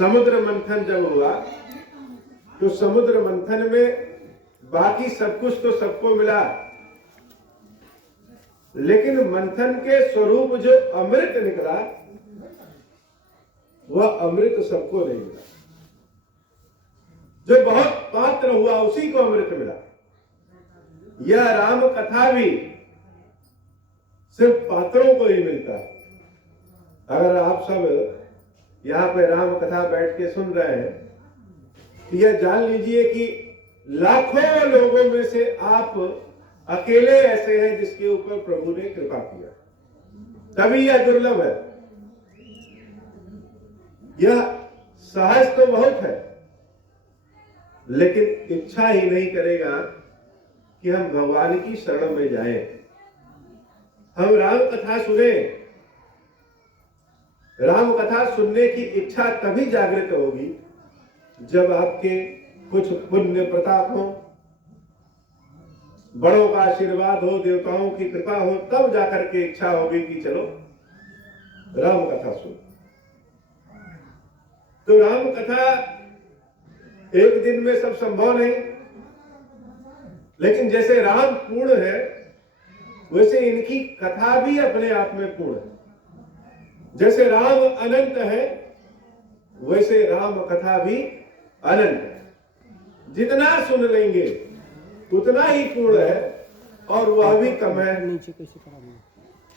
समुद्र मंथन जब हुआ तो समुद्र मंथन में बाकी सब कुछ तो सबको मिला, लेकिन मंथन के स्वरूप जो अमृत निकला वह अमृत सबको नहीं मिला। जो बहुत पात्र हुआ उसी को अमृत मिला। यह राम कथा भी सिर्फ पात्रों को ही मिलता है। अगर आप सब यहां पे राम कथा बैठ के सुन रहे हैं तो यह जान लीजिए कि लाखों लोगों में से आप अकेले ऐसे हैं जिसके ऊपर प्रभु ने कृपा किया, तभी यह दुर्लभ है। यह सहज तो बहुत है, लेकिन इच्छा ही नहीं करेगा कि हम भगवान की शरण में जाएं, हम राम कथा सुने। राम कथा सुनने की इच्छा तभी जागृत होगी जब आपके कुछ पुण्य प्रताप हो, बड़ों का आशीर्वाद हो, देवताओं की कृपा हो, तब जाकर के इच्छा होगी कि चलो राम कथा सुनो। तो राम कथा एक दिन में सब संभव नहीं, लेकिन जैसे राम पूर्ण है वैसे इनकी कथा भी अपने आप में पूर्ण है। जैसे राम अनंत है वैसे राम कथा भी अनंत है। जितना सुन लेंगे उतना ही पूर्ण है, और वह भी कम है।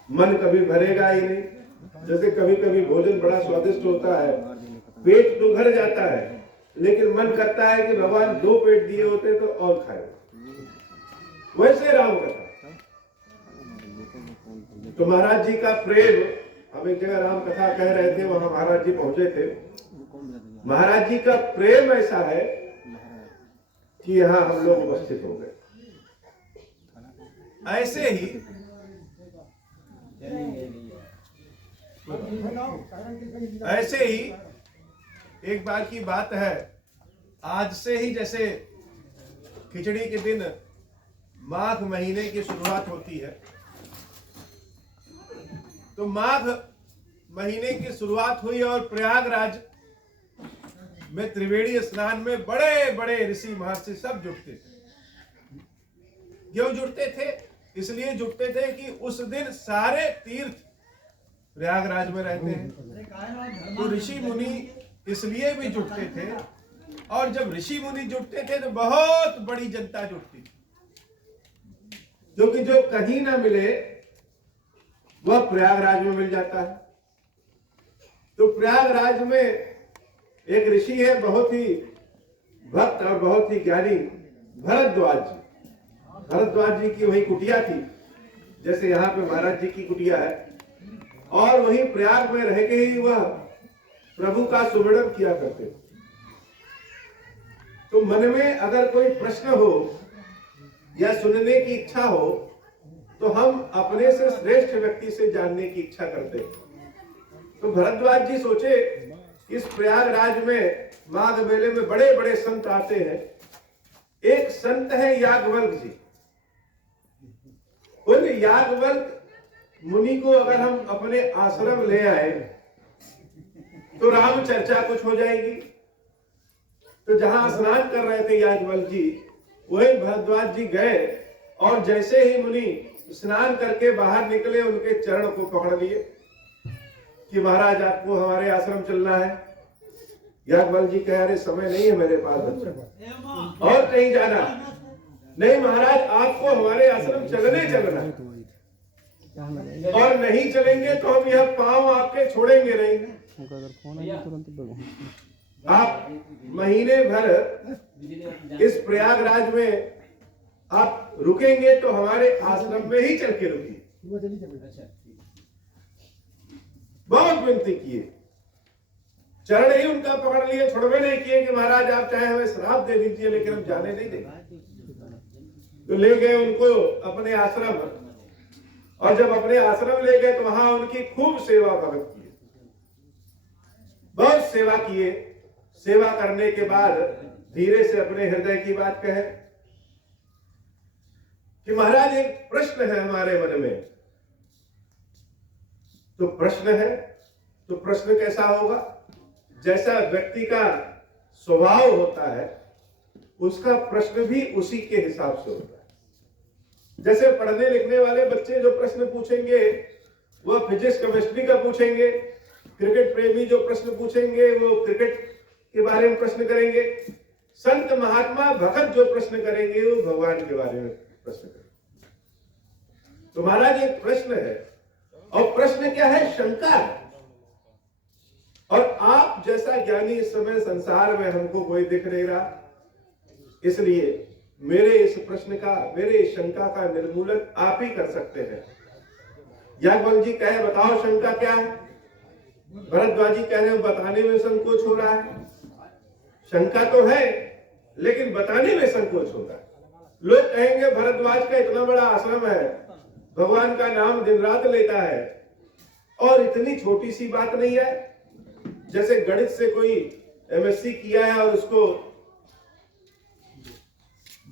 मन कभी भरेगा ही नहीं। जैसे कभी कभी भोजन बड़ा स्वादिष्ट होता है, पेट तो भर जाता है, लेकिन मन करता है कि भगवान 2 पेट दिए होते तो और खाए। वैसे राम कथा। तो महाराज जी का प्रेम, हम एक जगह राम कथा कह रहे थे, वहां महाराज जी पहुंचे थे। महाराज जी का प्रेम ऐसा है कि यहां हम लोग उपस्थित हो गए। ऐसे ही एक बार की बात है, आज से ही जैसे खिचड़ी के दिन माघ महीने की शुरुआत होती है, तो माघ महीने की शुरुआत हुई और प्रयागराज में त्रिवेणी स्नान में बड़े बड़े ऋषि महर्षि सब जुटते थे। क्यों जुटते थे? इसलिए जुटते थे कि उस दिन सारे तीर्थ प्रयागराज में रहते हैं, तो ऋषि मुनि इसलिए भी जुटते थे। और जब ऋषि मुनि जुटते थे तो बहुत बड़ी जनता जुटती थी, क्योंकि जो कहीं ना मिले वह प्रयागराज में मिल जाता है। तो प्रयागराज में एक ऋषि है, बहुत ही भक्त और बहुत ही ज्ञानी, भरद्वाज जी। भरद्वाज जी की वही कुटिया थी, जैसे यहाँ पे महाराज जी की कुटिया है, और वही प्रयाग में रह के ही वह प्रभु का सुमिरन किया करते। तो मन में अगर कोई प्रश्न हो या सुनने की इच्छा हो तो हम अपने से श्रेष्ठ व्यक्ति से जानने की इच्छा करते हैं। तो भरद्वाज जी सोचे, इस प्रयागराज में माघ मेले में बड़े बड़े संत आते हैं। एक संत है याज्ञवल्क्य जी। उन याज्ञवल्क्य मुनि को अगर हम अपने आश्रम ले आए तो राम चर्चा कुछ हो जाएगी। तो जहां स्नान कर रहे थे याज्ञवल्क्य जी, वही भरद्वाज जी गए, और जैसे ही मुनि स्नान करके बाहर निकले, उनके चरण को पकड़ लिए कि महाराज आपको हमारे आश्रम चलना है। याज्ञवल्क्य जी कह रहे, समय नहीं है मेरे पास बच्चा, और कहीं जाना नहीं महाराज, आपको हमारे आश्रम चलना है, और नहीं चलेंगे तो हम यह पांव आपके छोड़ेंगे नहीं। आप महीने भर इस प्रयागराज में आप रुकेंगे तो हमारे आश्रम में ही चल के रुकिए। बहुत विनती किए, चरण ही उनका पकड़ लिए, छोड़वे नहीं किए कि महाराज आप चाहे हमें श्राप दे दीजिए लेकिन हम जाने नहीं देंगे। तो ले गए उनको अपने आश्रम, और जब अपने आश्रम ले गए तो वहां उनकी खूब सेवा भगत किए, बहुत सेवा किए। सेवा करने के बाद धीरे से अपने हृदय की बात कहे कि महाराज एक प्रश्न है हमारे मन में। तो प्रश्न है तो प्रश्न कैसा होगा? जैसा व्यक्ति का स्वभाव होता है, उसका प्रश्न भी उसी के हिसाब से होता है। जैसे पढ़ने लिखने वाले बच्चे जो प्रश्न पूछेंगे वह फिजिक्स केमिस्ट्री का पूछेंगे, क्रिकेट प्रेमी जो प्रश्न पूछेंगे वो क्रिकेट के बारे में प्रश्न करेंगे, संत महात्मा भक्त जो प्रश्न करेंगे वो भगवान के बारे में प्रश्न करेंगे। तो महाराज एक प्रश्न है, और प्रश्न क्या है? शंका है। और आप जैसा ज्ञानी इस समय संसार में हमको कोई दिख नहीं रहा, इसलिए मेरे इस प्रश्न का, मेरे इस शंका का निर्मूलन आप ही कर सकते हैं। याज्ञवल्क्य जी कहे बताओ शंका क्या है? भरद्वाज जी कह रहे हैं बताने में संकोच हो रहा है। शंका तो है लेकिन बताने में संकोच होता है। लोग कहेंगे भरद्वाज का इतना बड़ा आश्रम है, भगवान का नाम दिन रात लेता है, और इतनी छोटी सी बात नहीं है। जैसे गणित से कोई एमएससी किया है और उसको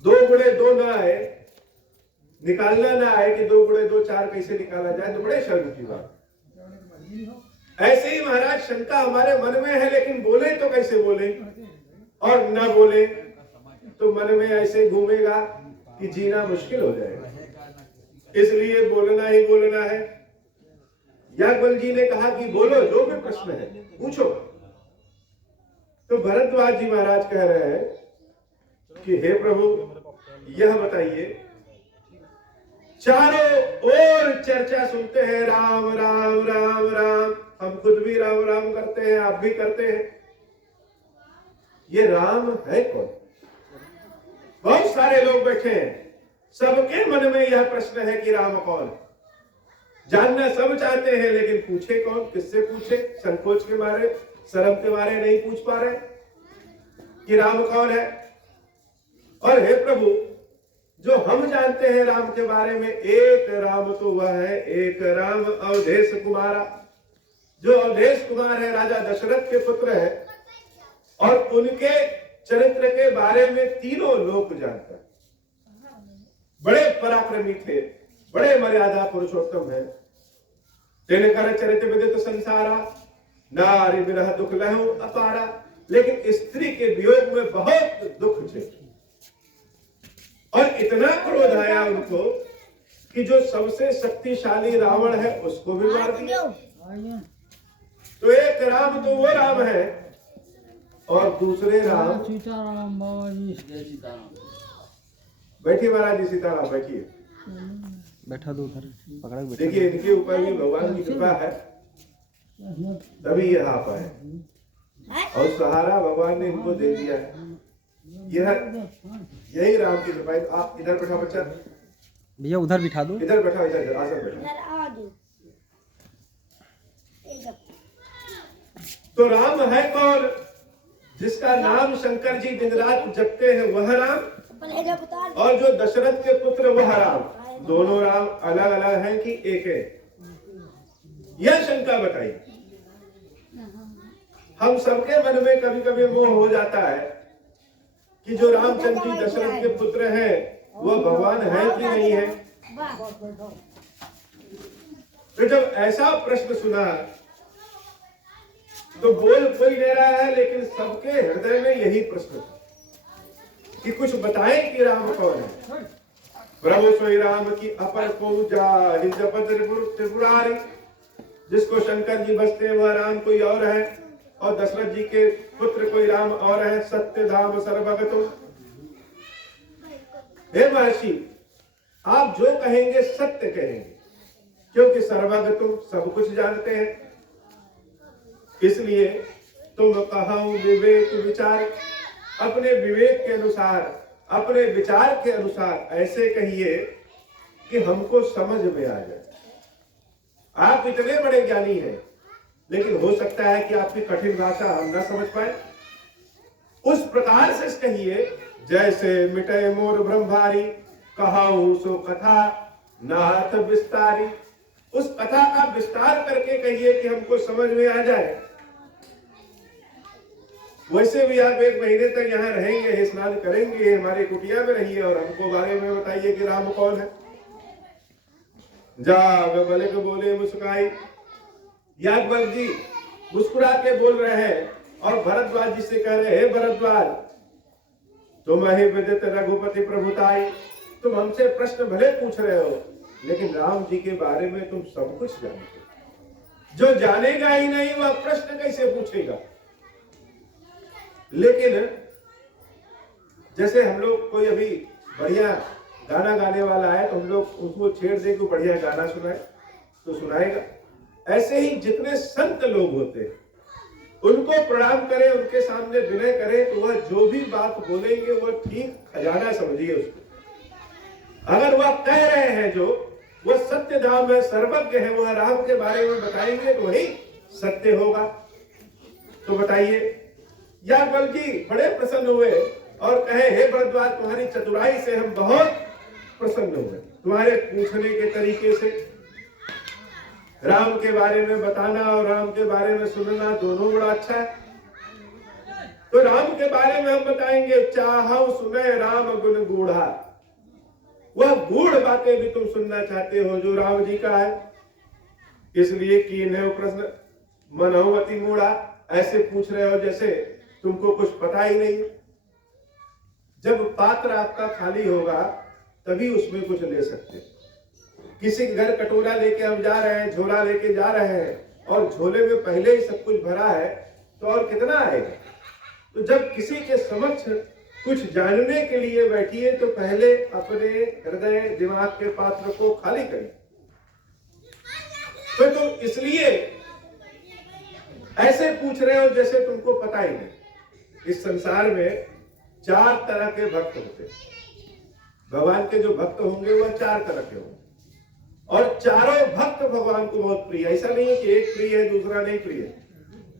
2 गुणे 2 ना आए, निकालना ना आए कि 2 गुणे 2 4 कैसे निकाला जाए, तो बड़े शर्म की बात। ऐसे ही महाराज शंका हमारे मन में है, लेकिन बोले तो कैसे बोले, और न बोले तो मन में ऐसे घूमेगा कि जीना मुश्किल हो जाएगा। इसलिए बोलना ही बोलना है। याज्ञवल्क्य जी ने कहा कि बोलो, जो भी प्रश्न है पूछो। तो भरद्वाज जी महाराज कह रहे हैं कि हे प्रभु यह बताइए, चारों ओर चर्चा सुनते हैं राम राम राम राम, हम खुद भी राम राम करते हैं, आप भी करते हैं, ये राम है कौन? बहुत सारे लोग बैठे हैं, सबके मन में यह प्रश्न है कि राम कौन है। जानना सब चाहते हैं, लेकिन पूछे कौन, किससे पूछे? संकोच के मारे, शर्म के मारे नहीं पूछ पा रहे कि राम कौन है। और हे प्रभु, जो हम जानते हैं राम के बारे में, एक राम तो वह है, एक राम अवधेश कुमारा। जो अवधेश कुमार है, राजा दशरथ के पुत्र है, और उनके चरित्र के बारे में तीनों लोक जानता है। बड़े पराक्रमी थे, बड़े मर्यादा पुरुषोत्तम है। तेने कर चरित्र विदित संसारा, नारी विरह दुख लहु अपारा। लेकिन स्त्री के वियोग में बहुत दुख थे, और इतना क्रोध आया उनको कि जो सबसे शक्तिशाली रावण है उसको भी मार दिया। तो एक राम तो वो राम है, और दूसरे राम सीताराम बाबा जी। बैठिए महाराज जी, सीताराम बैठिए, बैठा दो उधर पकड़ा बैठा। देखिए इनके ऊपर भी भगवान की कृपा है, तभी ये आ पाए, और सहारा भगवान ने इनको दे दिया है। यही राम की कृपा है। आप इधर बैठा बच्चा, भैया उधर बिठा दो, इधर बैठा, इधर आसन बैठा। तो राम है कौन? जिसका नाम शंकर जी दिन रात जपते हैं वह राम, और जो दशरथ के पुत्र वह राम। दोनों राम अलग अलग हैं कि एक है? यह शंका बताइए। हम सबके मन में कभी कभी मोह हो जाता है कि जो रामचंद्र जी दशरथ के पुत्र हैं वह भगवान है कि नहीं है। तो जब ऐसा प्रश्न सुना तो बोल कोई नहीं रहा है, लेकिन सबके हृदय में यही प्रश्न था कि कुछ बताएं कि राम कौन है। प्रभु सोई राम की अपर पूजा ही जपत त्रिपुरारी। जिसको शंकर जी बसते हैं वह राम कोई और है, और दशरथ जी के पुत्र कोई राम और है। सत्य धाम सर्वगतो। हे महर्षि, आप जो कहेंगे सत्य कहेंगे, क्योंकि सर्वगतो सब कुछ जानते हैं। इसलिए तुम कहो विवेक विचार, अपने विवेक के अनुसार, अपने विचार के अनुसार ऐसे कहिए कि हमको समझ में आ जाए। आप इतने बड़े ज्ञानी हैं, लेकिन हो सकता है कि आपकी कठिन भाषा हम न समझ पाए। उस प्रकार से कहिए जैसे मिटे मोर ब्रह्मभारी, कहाऊं सो कथा नाथ विस्तारी। उस कथा का विस्तार करके कहिए कि हमको समझ में आ जाए। वैसे भी आप 1 महीने तक यहाँ रहेंगे, स्नान करेंगे, हमारी कुटिया में रहिए, और हमको बारे में बताइए कि राम कौन है। जाग बलिक बोले मुस्काई। याज्ञवल्क्य जी मुस्कुरा के बोल रहे हैं और भरद्वाज जी से कह रहे हे भरद्वाज, तुम ही विदित रघुपति प्रभुताई, तुम हमसे प्रश्न भले पूछ रहे हो, लेकिन राम जी के बारे में तुम सब कुछ जानते हो। जो जानेगा ही नहीं वह प्रश्न कैसे पूछेगा। लेकिन जैसे हम लोग कोई अभी बढ़िया गाना गाने वाला है तो हम लोग उसको छेड़ दे कि बढ़िया गाना सुनाए तो सुनाएगा। ऐसे ही जितने संत लोग होते हैं उनको प्रणाम करें, उनके सामने विनय करें, तो वह जो भी बात बोलेंगे वह ठीक खजाना समझिए उसको। अगर वह कह रहे हैं जो वह सत्य धाम है, सर्वज्ञ है, वह राम के बारे में बताएंगे तो वही सत्य होगा। तो बताइए, याज्ञवल्क्य जी बड़े प्रसन्न हुए और कहे हे भरद्वाज, तुम्हारी चतुराई से हम बहुत प्रसन्न हुए, तुम्हारे पूछने के तरीके से। राम के बारे में बताना और राम के बारे में सुनना दोनों बड़ा अच्छा है। तो राम के बारे में हम बताएंगे, चाहौ सुने राम गुण गूढ़ा, वह गूढ़ बातें भी तुम सुनना चाहते हो जो राम जी का है, इसलिए कि इन्हें प्रश्न मनहु अति मूढ़ा, ऐसे पूछ रहे हो जैसे तुमको कुछ पता ही नहीं। जब पात्र आपका खाली होगा तभी उसमें कुछ ले सकते। किसी के घर कटोरा लेके हम जा रहे हैं, झोला लेके जा रहे हैं और झोले में पहले ही सब कुछ भरा है तो और कितना आएगा। तो जब किसी के समक्ष कुछ जानने के लिए बैठिए तो पहले अपने हृदय दिमाग के पात्र को खाली करें। तो इसलिए ऐसे पूछ रहे हो जैसे तुमको पता ही नहीं। इस संसार में 4 तरह के भक्त होते हैं। भगवान के जो भक्त होंगे वह 4 तरह के होंगे और चारों भक्त भगवान को बहुत प्रिय। ऐसा नहीं है कि एक प्रिय है दूसरा नहीं प्रिय,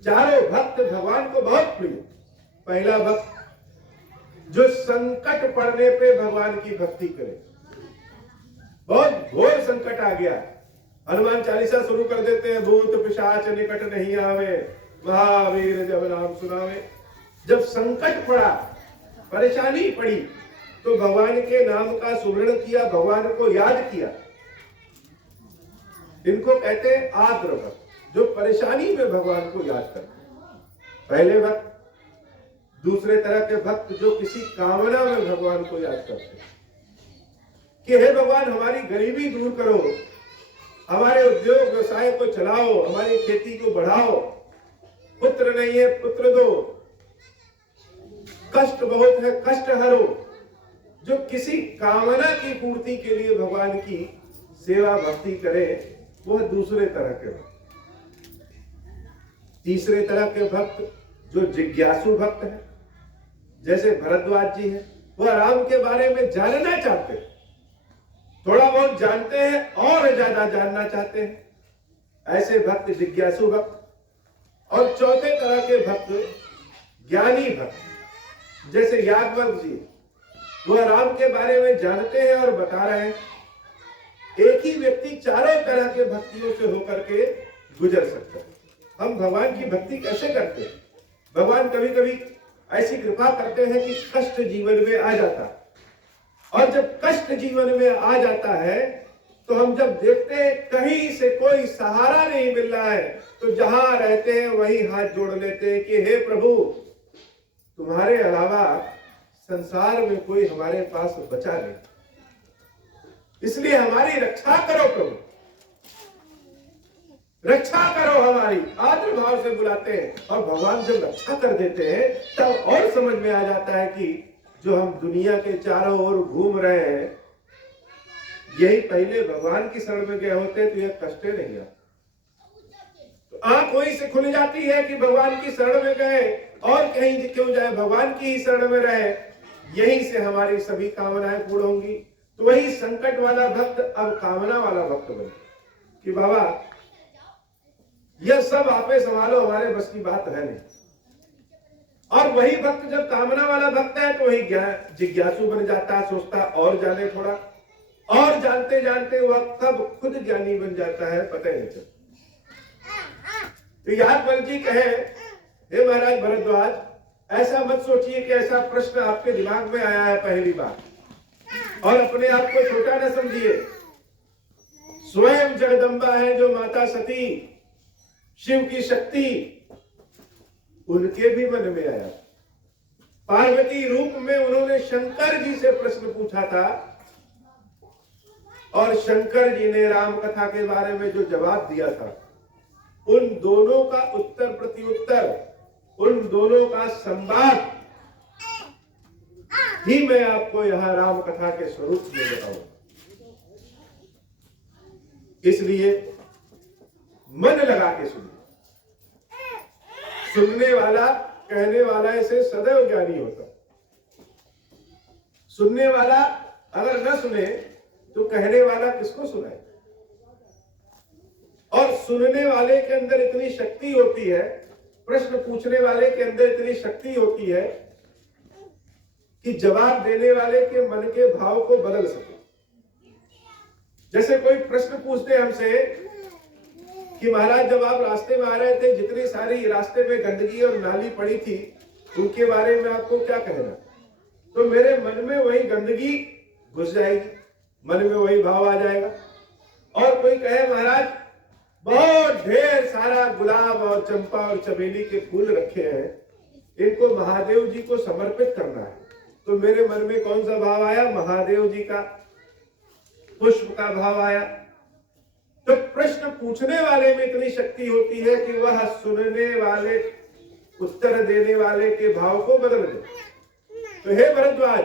चारों भक्त भगवान को बहुत प्रिय। पहला भक्त जो संकट पड़ने पे भगवान की भक्ति करे। बहुत घोर संकट आ गया, हनुमान चालीसा शुरू कर देते हैं, भूत पिशाच निकट नहीं आवे, महावीर जब नाम सुनावे। जब संकट पड़ा, परेशानी पड़ी, तो भगवान के नाम का सुमरण किया, भगवान को याद किया। इनको कहते हैं आर्द्र भक्त, जो परेशानी में भगवान को याद करते। पहले भक्त। दूसरे तरह के भक्त जो किसी कामना में भगवान को याद करते कि हे भगवान हमारी गरीबी दूर करो, हमारे उद्योग व्यवसाय को चलाओ, हमारी खेती को बढ़ाओ, पुत्र नहीं है पुत्र दो, कष्ट बहुत है कष्ट हरो। जो किसी कामना की पूर्ति के लिए भगवान की सेवा भक्ति करे वह दूसरे तरह के भक्त। तीसरे तरह के भक्त जो जिज्ञासु भक्त है, जैसे भरद्वाज जी है, वह राम के बारे में जानना चाहते हैं, थोड़ा बहुत जानते हैं और ज्यादा जानना चाहते हैं। ऐसे भक्त जिज्ञासु भक्त। और चौथे तरह के भक्त ज्ञानी भक्त, जैसे याज्ञवल्क्य जी, वह राम के बारे में जानते हैं और बता रहे हैं। एक ही व्यक्ति चारों तरह के भक्तियों से होकर के गुजर सकता है। हम भगवान की भक्ति कैसे करते हैं? भगवान कभी कभी ऐसी कृपा करते हैं कि कष्ट जीवन में आ जाता है, और जब कष्ट जीवन में आ जाता है तो हम जब देखते हैं कहीं से कोई सहारा नहीं मिल रहा है तो जहां रहते हैं वहीं हाथ जोड़ लेते हैं कि हे प्रभु, तुम्हारे अलावा संसार में कोई हमारे पास बचा नहीं, इसलिए हमारी रक्षा करो प्रभु, रक्षा करो हमारी। आदर भाव से बुलाते हैं और भगवान जब रक्षा कर देते हैं तब और समझ में आ जाता है कि जो हम दुनिया के चारों ओर घूम रहे हैं, यही पहले भगवान की शरण में गए होते तो यह कष्ट नहीं आता। तो आंख वहीं से खुल जाती है कि भगवान की शरण में गए और कहीं क्यों जाए, भगवान की ही शरण में रहे, यहीं से हमारी सभी कामनाएं पूर्ण होंगी। तो वही संकट वाला भक्त अब कामना वाला भक्त बने कि बाबा यह सब आपे संभालो, हमारे बस की बात है नहीं। और वही भक्त जब कामना वाला भक्त है तो वही जिज्ञासु बन जाता है, सोचता और जाने थोड़ा, और जानते जानते वह कब खुद ज्ञानी बन जाता है पता ही नहीं चलता। तो याज्ञवल्क्य जी कहे हे महाराज भरद्वाज, ऐसा मत सोचिए कि ऐसा प्रश्न आपके दिमाग में आया है पहली बार, और अपने आप को छोटा न समझिए। स्वयं जगदम्बा है जो माता सती, शिव की शक्ति, उनके भी मन में आया। पार्वती रूप में उन्होंने शंकर जी से प्रश्न पूछा था और शंकर जी ने राम कथा के बारे में जो जवाब दिया था, उन दोनों का उत्तर प्रत्युत्तर, उन दोनों का संवाद ही मैं आपको यहां राम कथा के स्वरूप में बताऊं। इसलिए मन लगा के सुनिए। सुनने वाला कहने वाला से सदैव ज्ञानी होता। सुनने वाला अगर न सुने तो कहने वाला किसको सुनाए। और सुनने वाले के अंदर इतनी शक्ति होती है, प्रश्न पूछने वाले के अंदर इतनी शक्ति होती है कि जवाब देने वाले के मन के भाव को बदल सके। जैसे कोई प्रश्न पूछते हमसे कि महाराज जब आप रास्ते में आ रहे थे, जितनी सारी रास्ते में गंदगी और नाली पड़ी थी, उनके बारे में आपको क्या कहना, तो मेरे मन में वही गंदगी घुस जाएगी, मन में वही भाव आ जाएगा। और कोई कहे महाराज बहुत ढेर सारा गुलाब और चंपा और चमेली के फूल रखे हैं, इनको महादेव जी को समर्पित करना है, तो मेरे मन में कौन सा भाव आया? महादेव जी का पुष्प का भाव आया। तो प्रश्न पूछने वाले में इतनी शक्ति होती है कि वह सुनने वाले, उत्तर देने वाले के भाव को बदल दे। तो हे भरद्वाज,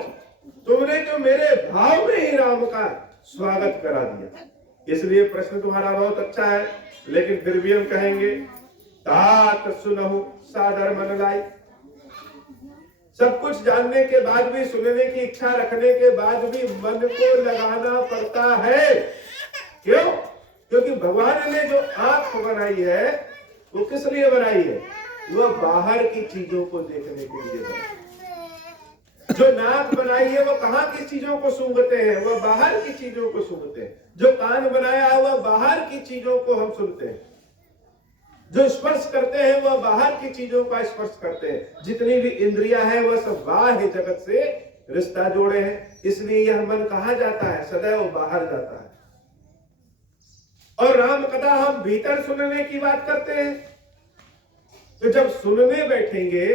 तुमने जो मेरे भाव में ही राम का स्वागत करा दिया, इसलिए प्रश्न तुम्हारा बहुत अच्छा है। लेकिन फिर भी हम कहेंगे तात सुनहु सादर मन लाई। सब कुछ जानने के बाद भी, सुनने की इच्छा रखने के बाद भी मन को लगाना पड़ता है। क्यों? क्योंकि भगवान ने जो आंख बनाई है वो किस लिए बनाई है? वह बाहर की चीजों को देखने के लिए बनाई है। जो नाक बनाई है वो कहाँ की चीजों को सूंघते हैं? वह बाहर की चीजों को सूंघते हैं। जो कान बनाया है वह बाहर की चीजों को हम सुनते हैं। जो स्पर्श करते हैं वह बाहर की चीजों का स्पर्श करते हैं। जितनी भी इंद्रियां हैं वह सब बाह्य जगत से रिश्ता जोड़े हैं। इसलिए यह मन कहा जाता है, सदैव बाहर जाता है। और राम कथा हम भीतर सुनने की बात करते हैं। तो जब सुनने बैठेंगे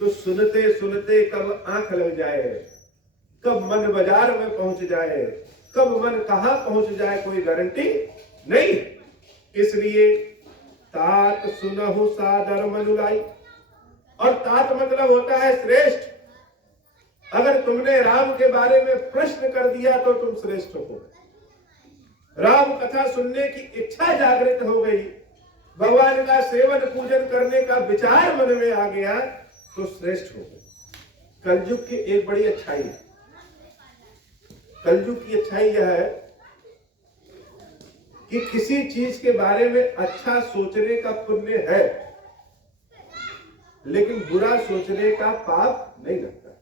तो सुनते सुनते कब आंख लग जाए, कब मन बाजार में पहुंच जाए, कब मन कहां पहुंच जाए, कोई गारंटी नहीं। इसलिए तात सुनहु सादर मन लाई। और तात मतलब होता है श्रेष्ठ। अगर तुमने राम के बारे में प्रश्न कर दिया तो तुम श्रेष्ठ हो। राम कथा सुनने की इच्छा जागृत हो गई, भगवान का सेवन पूजन करने का विचार मन में आ गया तो श्रेष्ठ हो गए। कलयुग की एक बड़ी अच्छाई है। कलयुग की अच्छाई यह है कि किसी चीज के बारे में अच्छा सोचने का पुण्य है, लेकिन बुरा सोचने का पाप नहीं लगता।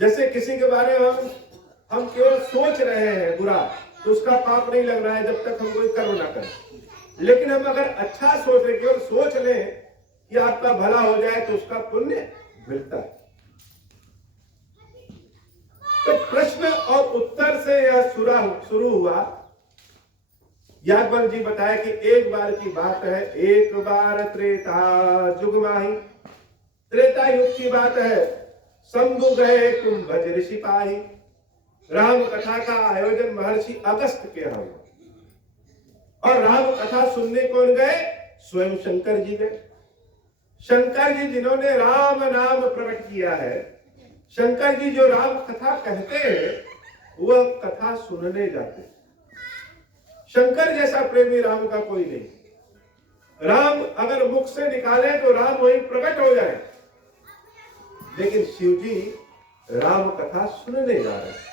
जैसे किसी के बारे में हम केवल सोच रहे हैं बुरा, तो उसका पाप नहीं लग रहा है जब तक हम कोई कर्म ना करें। लेकिन हम अगर अच्छा सोच रहे, केवल सोच लें कि आपका भला हो जाए, तो उसका पुण्य मिलता है। तो प्रश्न और उत्तर से यह शुरू हुआ। याज्ञवल्क्य जी बताया कि एक बार की बात है, एक बार त्रेता युग माही। त्रेता युग की बात है। शंभु गए कुंभज ऋषि पाही। राम कथा का आयोजन महर्षि अगस्त के यहाँ हुआ। और राम कथा सुनने कौन गए? स्वयं शंकर जी गए। शंकर जी जिन्होंने राम नाम प्रकट किया है, शंकर जी जो राम कथा कहते हैं वह कथा सुनने जाते हैं। शंकर जैसा प्रेमी राम का कोई नहीं। राम अगर मुख से निकाले तो राम वहीं प्रकट हो जाए। लेकिन शिव जी राम कथा सुनने जा रहे हैं।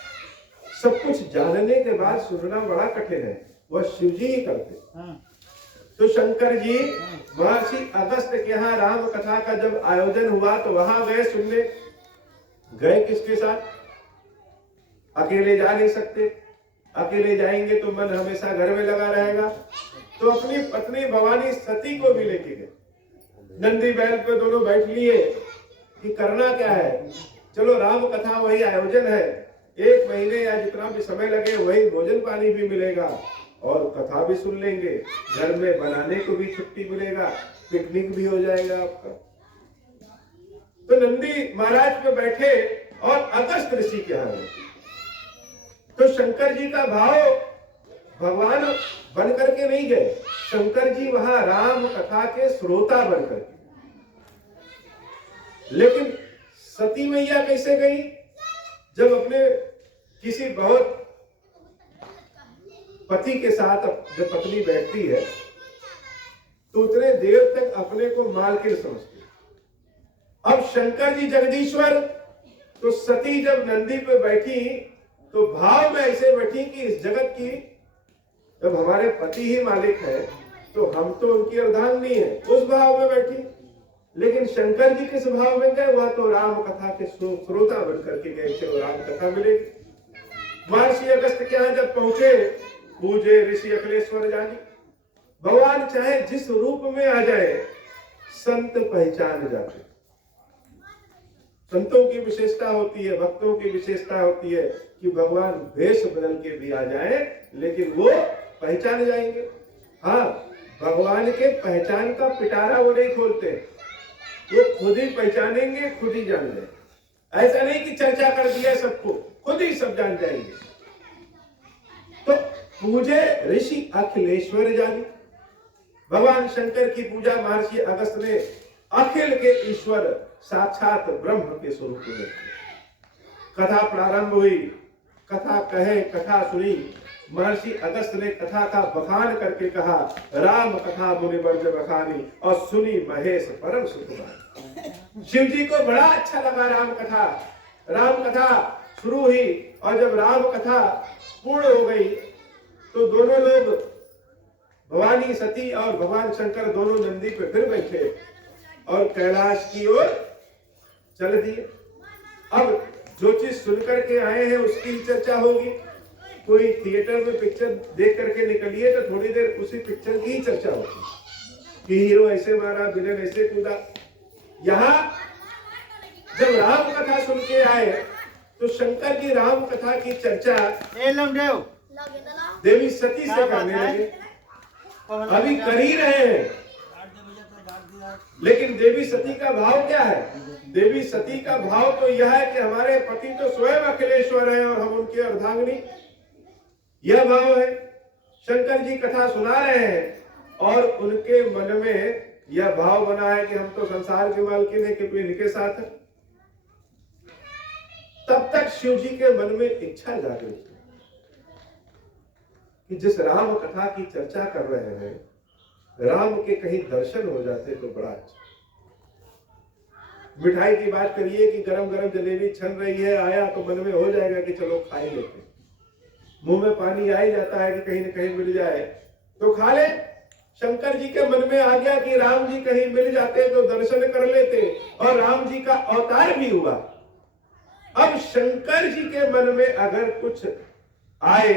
सब कुछ जानने के बाद सुनना बड़ा कठिन है, वह शिव जी ही करते। तो शंकर जी महर्षि अगस्त के यहाँ राम कथा का जब आयोजन हुआ तो वहां गए सुनने। गए किसके साथ? अकेले जा नहीं सकते। अकेले जाएंगे तो मन हमेशा घर में लगा रहेगा। तो अपनी पत्नी भवानी सती को भी लेके गए। नंदी बैल पे दोनों बैठ लिए कि करना क्या है, चलो राम कथा वही आयोजन है, 1 महीने या जितना भी समय लगे वही भोजन पानी भी मिलेगा और कथा भी सुन लेंगे, घर में बनाने को भी छुट्टी मिलेगा, पिकनिक भी हो जाएगा आपका। तो नंदी महाराज पे बैठे और अगस्त ऋषि के यहाँ गए। तो शंकर जी का भाव भगवान बन करके नहीं गए, शंकर जी वहां राम कथा के श्रोता बन करके। लेकिन सती मैया कैसे गई? जब अपने किसी बहुत पति के साथ जब पत्नी बैठती है तो उतने देर तक अपने को मालकिन समझती है। अब शंकर जी जगदीश्वर, तो सती जब नंदी पे बैठी तो भाव में ऐसे बैठी कि इस जगत की जब हमारे पति ही मालिक है तो हम तो उनकी अर्धांगिनी है, उस भाव में बैठी। लेकिन शंकर जी किस भाव में गए? वह तो राम कथा के श्रोता बन करके गए थे, वो राम कथा मिलेगी। महर्षि अगस्त के यहाँ जब पहुंचे, पूजे ऋषि अखिलेश्वर जानी। भगवान चाहे जिस रूप में आ जाए, संत पहचान जाते। संतों की विशेषता होती है, भक्तों की विशेषता होती है कि भगवान वेश बदल के भी आ जाए लेकिन वो पहचान जाएंगे। हाँ, भगवान के पहचान का पिटारा वो नहीं खोलते, वो खुद ही पहचानेंगे, खुद ही जान जाएंगे। ऐसा नहीं कि चर्चा कर दिया सबको, खुद ही सब जान जाएंगे। तो पूजे ऋषि अखिलेश्वर जानी। भगवान शंकर की पूजा महर्षि अगस्त ने अखिल के ईश्वर साक्षात ब्रह्म के स्वरूप में। कथा प्रारंभ हुई, कथा कहे कथा सुनी। महर्षि अगस्त ने कथा का बखान करके कहा, राम कथा मुनि वर्ज बखानी और सुनी महेश परम सुखवानी। शिव जी को बड़ा अच्छा लगा राम कथा। राम कथा शुरू हुई और जब राम कथा पूर्ण हो गई तो दोनों लोग, भवानी सती और भगवान शंकर, दोनों नंदी पे फिर बैठे और कैलाश की ओर चल दिए। अब जो चीज सुनकर के आए हैं उसकी चर्चा होगी। कोई थिएटर में पिक्चर देख करके निकलिए तो थोड़ी देर उसी पिक्चर की ही चर्चा होगी कि हीरो ऐसे मारा, विलेन ऐसे कूदा। यहाँ जब राम कथा सुन के आए तो शंकर जी राम कथा की चर्चा देवी सती से करने लगे। अभी कर ही रहे हैं, लेकिन देवी सती का भाव क्या है? देवी सती का भाव तो यह है कि हमारे पति तो स्वयं अखिलेश्वर हैं और हम उनकी अर्धांगिनी, यह भाव है। शंकर जी कथा सुना रहे हैं और उनके मन में यह भाव बना है कि हम तो संसार के मालकिन हैं, कि इनके साथ है। तब तक शिव जी के मन में इच्छा जागृत है कि जिस राम कथा की चर्चा कर रहे हैं, राम के कहीं दर्शन हो जाते तो बड़ा अच्छा। मिठाई की बात करिए कि गरम गरम जलेबी छन रही है, आया तो मन में हो जाएगा कि चलो खा ही लेते। मुंह में पानी आ ही जाता है कि कहीं न कहीं मिल जाए तो खा ले। शंकर जी के मन में आ गया कि राम जी कहीं मिल जाते तो दर्शन कर लेते, और राम जी का अवतार भी हुआ। अब शंकर जी के मन में अगर कुछ आए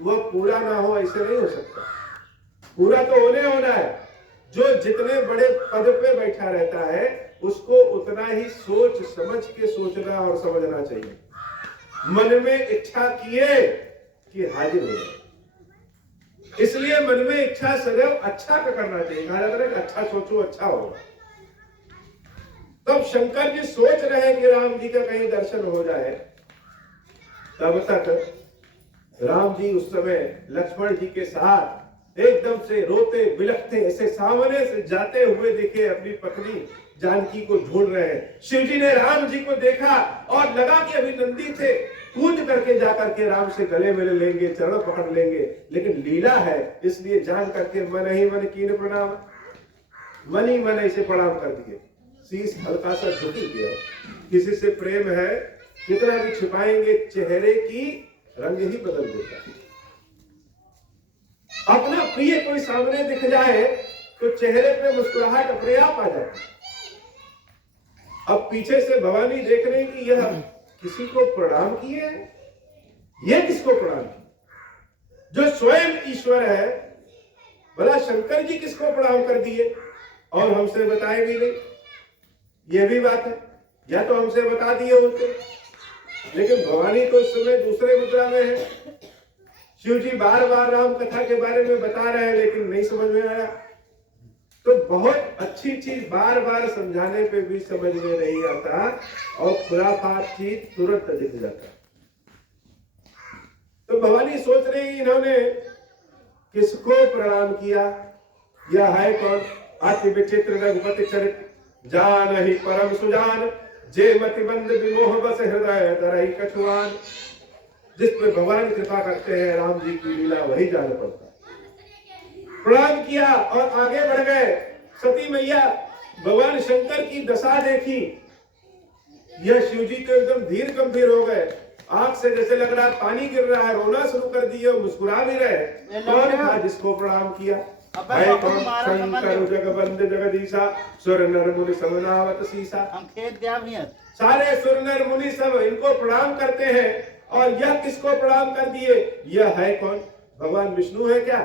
वह पूरा ना हो, ऐसे नहीं हो सकता। पूरा तो होना है। जो जितने बड़े पद पे बैठा रहता है उसको उतना ही सोच समझ के सोचना और समझना चाहिए। मन में इच्छा किए कि हाजिर हो जाए। इसलिए मन में इच्छा सदैव अच्छा का करना चाहिए। कहा जाता है कि अच्छा सोचो अच्छा होगा। तब शंकर जी सोच रहे हैं कि राम जी का कहीं दर्शन हो जाए। तब तक राम जी उस समय लक्ष्मण जी के साथ एकदम से रोते बिलखते ऐसे सामने से जाते हुए देखे अपनी पत्नी जानकी को ढूंढ रहे हैं। शिव जी ने राम जी को देखा और लगा कि अभी नंदी थे, कूद करके जाकर के राम से गले मिल लेंगे, चरण पकड़ लेंगे, लेकिन लीला है इसलिए जान करके मन ही मन कीन प्रणाम, मन ही मन ऐसे प्रणाम कर दिए। शीश हल्का सा झुक गया। किसी से प्रेम है कितना भी छिपाएंगे, चेहरे की रंग ही बदल देता है। अपना प्रिय कोई सामने दिख जाए तो चेहरे पे मुस्कुराहट अपने आप आ जाती। अब पीछे से भवानी देख रही कि यह किसी को प्रणाम किए हैं, यह किसको प्रणाम किए? जो स्वयं ईश्वर है, भला शंकर जी किसको प्रणाम कर दिए और हमसे बताए भी नहीं? यह भी बात है, या तो हमसे बता दिए होते, लेकिन भवानी तो इस समय दूसरे मुद्रा में है। शिव जी बार बार राम कथा के बारे में बता रहे हैं लेकिन नहीं समझ में आया। तो बहुत अच्छी चीज बार बार समझाने पे भी समझ में नहीं आता और खुराफात चीज तुरंत दिख जाता। तो भवानी सोच रही इन्होंने किसको प्रणाम किया, यह है कौन? अति विचित्र रघुपति चरित जान ही परम सुजान, जे मति बंद विमोह बस हृदय धरहि कछुआन। जिस पर भगवान कृपा करते हैं राम जी की लीला वही जान पड़ता है। प्रणाम किया और आगे बढ़ गए। सती मैया भगवान शंकर की दशा देखी, यह शिव जी तो एकदम धीर गंभीर हो गए, आंख से जैसे लग रहा पानी गिर रहा है, रोना शुरू कर दिए, मुस्कुरा भी रहे। कौन था जिसको प्रणाम किया? है कौन? शंकर जगबंद जगदीशा, सुर नर मुनि सब नावत सीसा। सारे सुर नर मुनि सब इनको प्रणाम करते हैं। और यह किसको प्रणाम कर दिए? यह है कौन? भगवान विष्णु है क्या?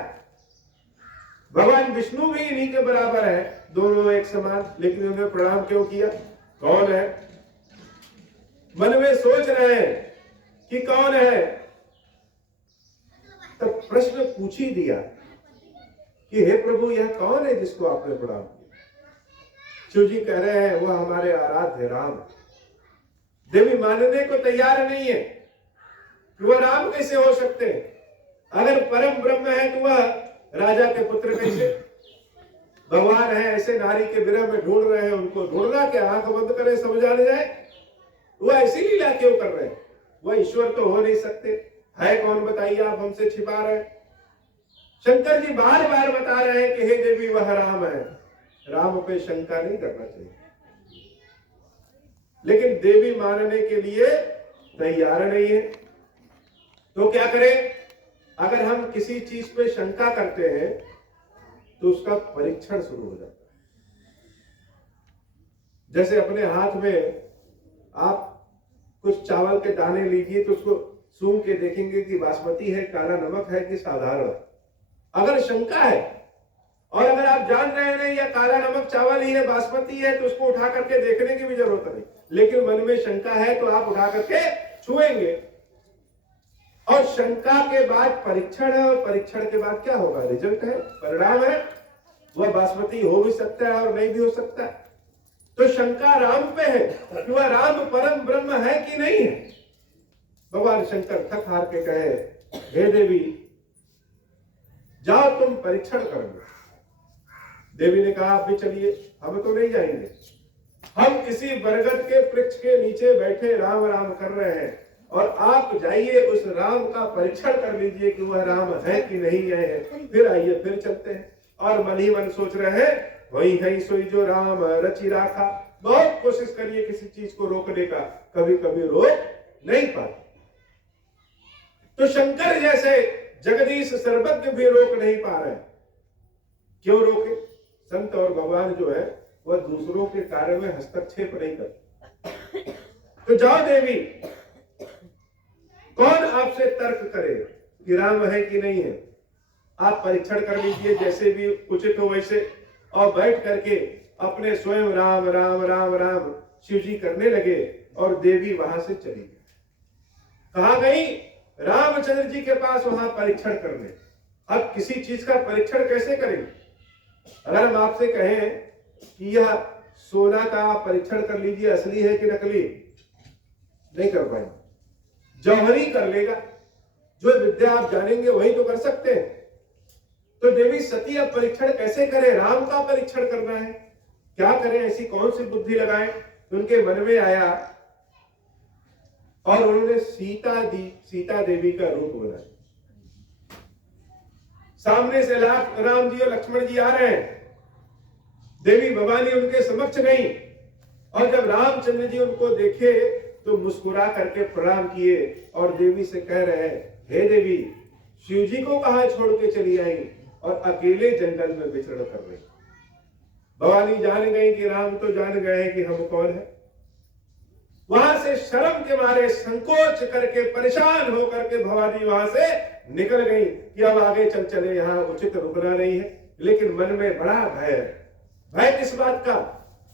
भगवान विष्णु भी इन्हीं के बराबर है, दोनों एक समान, लेकिन उन्हें प्रणाम क्यों किया? कौन है? मन में सोच रहे हैं कि कौन है। तब प्रश्न पूछ ही दिया कि हे प्रभु यह कौन है जिसको आपने प्रणाम किया? शिव जी कह रहे हैं वह हमारे आराध्य राम है। देवी मानने को तैयार नहीं है कि वह राम कैसे हो सकते हैं। अगर परम ब्रह्म है तो वह राजा के पुत्र कैसे? भगवान है ऐसे नारी के विरह में ढूंढ रहे हैं, उनको ढूंढना क्या? आंख बंद करें समझ आ जाए। वह ऐसी लीला क्यों कर रहे हैं? वह ईश्वर तो हो नहीं सकते। है कौन बताइए, आप हमसे छिपा रहे हैं। शंकर जी बार बार बता रहे हैं कि हे देवी वह राम है। राम पे शंका नहीं करना चाहिए, लेकिन देवी मानने के लिए तैयार नहीं है। तो क्या करें? अगर हम किसी चीज पे शंका करते हैं तो उसका परीक्षण शुरू हो जाता है। जैसे अपने हाथ में आप कुछ चावल के दाने लीजिए तो उसको सूंघ के देखेंगे कि बासमती है, काला नमक है कि साधारण। अगर शंका है और अगर आप जान रहे हैं या काला नमक चावल ही है, बासमती है, तो उसको उठा करके देखने की भी जरूरत नहीं। लेकिन मन में शंका है तो आप उठा करके छुएंगे। और शंका के बाद परीक्षण है, और परीक्षण के बाद क्या होगा? रिजल्ट है, परिणाम है। वह बासमती हो भी सकता है और नहीं भी हो सकता है। तो शंका राम पे है कि वह राम परम ब्रह्म है कि नहीं है। भगवान शंकर थक हार के कहे हे देवी जाओ तुम परीक्षण करोगे। देवी ने कहा आप भी चलिए, हम तो नहीं जाएंगे। हम इसी बरगद के वृक्ष के नीचे बैठे राम राम कर रहे हैं और आप जाइए उस राम का परीक्षण कर लीजिए कि वह राम है कि नहीं है, फिर आइए फिर चलते हैं। और मन ही मन सोच रहे हैं वही है सोई जो राम रचि राखा। बहुत कोशिश करिए किसी चीज को रोकने का, कभी कभी रोक नहीं पाते। तो शंकर जैसे जगदीश सर्वज्ञ भी रोक नहीं पा रहे। क्यों रोके? संत और भगवान जो है वह दूसरों के कार्य में हस्तक्षेप नहीं करते। तो जाओ देवी, कौन आपसे तर्क करे कि राम है कि नहीं है? आप परीक्षण कर लीजिए जैसे भी उचित हो वैसे, और बैठ करके अपने स्वयं राम राम राम राम शिव जी करने लगे। और देवी वहां से चली गई। कहां गई? रामचंद्र जी के पास, वहां परीक्षण करने। अब किसी चीज का परीक्षण कैसे करेंगे? अगर हम आपसे कहें कि यह सोना का परीक्षण कर लीजिए असली है कि नकली, नहीं कर पाएंगे। जौहरी कर लेगा, जो विद्या आप जानेंगे वही तो कर सकते हैं। तो देवी सती अब परीक्षण कैसे करें? राम का परीक्षण करना है, क्या करें? ऐसी कौन सी बुद्धि लगाएं? उनके मन में आया और उन्होंने सीता देवी का रूप बनाया। सामने से राम जी और लक्ष्मण जी आ रहे हैं, देवी भवानी उनके समक्ष नहीं। और जब रामचंद्र जी उनको देखे तो मुस्कुरा करके प्रणाम किए और देवी से कह रहे हैं हे देवी, शिव जी को कहां छोड़ के चली आई और अकेले जंगल में विचरण कर रही। भवानी जान गई कि राम तो जान गए हैं कि हम कौन है। वहां से शर्म के मारे संकोच करके परेशान होकर के भवानी वहां से निकल गई कि अब आगे चले, यहाँ उचित रुकना नहीं है। लेकिन मन में बड़ा भय। भय किस बात का?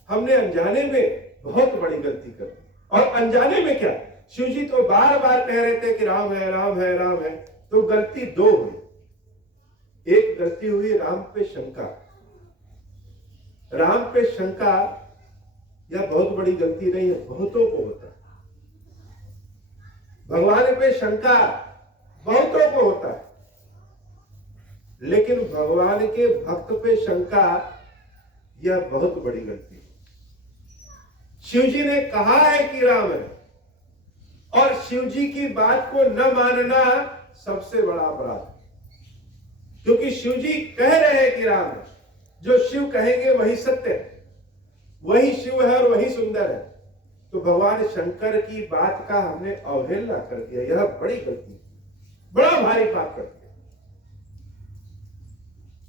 हमने अनजाने में बहुत बड़ी गलती कर। और अनजाने में क्या, शिव जी तो बार बार कह रहे थे कि राम है राम है राम है, तो गलती दो हुई। एक गलती हुई राम पे शंका। राम पे शंका यह बहुत बड़ी गलती नहीं है, बहुतों को होता है। भगवान पे शंका बहुतों को होता है, लेकिन भगवान के भक्त पे शंका यह बहुत बड़ी गलती है। शिव जी ने कहा है कि राम है, और शिव जी की बात को न मानना सबसे बड़ा अपराध है। क्योंकि शिव जी कह रहे हैं कि राम है, जो शिव कहेंगे वही सत्य है, वही शिव है और वही सुंदर है। तो भगवान शंकर की बात का हमने अवहेलना कर दिया, यह बड़ी गलती है, बड़ा भारी पाप कर दिया।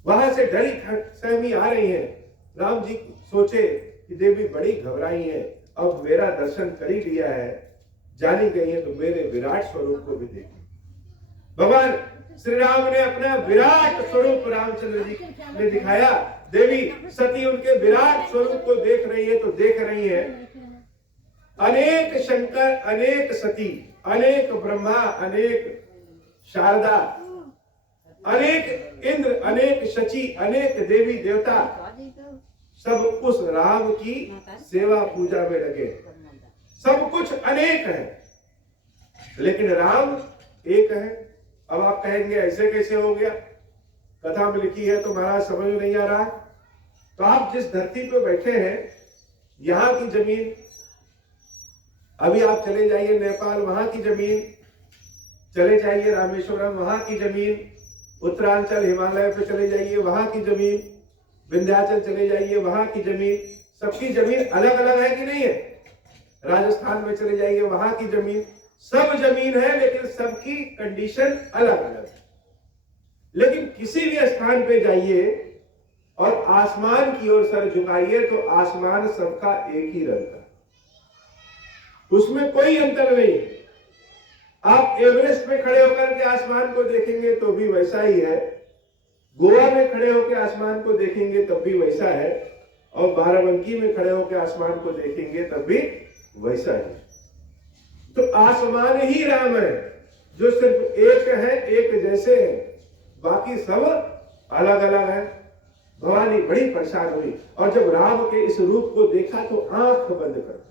वहां से डरी सहमी आ रही है। राम जी सोचे कि देवी बड़ी घबराई है, अब मेरा दर्शन कर ही लिया है, जानी गई है, तो मेरे विराट स्वरूप को भी देखी। भगवान श्री राम ने अपना विराट स्वरूप रामचंद्र जी ने दिखाया। देवी सती उनके विराट स्वरूप को देख रही है, तो देख रही है अनेक शंकर, अनेक सती, अनेक ब्रह्मा, अनेक शारदा, अनेक इंद्र, अनेक शची, अनेक देवी देवता, सब उस राम की सेवा पूजा में लगे। सब कुछ अनेक है, लेकिन राम एक है। अब आप कहेंगे ऐसे कैसे हो गया, कथा में लिखी है तो महाराज समझ में नहीं आ रहा। तो आप जिस धरती पे बैठे हैं, यहां की जमीन, अभी आप चले जाइए नेपाल, वहां की जमीन, चले जाइए रामेश्वरम, वहां की जमीन, उत्तरांचल हिमालय पे चले जाइए, वहां की जमीन, विंध्याचल चले जाइए, वहां की जमीन, सबकी जमीन अलग अलग है कि नहीं है। राजस्थान में चले जाइए, वहां की जमीन, सब जमीन है, लेकिन सबकी कंडीशन अलग अलग है। लेकिन किसी भी स्थान पे जाइए और आसमान की ओर सर झुकाइए, तो आसमान सबका एक ही रंग का, उसमें कोई अंतर नहीं। आप एवरेस्ट पे खड़े होकर के आसमान को देखेंगे तो भी वैसा ही है, गोवा में खड़े होकर आसमान को देखेंगे तब भी वैसा है, और बाराबंकी में खड़े होकर आसमान को देखेंगे तब भी वैसा है। तो आसमान ही राम है, जो सिर्फ एक है, एक जैसे है, बाकी सब अलग अलग है। भवानी बड़ी परेशान हुई, और जब राम के इस रूप को देखा तो आंख बंद कर,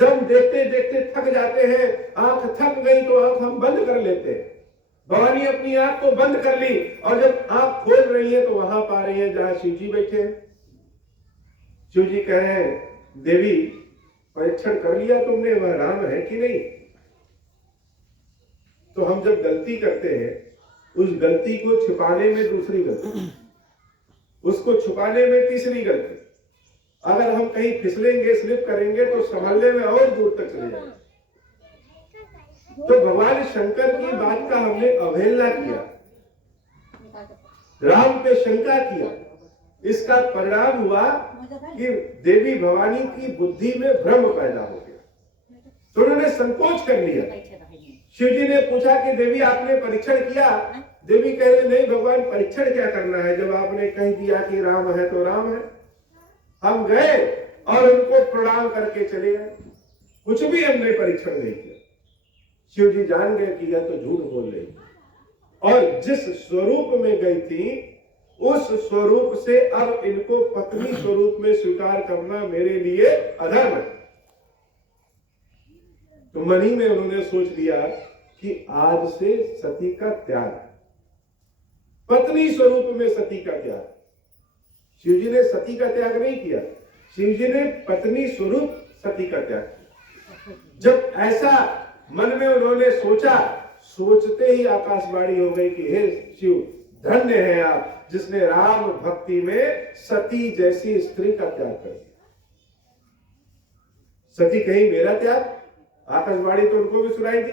जब देखते देखते थक जाते हैं, आंख थक गई तो आंख हम बंद कर लेते हैं। भवानी अपनी आंख को बंद कर ली, और जब आंख खोल रही है तो वहां पा रही है जहां शिव जी बैठे हैं। शिव जी कहे, देवी परीक्षण कर लिया तुमने, वह राम है कि नहीं। तो हम जब गलती करते हैं, उस गलती को छुपाने में दूसरी गलती, उसको छुपाने में तीसरी गलती, अगर हम कहीं फिसलेंगे, स्लिप करेंगे तो संभलने में और दूर तक चले जाएंगे। तो भगवान शंकर की बात का हमने अवहेलना किया, राम पे शंका किया, इसका परिणाम हुआ कि देवी भवानी की बुद्धि में भ्रम पैदा हो गया, तो उन्होंने संकोच कर लिया। शिव जी ने पूछा कि देवी आपने परीक्षण किया। देवी कह रहे नहीं भगवान, परीक्षण क्या करना है, जब आपने कह दिया कि राम है तो राम है। हम गए और उनको प्रणाम करके चले गए, कुछ भी हमने परीक्षण नहीं किया। शिव जी जान गए कि यह तो झूठ बोल रही, और जिस स्वरूप में गई थी उस स्वरूप से अब इनको पत्नी स्वरूप में स्वीकार करना मेरे लिए अधर्म है। तो मन ही में उन्होंने सोच लिया कि आज से सती का त्याग, पत्नी स्वरूप में सती का त्याग। शिव जी ने सती का त्याग नहीं किया, शिव जी ने पत्नी स्वरूप सती का त्याग किया। जब ऐसा मन में उन्होंने सोचा, सोचते ही आकाशवाणी हो गई कि हे शिव, धन्य है आप जिसने राम भक्ति में सती जैसी स्त्री का त्याग कर दिया। सती कहीं मेरा त्याग, आकाशवाणी तो उनको भी सुनाई दी।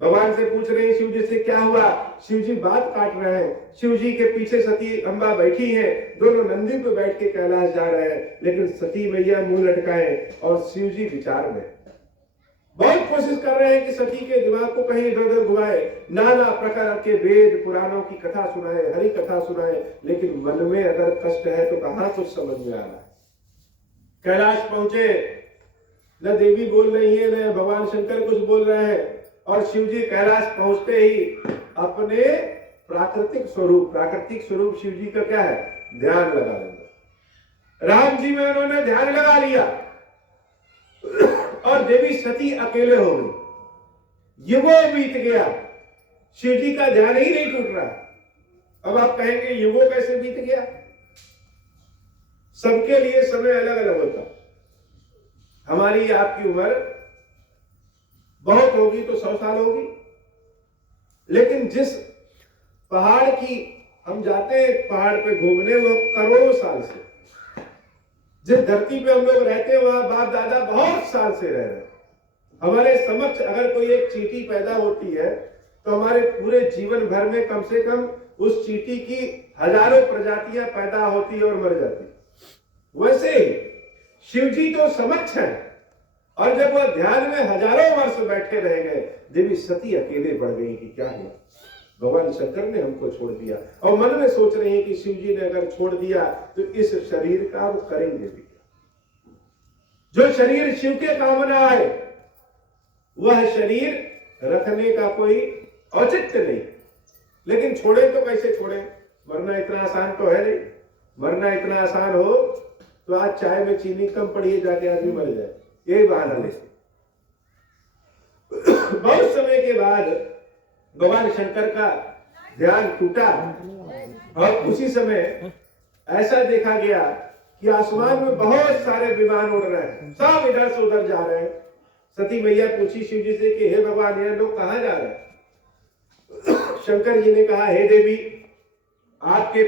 भगवान से पूछ रहे हैं शिव जी से क्या हुआ, शिव जी बात काट रहे हैं। शिव जी के पीछे सती अम्बा बैठी हैं, दोनों नंदी पे बैठ के कैलाश जा रहे हैं, लेकिन सती मैया मुंह लटकाए और शिव जी विचार में बहुत कोशिश कर रहे हैं कि सती के दिमाग को कहीं इधर उधर घुमाए, नाना प्रकार के वेद पुराणों की कथा सुनाए, हरि कथा सुनाए, लेकिन मन में अगर कष्ट है तो कहां कुछ समझ में आ रहा है। कैलाश पहुंचे, न देवी बोल रही है, न भगवान शंकर कुछ बोल रहे हैं। और शिव जी कैलाश पहुंचते ही अपने प्राकृतिक स्वरूप शिव जी का क्या है, ध्यान लगा लेंगे। राम जी में उन्होंने ध्यान लगा लिया और देवी सती अकेले हो गई। युगों बीत गया, शिव जी का ध्यान ही नहीं टूट रहा। अब आप कहेंगे युगों कैसे बीत गया? सबके लिए समय अलग अलग होता। हमारी आपकी उम्र बहुत होगी तो 100 साल होगी, लेकिन जिस पहाड़ की हम जाते हैं पहाड़ पे घूमने, वो करोड़ों साल से, जिस धरती पे हम लोग रहते हैं वहां बाप दादा बहुत साल से रह रहे हैं। हमारे समक्ष अगर कोई एक चींटी पैदा होती है तो हमारे पूरे जीवन भर में कम से कम उस चींटी की हजारों प्रजातियां पैदा होती और मर जाती। वैसे ही शिव जी तो समक्ष हैं, और जब वह ध्यान में हजारों वर्ष बैठे रह गए, देवी सती अकेले पड़ गई कि क्या हुआ, भगवान शंकर ने हमको छोड़ दिया। और मन में सोच रही है कि शिव जी ने अगर छोड़ दिया तो इस शरीर का वो करेंगे भी क्या? जो शरीर शिव के काम न आए वह शरीर रखने का कोई औचित्य नहीं। लेकिन छोड़े तो कैसे छोड़े? मरना इतना आसान तो है नहीं। मरना इतना आसान हो तो आज चाय में चीनी कम पड़ी है, जाके आदमी मर जाए, यही बहाना ले। बहुत समय के बाद भगवान शंकर का ध्यान टूटा और उसी समय ऐसा देखा गया कि आसमान में बहुत सारे विमान उड़ रहे हैं, सब इधर से उधर जा रहे हैं। सती मैया पूछी शिव जी से कि हे भगवान, ये लोग कहां जा रहे हैं? शंकर जी ने कहा, हे देवी, आपके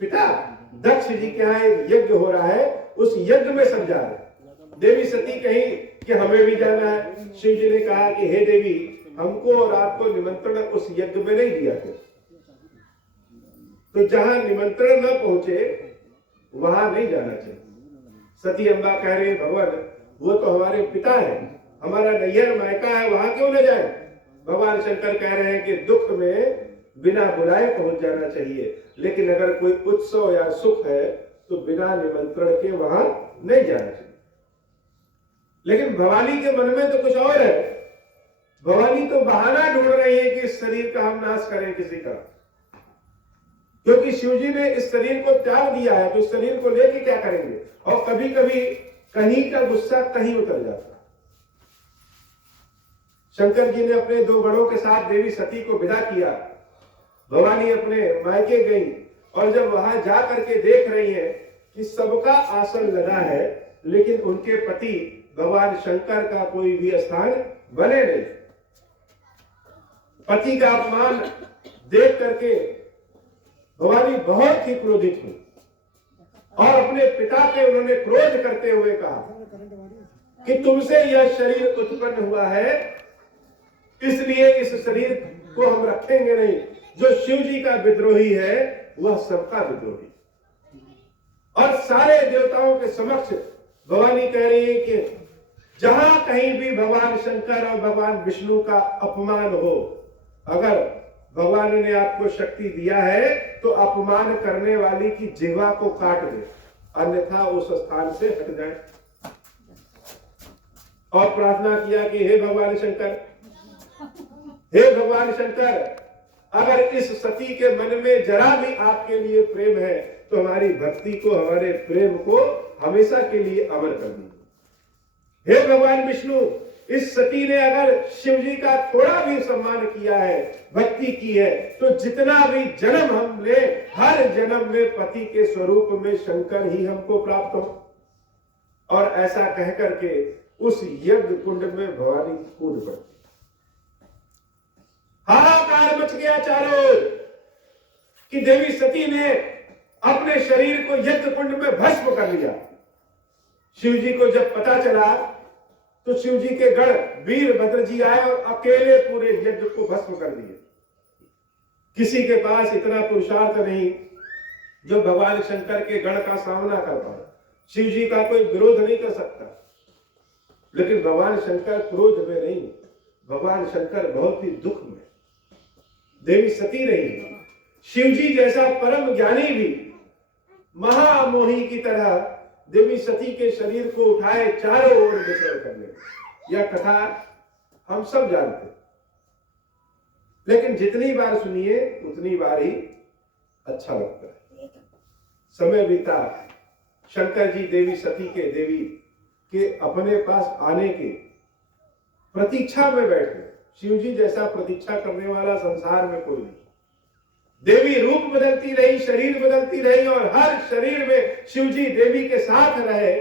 पिता दक्ष जी के यहाँ एक यज्ञ हो रहा है, उस यज्ञ में सब जा रहे हैं। देवी सती कही कि हमें भी जाना है। शिव जी ने कहा कि हे देवी, हमको और आपको निमंत्रण उस यज्ञ में नहीं दिया गया, तो जहां निमंत्रण न पहुंचे वहां नहीं जाना चाहिए। सती अम्बा कह रही, भगवान वो तो हमारे पिता है, हमारा नैहर मायका है, वहां क्यों न जाए? भगवान शंकर कह रहे हैं कि दुख में बिना बुलाए पहुंच जाना चाहिए, लेकिन अगर कोई उत्सव या सुख है तो बिना निमंत्रण के वहां नहीं जाना चाहिए। लेकिन भवानी के मन में तो कुछ और है। भवानी तो बहाना ढूंढ रही है कि इस शरीर का हम नाश करें किसी का, क्योंकि शिवजी ने इस शरीर को त्याग दिया है, तो इस शरीर को लेके क्या करेंगे? और कभी कभी कहीं का गुस्सा कहीं उतर जाता है। शंकर जी ने अपने 2 गणों के साथ देवी सती को विदा किया। भवानी अपने मायके गई और जब वहां जा करके देख रही है कि सबका आसन लगा है, लेकिन उनके पति भगवान शंकर का कोई भी स्थान बने नहीं। पति का अपमान देख करके भवानी बहुत ही क्रोधित हुई और अपने पिता पे उन्होंने क्रोध करते हुए कहा कि तुमसे यह शरीर उत्पन्न हुआ है, इसलिए इस शरीर को हम रखेंगे नहीं। जो शिव जी का विद्रोही है वह सबका विद्रोही। और सारे देवताओं के समक्ष भवानी कह रही है कि जहां कहीं भी भगवान शंकर और भगवान विष्णु का अपमान हो, अगर भगवान ने आपको शक्ति दिया है तो अपमान करने वाली की जिह्वा को काट दे, अन्यथा उस स्थान से हट जाए। और प्रार्थना किया कि हे भगवान शंकर, हे भगवान शंकर, अगर इस सती के मन में जरा भी आपके लिए प्रेम है तो हमारी भक्ति को, हमारे प्रेम को हमेशा के लिए अमर कर दीजिए। हे भगवान विष्णु, इस सती ने अगर शिव जी का थोड़ा भी सम्मान किया है, भक्ति की है, तो जितना भी जन्म हम ले, हर जन्म में पति के स्वरूप में शंकर ही हमको प्राप्त हो। और ऐसा कह करके उस यज्ञ कुंड में भवानी कूद पड़ती। हाहाकार मच गया चारों ओर कि देवी सती ने अपने शरीर को यज्ञ कुंड में भस्म कर लिया। शिव जी को जब पता चला तो शिव जी के गण वीरभद्र जी आए और अकेले पूरे यज्ञ को भस्म कर दिए। किसी के पास इतना पुरुषार्थ नहीं जो भगवान शंकर के गण का सामना कर पाए। शिव जी का कोई विरोध नहीं कर सकता, लेकिन भगवान शंकर क्रोध में नहीं, भगवान शंकर बहुत ही दुख में। देवी सती नहीं, शिव जी जैसा परम ज्ञानी भी महामोही की तरह देवी सती के शरीर को उठाए चारों ओर विचरण करने। यह कथा हम सब जानते। लेकिन जितनी बार सुनिए उतनी बार ही अच्छा लगता है। समय बीता, शंकर जी देवी सती के अपने पास आने के प्रतीक्षा में बैठे। शिव जी जैसा प्रतीक्षा करने वाला संसार में कोई नहीं। देवी रूप बदलती रही, शरीर बदलती रही, और हर शरीर में शिव जी देवी के साथ रहे,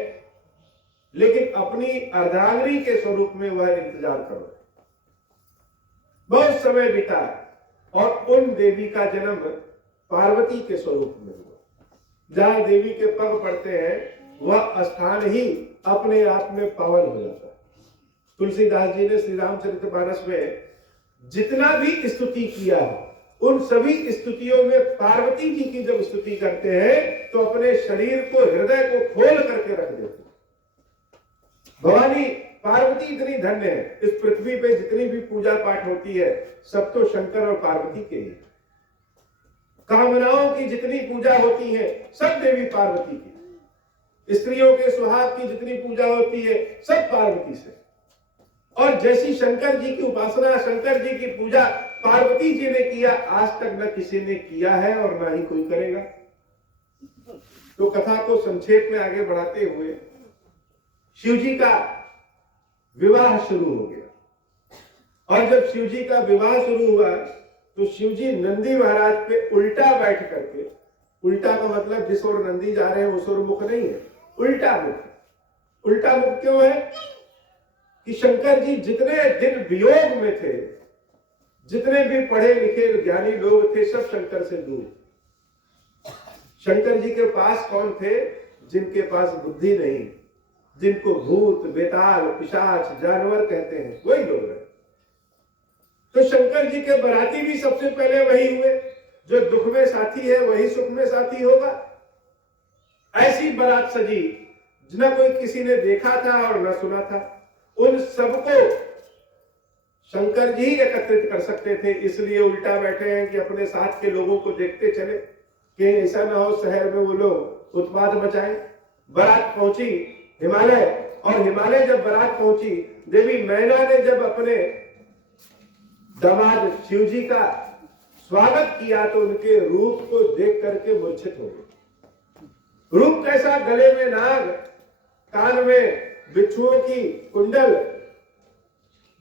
लेकिन अपनी अर्धांगिनी के स्वरूप में वह इंतजार कर रहे। बहुत समय बीता और उन देवी का जन्म पार्वती के स्वरूप में हुआ। जहां देवी के पग पड़ते हैं वह स्थान ही अपने आप में पावन हो जाता है। तुलसीदास जी ने श्री रामचरितमानस में जितना भी स्तुति किया है, उन सभी स्तुतियों में पार्वती जी की जब स्तुति करते हैं तो अपने शरीर को, हृदय को खोल करके रख देते हैं। भवानी पार्वती इतनी धन्य है। इस पृथ्वी पे जितनी भी पूजा पाठ होती है सब तो शंकर और पार्वती के ही। कामनाओं की जितनी पूजा होती है सब देवी पार्वती की। स्त्रियों के सुहाग की जितनी पूजा होती है सब पार्वती से। और जैसी शंकर जी की उपासना, शंकर जी की पूजा पार्वती जी ने किया, आज तक न किसी ने किया है और ना ही कोई करेगा। तो कथा को संक्षेप में आगे बढ़ाते हुए शिव जी का विवाह शुरू हो गया। और जब शिव जी का विवाह शुरू हुआ तो शिव जी नंदी महाराज पे उल्टा बैठ करके, उल्टा का मतलब जिस ओर नंदी जा रहे हैं उस ओर मुख नहीं है, उल्टा मुख। उल्टा मुख क्यों है कि शंकर जी जितने दिन वियोग में थे, जितने भी पढ़े लिखे ज्ञानी लोग थे, सब शंकर से दूर। शंकर जी के पास कौन थे? जिनके पास बुद्धि नहीं, जिनको भूत, बेताल, पिशाच, जानवर कहते हैं, वही लोग हैं। तो शंकर जी के बराती भी सबसे पहले वही हुए। जो दुख में साथी है वही सुख में साथी होगा। ऐसी बारात सजी न कोई किसी ने देखा था और न सुना था। उन सबको शंकर जी एकत्रित कर सकते थे, इसलिए उल्टा बैठे हैं कि अपने साथ के लोगों को देखते चले कि ऐसा ना हो शहर में वो लोग उत्पात मचाएं। बारात पहुंची हिमालय, और हिमालय जब बारात पहुंची, देवी मैना ने जब अपने दामाद शिव जी का स्वागत किया तो उनके रूप को देख करके मूर्छित हो गए। रूप कैसा? गले में नाग, कान में बिच्छुओं की कुंडल,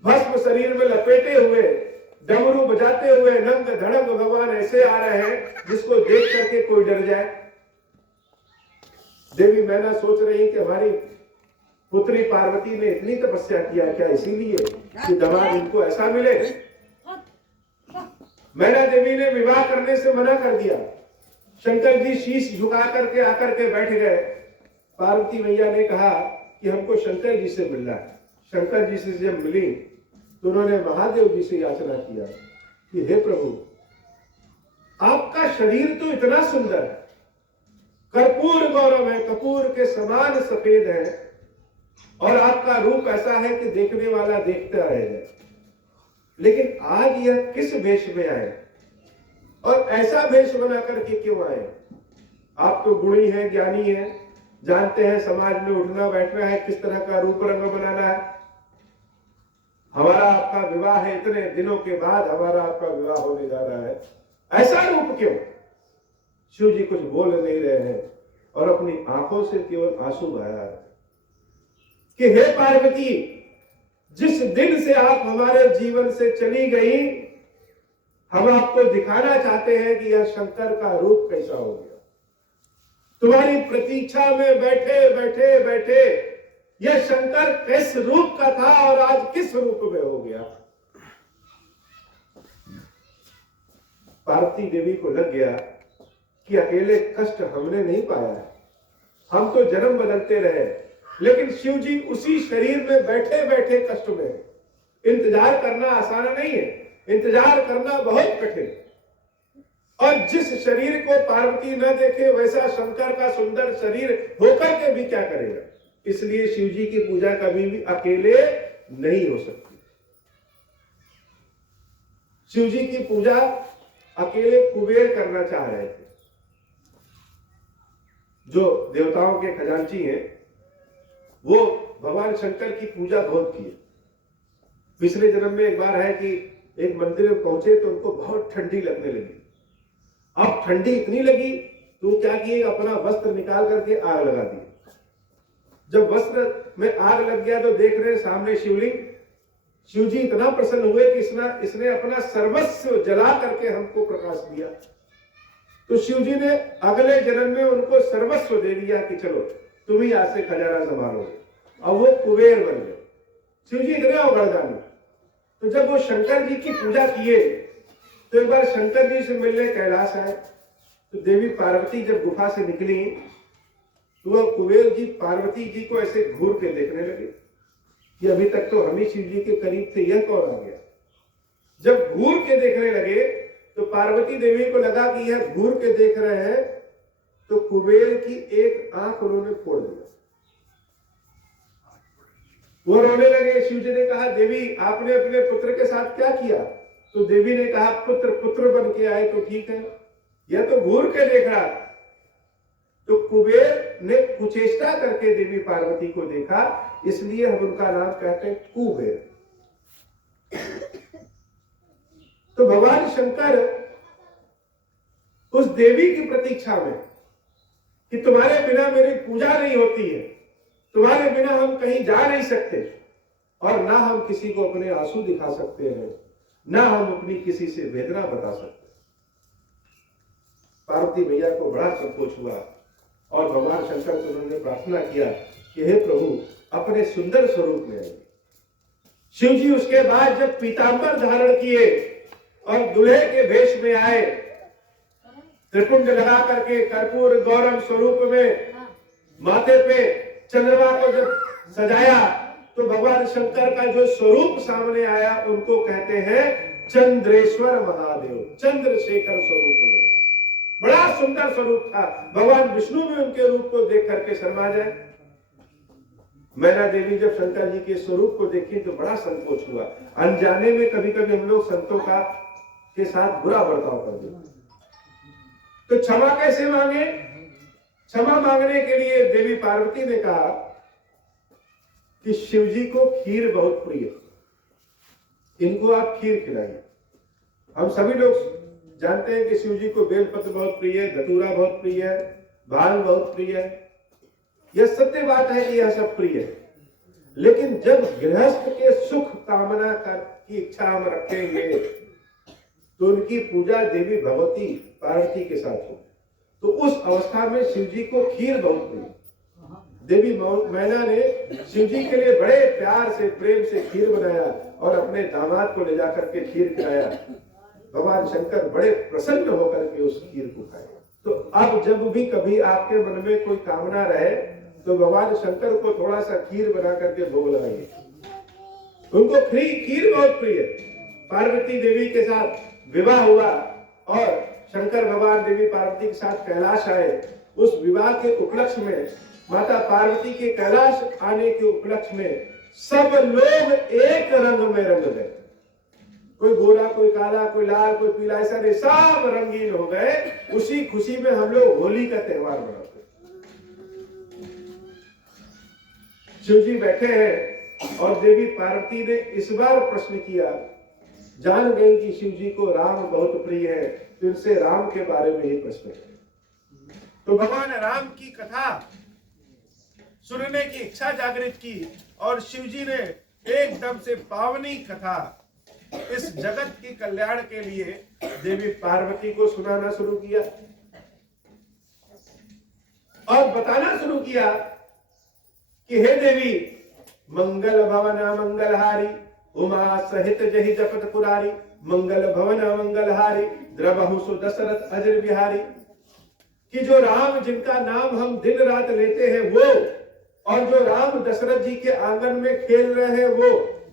भस्म शरीर में लपेटे हुए, डमरू बजाते हुए नंग धड़ंग भगवान ऐसे आ रहे हैं जिसको देख करके कोई डर जाए। देवी मैना सोच रही कि हमारी पुत्री पार्वती ने इतनी तपस्या किया क्या इसीलिए कि दामाद इनको ऐसा मिले? मैना देवी ने विवाह करने से मना कर दिया। शंकर जी शीश झुका करके आकर के बैठ गए। पार्वती मैया ने कहा कि हमको शंकर जी से मिलना है। शंकर जी से जब मिली तो उन्होंने महादेव जी से याचना किया कि हे प्रभु, आपका शरीर तो इतना सुंदर है, कर्पूर गौरव है, कपूर के समान सफेद है, और आपका रूप ऐसा है कि देखने वाला देखता रह जाए, लेकिन आज यह किस वेश में आए और ऐसा वेश बना करके क्यों आए? आप तो गुणी हैं, ज्ञानी हैं, जानते हैं समाज में उठना बैठना है, किस तरह का रूप रंग बनाना है। हमारा आपका विवाह है, इतने दिनों के बाद हमारा आपका विवाह होने जा रहा है, ऐसा रूप क्यों? शिव जी कुछ बोल नहीं रहे हैं और अपनी आंखों से केवल आंसू बहा है कि हे पार्वती, जिस दिन से आप हमारे जीवन से चली गई, हम आपको दिखाना चाहते हैं कि यह शंकर का रूप कैसा हो गया। तुम्हारी प्रतीक्षा में बैठे बैठे बैठे यह शंकर किस रूप का था और आज किस रूप में हो गया। पार्वती देवी को लग गया कि अकेले कष्ट हमने नहीं पाया है, हम तो जन्म बदलते रहे, लेकिन शिव जी उसी शरीर में बैठे बैठे कष्ट में। इंतजार करना आसान नहीं है, इंतजार करना बहुत कठिन। और जिस शरीर को पार्वती न देखे वैसा शंकर का सुंदर शरीर होकर के भी क्या करेगा? इसलिए शिव जी की पूजा कभी भी अकेले नहीं हो सकती। शिव जी की पूजा अकेले कुबेर करना चाह रहे थे, जो देवताओं के खजांची हैं, वो भगवान शंकर की पूजा बहुत की है। पिछले जन्म में एक बार है कि एक मंदिर में पहुंचे तो उनको बहुत ठंडी लगने लगी। अब ठंडी इतनी लगी तो क्या किए, अपना वस्त्र निकाल करके आग लगा दी। जब वस्त्र में आग लग गया तो देख रहे सामने शिवलिंग। शिव जी इतना प्रसन्न हुए कि इसने अपना सर्वस्व जला करके हमको प्रकाश दिया। तो शिव जी ने अगले जन्म में उनको सर्वस्व दे दिया कि चलो तुम ही आज से खजाना संभालोगे। अब वो कुबेर बन गए। शिव जी इतने अवगढ़दानी। तो जब वो शंकर जी की पूजा किए तो एक बार शंकर जी से मिलने कैलाश आए। तो देवी पार्वती जब गुफा से निकली तो वह कुबेर जी पार्वती जी को ऐसे घूर के देखने लगे कि अभी तक तो हम ही शिव जी के करीब थे, यह कौन आ गया। जब घूर के देखने लगे तो पार्वती देवी को लगा कि यह घूर के देख रहे हैं, तो कुबेर की एक आंख उन्होंने फोड़ दिया। वो रोने लगे। शिव जी ने कहा, देवी आपने अपने पुत्र के साथ क्या किया। तो देवी ने कहा, पुत्र पुत्र बन के आए तो ठीक है, यह तो घूर के देख रहा। तो कुबेर ने कुचेष्टा करके देवी पार्वती को देखा, इसलिए हम उनका नाम कहते हैं कुबेर। तो भगवान शंकर उस देवी की प्रतीक्षा में कि तुम्हारे बिना मेरी पूजा नहीं होती है, तुम्हारे बिना हम कहीं जा नहीं सकते, और ना हम किसी को अपने आंसू दिखा सकते हैं, ना हम अपनी किसी से वेदना बता सकते। पार्वती मैया को बड़ा संकोच हुआ और भगवान शंकर से उन्होंने प्रार्थना किया कि हे प्रभु अपने सुंदर स्वरूप में आइए। शिव जी उसके बाद जब पीतांबर धारण किए और दूल्हे के वेश में आए, त्रिपुंड लगा करके कर्पूर गौरम स्वरूप में माथे पे चंद्रमा को जब सजाया तो भगवान शंकर का जो स्वरूप सामने आया उनको कहते हैं चंद्रेश्वर महादेव। चंद्रशेखर स्वरूप में बड़ा सुंदर स्वरूप था। भगवान विष्णु भी उनके रूप को देख करके शर्मा जाए। मैना देवी जब शंकर जी के स्वरूप को देखी तो बड़ा संकोच हुआ। अनजाने में कभी कभी हम लोग संतों का के साथ बुरा बर्ताव कर देते। तो क्षमा कैसे मांगे। क्षमा मांगने के लिए देवी पार्वती ने कहा कि शिव जी को खीर बहुत प्रिय, इनको आप खीर खिलाइए। हम सभी लोग जानते हैं कि शिव जी को बेलपत्र बहुत प्रिय है, धतूरा बहुत प्रिय है, भांग बहुत प्रिय है। यह सत्य बात है कि यह सब प्रिय है, लेकिन जब गृहस्थ के सुख कामना की इच्छा हम रखेंगे तो उनकी पूजा देवी भगवती पार्वती के साथ हो। तो उस अवस्था में शिव जी को खीर बहुत प्रिय। देवी मैना ने शिव जी के लिए बड़े प्यार से प्रेम से खीर बनाया और अपने दामाद को ले जाकर के खीर खिलाया। भगवान शंकर बड़े प्रसन्न होकर के उस खीर को खाए। तो अब जब भी कभी आपके मन में कोई कामना रहे तो भगवान शंकर को थोड़ा सा खीर बना करके भोग लगाइए। उनको खीर बहुत प्रिय। पार्वती देवी के साथ विवाह हुआ और शंकर भगवान देवी पार्वती के साथ कैलाश आए। उस विवाह के उपलक्ष्य में, माता पार्वती के कैलाश आने के उपलक्ष्य में सब लोग एक रंग में रंग गए। कोई गोरा, कोई काला, कोई लाल, कोई पीला, ऐसा नहीं, सब रंगीन हो गए। उसी खुशी में हम लोग होली का त्योहार मनाते हैं। शिव जी बैठे हैं और देवी पार्वती ने इस बार प्रश्न किया। जान गई कि शिव जी को राम बहुत प्रिय है, तो इनसे राम के बारे में ही प्रश्न किया। तो भगवान राम की कथा सुनने की इच्छा जागृत की और शिव जी ने एकदम से पावनी कथा इस जगत के कल्याण के लिए देवी पार्वती को सुनाना शुरू किया और बताना शुरू किया कि हे देवी, मंगल भवना मंगलहारी, उमा सहित जहि जपत पुरारी, मंगल भवना मंगलहारी, द्रवहु सो दशरथ अजर बिहारी। कि जो राम जिनका नाम हम दिन रात लेते हैं वो, और जो राम दशरथ जी के आंगन में खेल रहे हैं वो,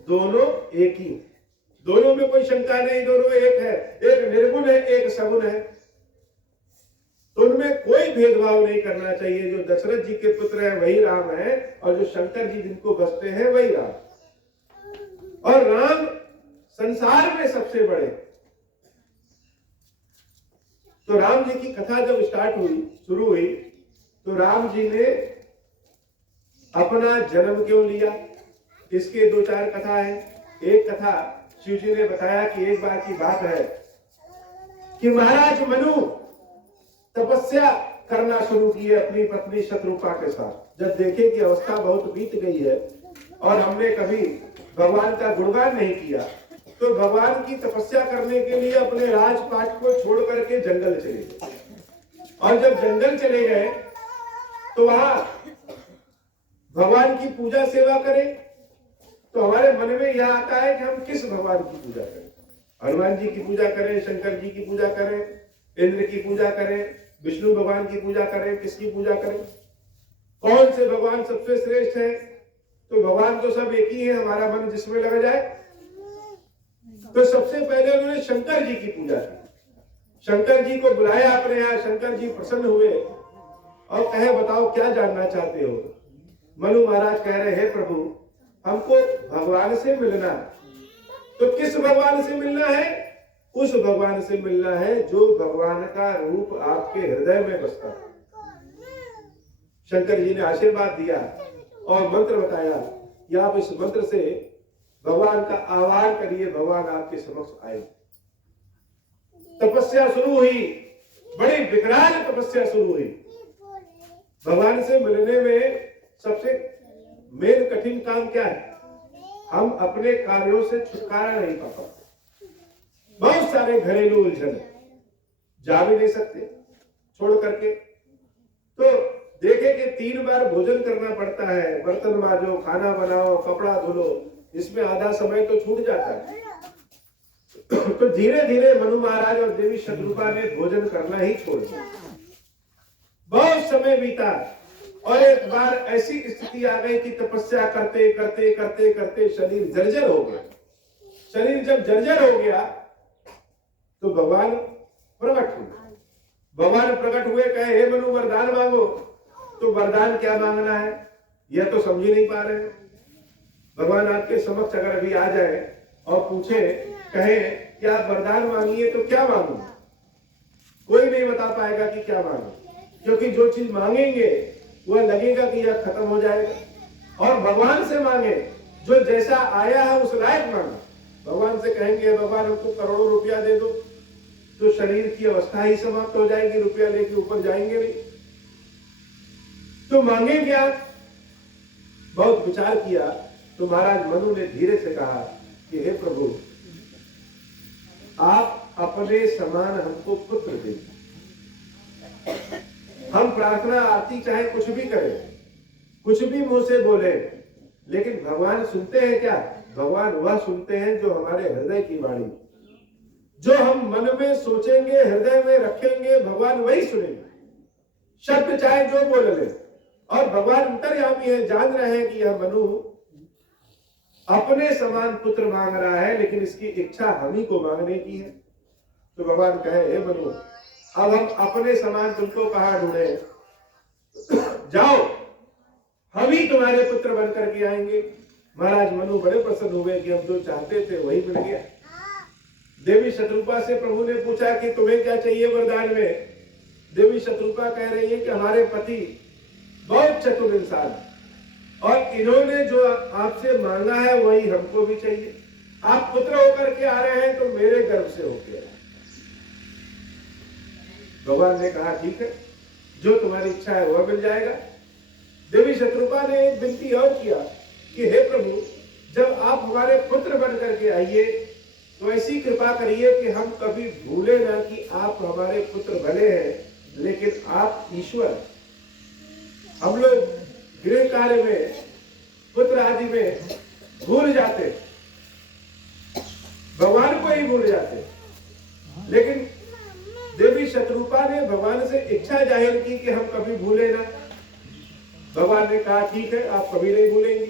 दोनों एक ही। दोनों में कोई शंका नहीं, दोनों एक है। एक निर्गुण है, एक सगुण है। तो उनमें कोई भेदभाव नहीं करना चाहिए। जो दशरथ जी के पुत्र हैं वही राम है, और जो शंकर जी जिनको बसते हैं वही राम। और राम संसार में सबसे बड़े। तो राम जी की कथा जब शुरू हुई तो राम जी ने अपना जन्म क्यों लिया, इसके दो चार कथा है। एक कथा शिव जी ने बताया कि एक बार की बात है कि महाराज मनु तपस्या करना शुरू की है अपनी पत्नी शत्रुपा के साथ। जब देखे कि अवस्था बहुत बीत गई है और हमने कभी भगवान का गुणगान नहीं किया, तो भगवान की तपस्या करने के लिए अपने राजपाट को छोड़ करके जंगल चले गए। और जब जंगल चले गए तो वहां भगवान की पूजा सेवा करें, तो हमारे मन में यह आता है कि हम किस भगवान की पूजा करें। हनुमान जी की पूजा करें, शंकर जी की पूजा करें, इंद्र की पूजा करें, विष्णु भगवान की पूजा करें, किसकी पूजा करें, कौन से भगवान सबसे श्रेष्ठ है। तो भगवान तो सब एक ही है, हमारा मन जिसमें लग जाए। तो सबसे पहले उन्होंने शंकर जी की पूजा की। शंकर जी को बुलाया अपने यहाँ। शंकर जी प्रसन्न हुए और कहे बताओ क्या जानना चाहते हो। मनु महाराज कह रहे हैं प्रभु हमको भगवान से मिलना है। तो किस भगवान से मिलना है? उस भगवान से मिलना है जो भगवान का रूप आपके हृदय में बसता है। शंकर जी ने आशीर्वाद दिया और मंत्र बताया कि आप इस मंत्र से भगवान का आह्वान करिए, भगवान आपके समक्ष आए। तपस्या शुरू हुई, बड़ी विकराल तपस्या शुरू हुई। भगवान से मिलने में सबसे मेन कठिन काम क्या है? हम अपने कार्यों से छुटकारा नहीं पा पाते। बहुत सारे घरेलू उलझन, जा भी नहीं सकते छोड़ करके। तो देखे कि 3 बार भोजन करना पड़ता है, बर्तन मांजो, खाना बनाओ, कपड़ा धुलो, इसमें आधा समय तो छूट जाता है। तो धीरे धीरे मनु महाराज और देवी शत्रुपा ने भोजन करना ही छोड़ दिया। बहुत समय बीता और एक बार ऐसी स्थिति आ गई कि तपस्या करते करते करते करते शरीर जर्जर हो गया। शरीर जब जर्जर हो गया तो भगवान प्रकट हुए। भगवान प्रकट हुए, कहे हे मनु वरदान मांगो। तो वरदान क्या मांगना है यह तो समझ ही नहीं पा रहे। भगवान आपके समक्ष अगर अभी आ जाए और पूछे, कहे कि आप वरदान मांगिए तो क्या मांगो, कोई नहीं बता पाएगा कि क्या मांगो, क्योंकि जो चीज मांगेंगे वह लगेगा कि यह खत्म हो जाएगा। और भगवान से मांगे जो जैसा आया है उस लायक मांगे। भगवान से कहेंगे भगवान हमको करोड़ों रुपया दे दो, तो शरीर की अवस्था ही समाप्त हो जाएगी, रुपया लेके ऊपर जाएंगे नहीं। तो मांगे क्या? बहुत विचार किया तो महाराज मनु ने धीरे से कहा कि हे प्रभु आप अपने समान हमको पुत्र दीजिए। हम प्रार्थना आरती चाहे कुछ भी करें, कुछ भी मुंह से बोले, लेकिन भगवान सुनते हैं क्या? भगवान वह सुनते हैं जो हमारे हृदय की वाणी, जो हम मन में सोचेंगे, हृदय में रखेंगे, भगवान वही सुनेंगे। शब्द चाहे जो बोल ले। और भगवान अंतर्यामी है, जान रहे हैं कि यह मनु अपने समान पुत्र मांग रहा है, लेकिन इसकी इच्छा हम ही को मांगने की है। तो भगवान कहे हे मनु अब हम अपने समान तुमको कहां ढूंढे, जाओ हम ही तुम्हारे पुत्र बन करके आएंगे। महाराज मनु बड़े प्रसन्न हुए कि हम जो चाहते थे वही मिल गया। देवी शत्रुपा से प्रभु ने पूछा कि तुम्हें क्या चाहिए वरदान में। देवी शत्रुपा कह रही है कि हमारे पति बहुत चतुर इंसान और इन्होंने जो आपसे मांगा है वही हमको भी चाहिए। आप पुत्र होकर के आ रहे हैं तो मेरे गर्भ से होके। भगवान ने कहा ठीक है, जो तुम्हारी इच्छा है वह मिल जाएगा। देवी शत्रुपा ने एक विनती और किया कि हे प्रभु जब आप हमारे पुत्र बन करके आइए तो ऐसी कृपा करिए कि हम कभी भूले ना कि आप हमारे पुत्र भले हैं लेकिन आप ईश्वर। हम लोग गृह कार्य में, पुत्र आदि में भूल जाते, भगवान को ही भूल जाते। लेकिन देवी शत्रुपा ने भगवान से इच्छा जाहिर की कि हम कभी भूले ना। भगवान ने कहा ठीक है, आप कभी नहीं भूलेंगे।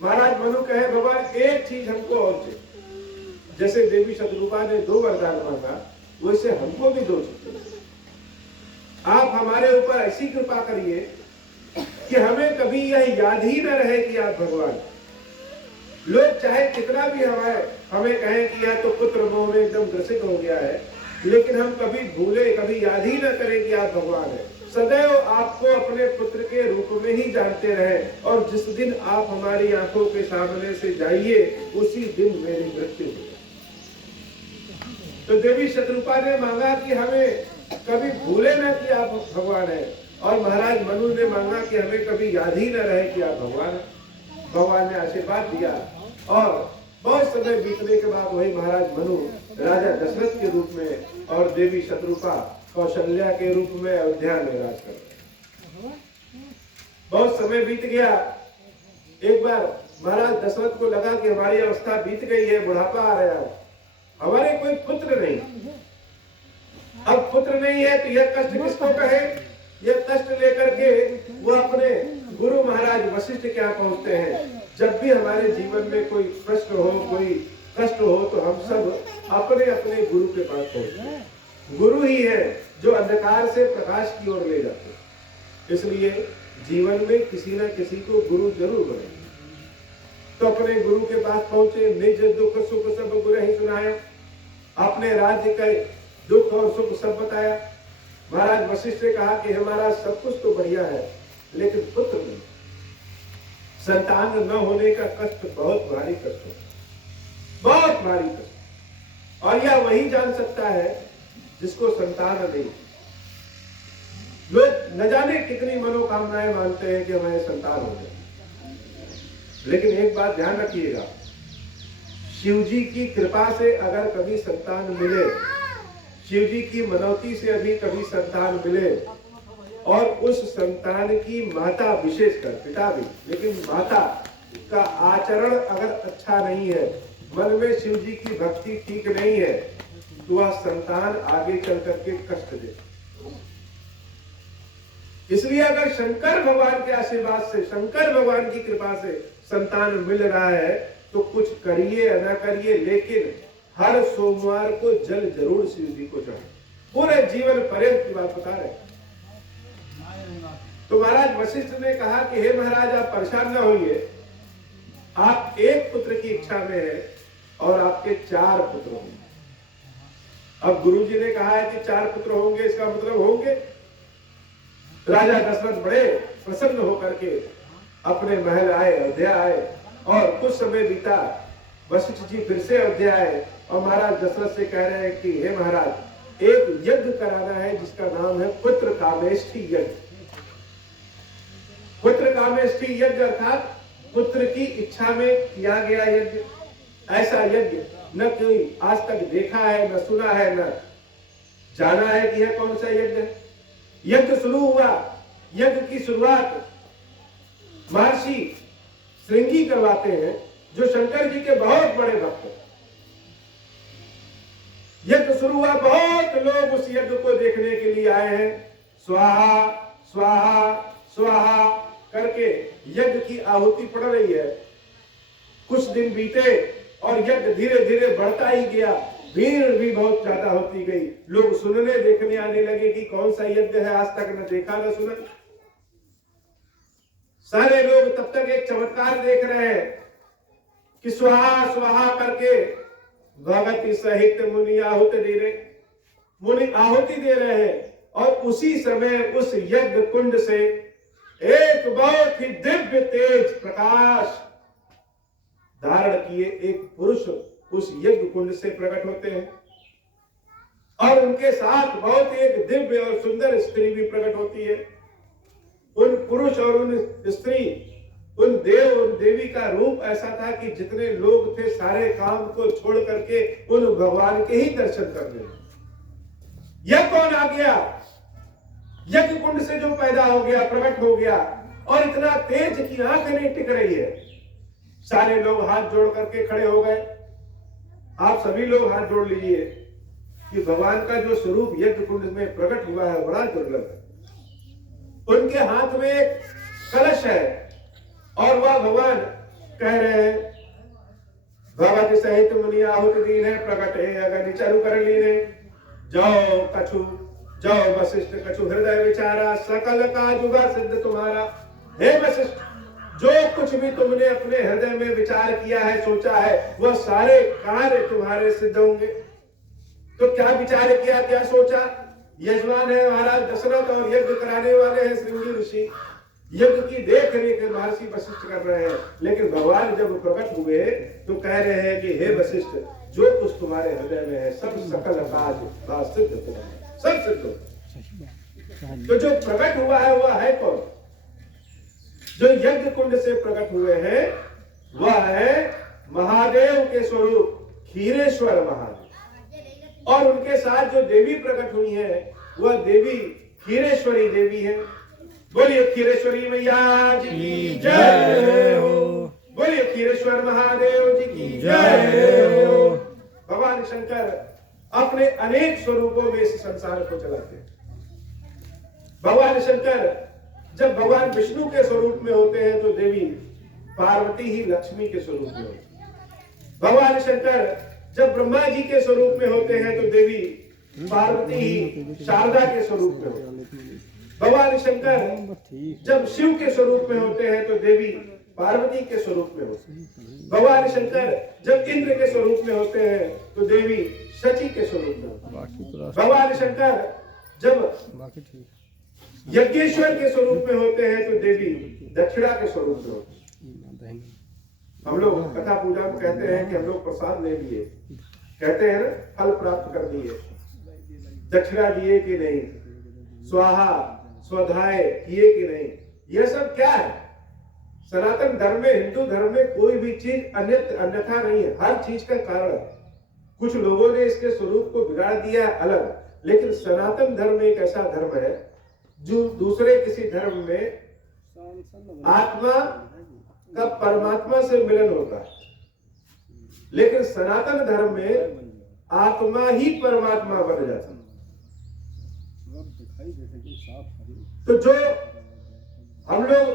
महाराज मनु कहे भगवान एक चीज हमको और चाहिए। जैसे देवी शत्रुपा ने 2 वरदान मांगा वैसे हमको भी 2 चाहिए। आप हमारे ऊपर ऐसी कृपा करिए कि हमें कभी यह याद ही न रहे कि आप भगवान। लोग चाहे कितना भी हमें कहें कि यह तो पुत्र मोह में एकदम ग्रसित हो गया है, लेकिन हम कभी भूले, कभी याद ही न करें कि आप भगवान हैं। सदैव आपको अपने पुत्र के रूप में ही जानते रहे, और जिस दिन आप हमारी आंखों के सामने से जाइए उसी दिन मेरी मृत्यु हो। तो देवी शत्रुपा ने मांगा कि हमें कभी भूले ना कि आप भगवान हैं, और महाराज मनु ने मांगा कि हमें कभी याद ही न रहे कि आप भगवान हैं। भगवान ने आशीर्वाद दिया, और बहुत समय बीतने के बाद वही महाराज मनु राजा दशरथ के रूप में और देवी शत्रुपा कौशल्या के रूप में अयोध्या में राज कर रहे। बहुत समय बीत गया। एक बार महाराज दशरथ को लगा कि हमारी अवस्था बीत गई है, बुढ़ापा आ रहा है, हमारे कोई पुत्र नहीं। अब पुत्र नहीं है तो यह कष्ट किसको कहे। यह कष्ट लेकर के वो अपने गुरु महाराज वशिष्ठ के यहाँ पहुंचते हैं। जब भी हमारे जीवन में कोई प्रश्न हो, कोई कष्ट हो, तो हम सब अपने अपने गुरु के पास पहुंचते हैं। गुरु ही है जो अंधकार से प्रकाश की ओर ले जाते हैं। इसलिए जीवन में किसी न किसी को गुरु जरूर बने। तो अपने गुरु के पास पहुंचे। निज दुख सुख सब गुरु ही सुनाया। अपने राज्य का दुख और सुख सब बताया। महाराज वशिष्ठ ने कहा कि हमारा सब कुछ तो बढ़िया है, लेकिन पुत्र नहीं, संतान न होने का कष्ट बहुत भारी कष्ट है, बहुत भारी कष्ट। और यह वही जान सकता है जिसको संतान नहीं। लोग न जाने कितनी मनोकामनाएं मानते हैं कि हमारे संतान हो जाए, लेकिन एक बात ध्यान रखिएगा, शिव जी की कृपा से अगर कभी संतान मिले, शिव जी की मनौती से अभी कभी संतान मिले, और उस संतान की माता, विशेषकर पिता भी, लेकिन माता का आचरण अगर अच्छा नहीं है, मन में शिव जी की भक्ति ठीक नहीं है, तो वह संतान आगे चल करके कष्ट दे। इसलिए अगर शंकर भगवान के आशीर्वाद से, शंकर भगवान की कृपा से संतान मिल रहा है, तो कुछ करिए या ना करिए, लेकिन हर सोमवार को जल जरूर शिव जी को चढ़ाए। पूरे जीवन पर्यंत की बात बता रहे। तो महाराज वशिष्ठ ने कहा कि हे महाराज, आप परेशान न होइए, आप एक पुत्र की इच्छा में हैं और आपके 4 पुत्र होंगे। अब गुरुजी ने कहा है कि 4 पुत्र होंगे, इसका मतलब होंगे। राजा दशरथ बड़े प्रसन्न होकर के अपने महल आए, अयोध्या आए, और कुछ समय बीता। वशिष्ठ जी फिर से अयोध्या आए और महाराज दशरथ से कह रहे हैं कि हे महाराज, एक यज्ञ कराना है जिसका नाम है पुत्र कामेष्ठी यज्ञ। पुत्र कामेष्ठी यज्ञ अर्थात पुत्र की इच्छा में किया गया यज्ञ। ऐसा यज्ञ न कोई आज तक देखा है, न सुना है, न जाना है कि यह कौन सा यज्ञ है। यज्ञ शुरू हुआ। यज्ञ की शुरुआत महर्षि श्रृंगी करवाते हैं, जो शंकर जी के बहुत बड़े भक्त हैं। यज्ञ शुरू हुआ, बहुत लोग उस यज्ञ को देखने के लिए आए हैं। स्वाहा स्वाहा स्वाहा करके यज्ञ की आहुति पड़ रही है। कुछ दिन बीते और यज्ञ धीरे धीरे बढ़ता ही गया। भीड़ भी बहुत ज्यादा होती गई। लोग सुनने देखने आने लगे कि कौन सा यज्ञ है, आज तक न देखा न सुना। सारे लोग तब तक एक चमत्कार देख रहे हैं कि स्वाहा स्वाहा करके भगति सहित मुनि आहुति दे रहे, मुनि आहुति दे रहे हैं। और उसी समय उस यज्ञ कुंड से एक बहुत ही दिव्य तेज प्रकाश धारण किए एक पुरुष उस यज्ञ कुंड से प्रकट होते हैं, और उनके साथ बहुत एक दिव्य और सुंदर स्त्री भी प्रकट होती है। उन पुरुष और उन स्त्री, उन देव और देवी का रूप ऐसा था कि जितने लोग थे सारे काम को छोड़ करके उन भगवान के ही दर्शन करने। यह कौन आ गया? यज्ञ कुंड से जो पैदा हो गया, प्रकट हो गया, और इतना तेज कि आंख नहीं टिक रही है। सारे लोग हाथ जोड़ करके खड़े हो गए। आप सभी लोग हाथ जोड़ लीजिए कि भगवान का जो स्वरूप यज्ञ कुंड में प्रकट हुआ है बड़ा दुर्लभ है। उनके हाथ में एक कलश है और वह भगवान कह रहे हैं, भगवती सहित मुनि आहुति दीन है प्रकटे अगर निचारु कर लीने, जाओ कछु जाओ वशिष्ठ कछु हृदय विचारा, सकल काजुगा सिद्ध तुम्हारा। हे वशिष्ठ, जो कुछ भी तुमने अपने हृदय में विचार किया है, सोचा है, वह सारे कार्य तुम्हारे सिद्ध होंगे। तो क्या विचार किया, क्या सोचा? यजमान है महाराज दशरथ और यज्ञ कराने वाले हैं श्रृंगी ऋषि। यज्ञ की देख रेख महर्षि वशिष्ठ कर रहे हैं। लेकिन भगवान जब प्रकट हुए तो कह रहे हैं कि हे वशिष्ठ, जो कुछ तुम्हारे हृदय में है सब सकल काज सिद्ध हुआ, सब सिद्ध हो। तो जो प्रकट हुआ है वह है कौन? जो यज्ञ कुंड से प्रकट हुए हैं वह है महादेव के स्वरूप क्षीरेश्वर महादेव। और उनके साथ जो देवी प्रकट हुई है वह देवी क्षीरेश्वरी देवी है। बोलिए क्षीरेश्वरी मैया जी की जय हो। बोलिए क्षीरेश्वर महादेव जी की जय हो। भगवान शंकर अपने अनेक स्वरूपों में इस संसार को चलाते हैं। भगवान शंकर जब भगवान विष्णु के स्वरूप में होते हैं तो देवी पार्वती ही लक्ष्मी के स्वरूप में होती है। भगवान शंकर जब ब्रह्मा जी के स्वरूप में होते हैं तो देवी पार्वती ही शारदा के स्वरूप में होती है। भगवान शंकर जब शिव के स्वरूप में होते हैं तो देवी पार्वती के स्वरूप में होती है। भगवान शंकर जब इंद्र के स्वरूप में होते हैं तो देवी शची के स्वरूप में होती है। भगवान शंकर जब यज्ञेश्वर के स्वरूप में होते हैं तो देवी दक्षिणा के स्वरूप में होती है। हम लोग कथा पूजा में कहते हैं कि हम लोग प्रसाद ले लिए, कहते हैं ना फल प्राप्त कर लिए, दक्षिणा दिए कि नहीं, स्वाहा स्वधाय किए कि नहीं, यह सब क्या है? सनातन धर्म में, हिंदू धर्म में कोई भी चीज अन्यथा नहीं है, हर चीज का कारण है। कुछ लोगों ने इसके स्वरूप को बिगाड़ दिया है अलग, लेकिन सनातन धर्म एक ऐसा धर्म है जो दूसरे किसी धर्म में आत्मा का परमात्मा से मिलन होता है, लेकिन सनातन धर्म में आत्मा ही परमात्मा बन जाता है। तो जो हम लोग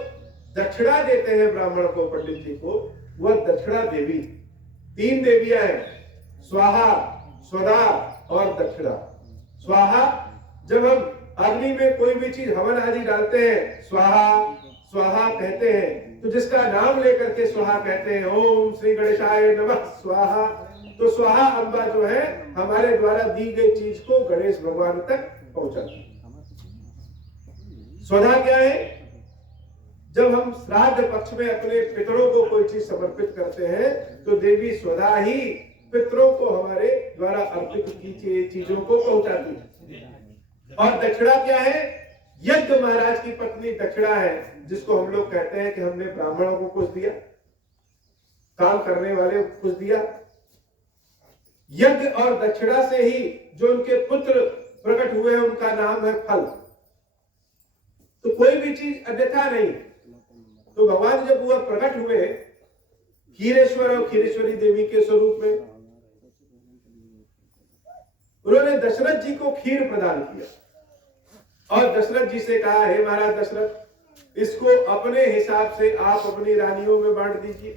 दक्षिणा देते हैं ब्राह्मण को, पंडित जी को, वह दक्षिणा देवी, 3 देवियां हैं, स्वाहा स्वधा और दक्षिणा। स्वाहा जब हम अग्नि में कोई भी चीज हवन आदि डालते हैं, स्वाहा स्वाहा कहते हैं, तो जिसका नाम लेकर के स्वाहा कहते हैं, ओम श्री गणेशाय नमः स्वाहा। तो स्वाहा अम्बा जो है हमारे द्वारा दी गई चीज को गणेश भगवान तक पहुंचाती है। स्वधा क्या है? जब हम श्राद्ध पक्ष में अपने पितरों को कोई चीज समर्पित करते हैं तो देवी स्वधा ही पितरों को हमारे द्वारा अर्पित की चीजों को पहुंचाती है। और दक्षिणा क्या है? यज्ञ महाराज की पत्नी दक्षिणा है, जिसको हम लोग कहते हैं कि हमने ब्राह्मणों को कुछ दिया, काम करने वाले को कुछ दिया। यज्ञ और दक्षिणा से ही जो उनके पुत्र प्रकट हुए हैं उनका नाम है फल। तो कोई भी चीज अन्यथा नहीं। तो भगवान जब वह प्रकट हुए क्षीरेश्वर और क्षीरेश्वरी देवी के स्वरूप में, उन्होंने दशरथ जी को खीर प्रदान किया और दशरथ जी से कहा, हे महाराज दशरथ, इसको अपने हिसाब से आप अपनी रानियों में बांट दीजिए।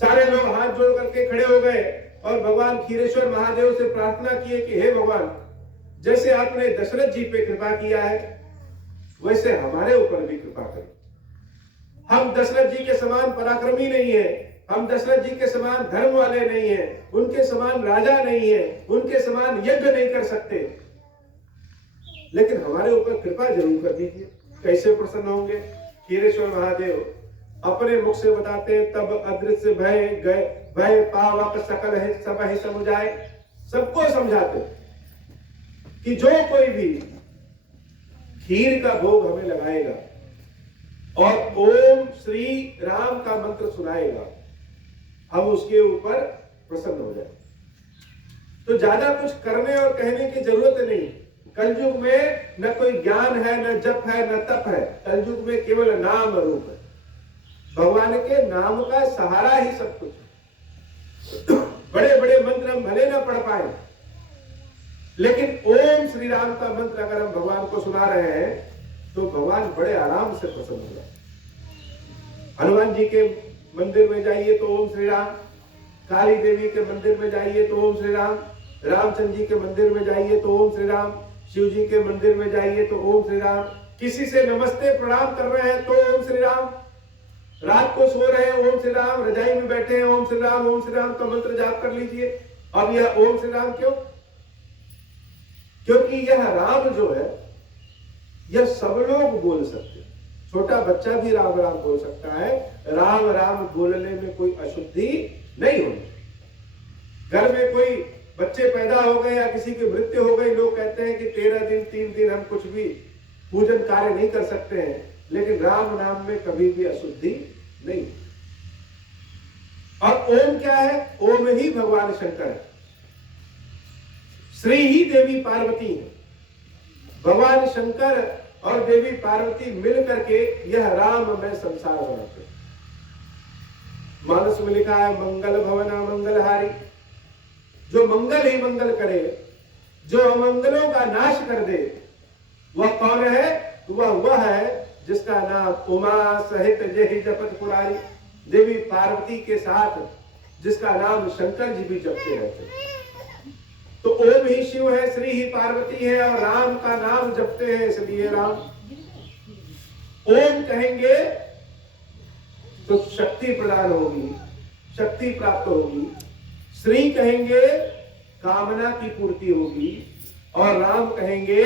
सारे लोग हाथ जोड़ करके खड़े हो गए और भगवान क्षीरेश्वर महादेव से प्रार्थना किए कि हे भगवान, जैसे आपने दशरथ जी पे कृपा किया है वैसे हमारे ऊपर भी कृपा करें। हम दशरथ जी के समान पराक्रमी नहीं है, हम दशरथ जी के समान धर्म वाले नहीं है, उनके समान राजा नहीं है, उनके समान यज्ञ नहीं कर सकते, लेकिन हमारे ऊपर कृपा जरूर कर दीजिए। कैसे प्रसन्न होंगे? क्षीरेश्वर महादेव अपने मुख से बताते हैं, तब अदृश्य भय गए भय पावक सकल है सब ही समुझाए। सबको समझाते कि जो कोई भी खीर का भोग हमें लगाएगा और ओम श्री राम का मंत्र सुनाएगा, हम उसके ऊपर प्रसन्न हो जाए। तो ज्यादा कुछ करने और कहने की जरूरत नहीं। कलयुग में न कोई ज्ञान है, न जप है, न तप है। कलयुग में केवल नाम रूप है। भगवान के नाम का सहारा ही सब कुछ। बड़े बड़े मंत्र हम भले ना पढ़ पाए, लेकिन ओम श्री राम का मंत्र अगर हम भगवान को सुना रहे हैं तो भगवान बड़े आराम से प्रसन्न हो जाए। हनुमान जी के मंदिर में जाइए तो ओम श्री राम, काली देवी के मंदिर में जाइए तो ओम श्री राम, रामचंद्र जी के मंदिर में जाइए तो ओम श्री राम, शिव जी के मंदिर में जाइए तो ओम श्री राम, किसी से नमस्ते प्रणाम कर रहे हैं तो ओम श्री राम, रात को सो रहे हैं ओम श्री राम, रजाई में बैठे हैं ओम श्री राम का मंत्र जाप कर लीजिए। अब यह ओम श्री राम क्यों? क्योंकि यह राम जो है यह सब लोग बोल सकते हैं। छोटा बच्चा भी राम राम बोल सकता है। राम राम बोलने में कोई अशुद्धि नहीं होगी। घर में कोई बच्चे पैदा हो गए या किसी की मृत्यु हो गई, लोग कहते हैं कि 13 दिन 3 दिन हम कुछ भी पूजन कार्य नहीं कर सकते हैं, लेकिन राम नाम में कभी भी अशुद्धि नहीं। और ओम क्या है? ओम ही भगवान शंकर है, श्री ही देवी पार्वती है। भगवान शंकर और देवी पार्वती मिलकर के यह राम में संसार बनाते हैं। मानस में लिखा है मंगल भवना मंगलहारी, जो मंगल ही मंगल करे, जो अमंगलों का नाश कर दे, वह कौन है? वह है जिसका नाम उमा सहित जय जपत पुरारी, देवी पार्वती के साथ जिसका नाम शंकर जी भी जपते रहते हैं। तो ओम ही शिव है, श्री ही पार्वती है, और राम का नाम जपते हैं, इसलिए राम। ओम कहेंगे तो शक्ति प्रदान होगी, शक्ति प्राप्त होगी। श्री कहेंगे कामना की पूर्ति होगी, और राम कहेंगे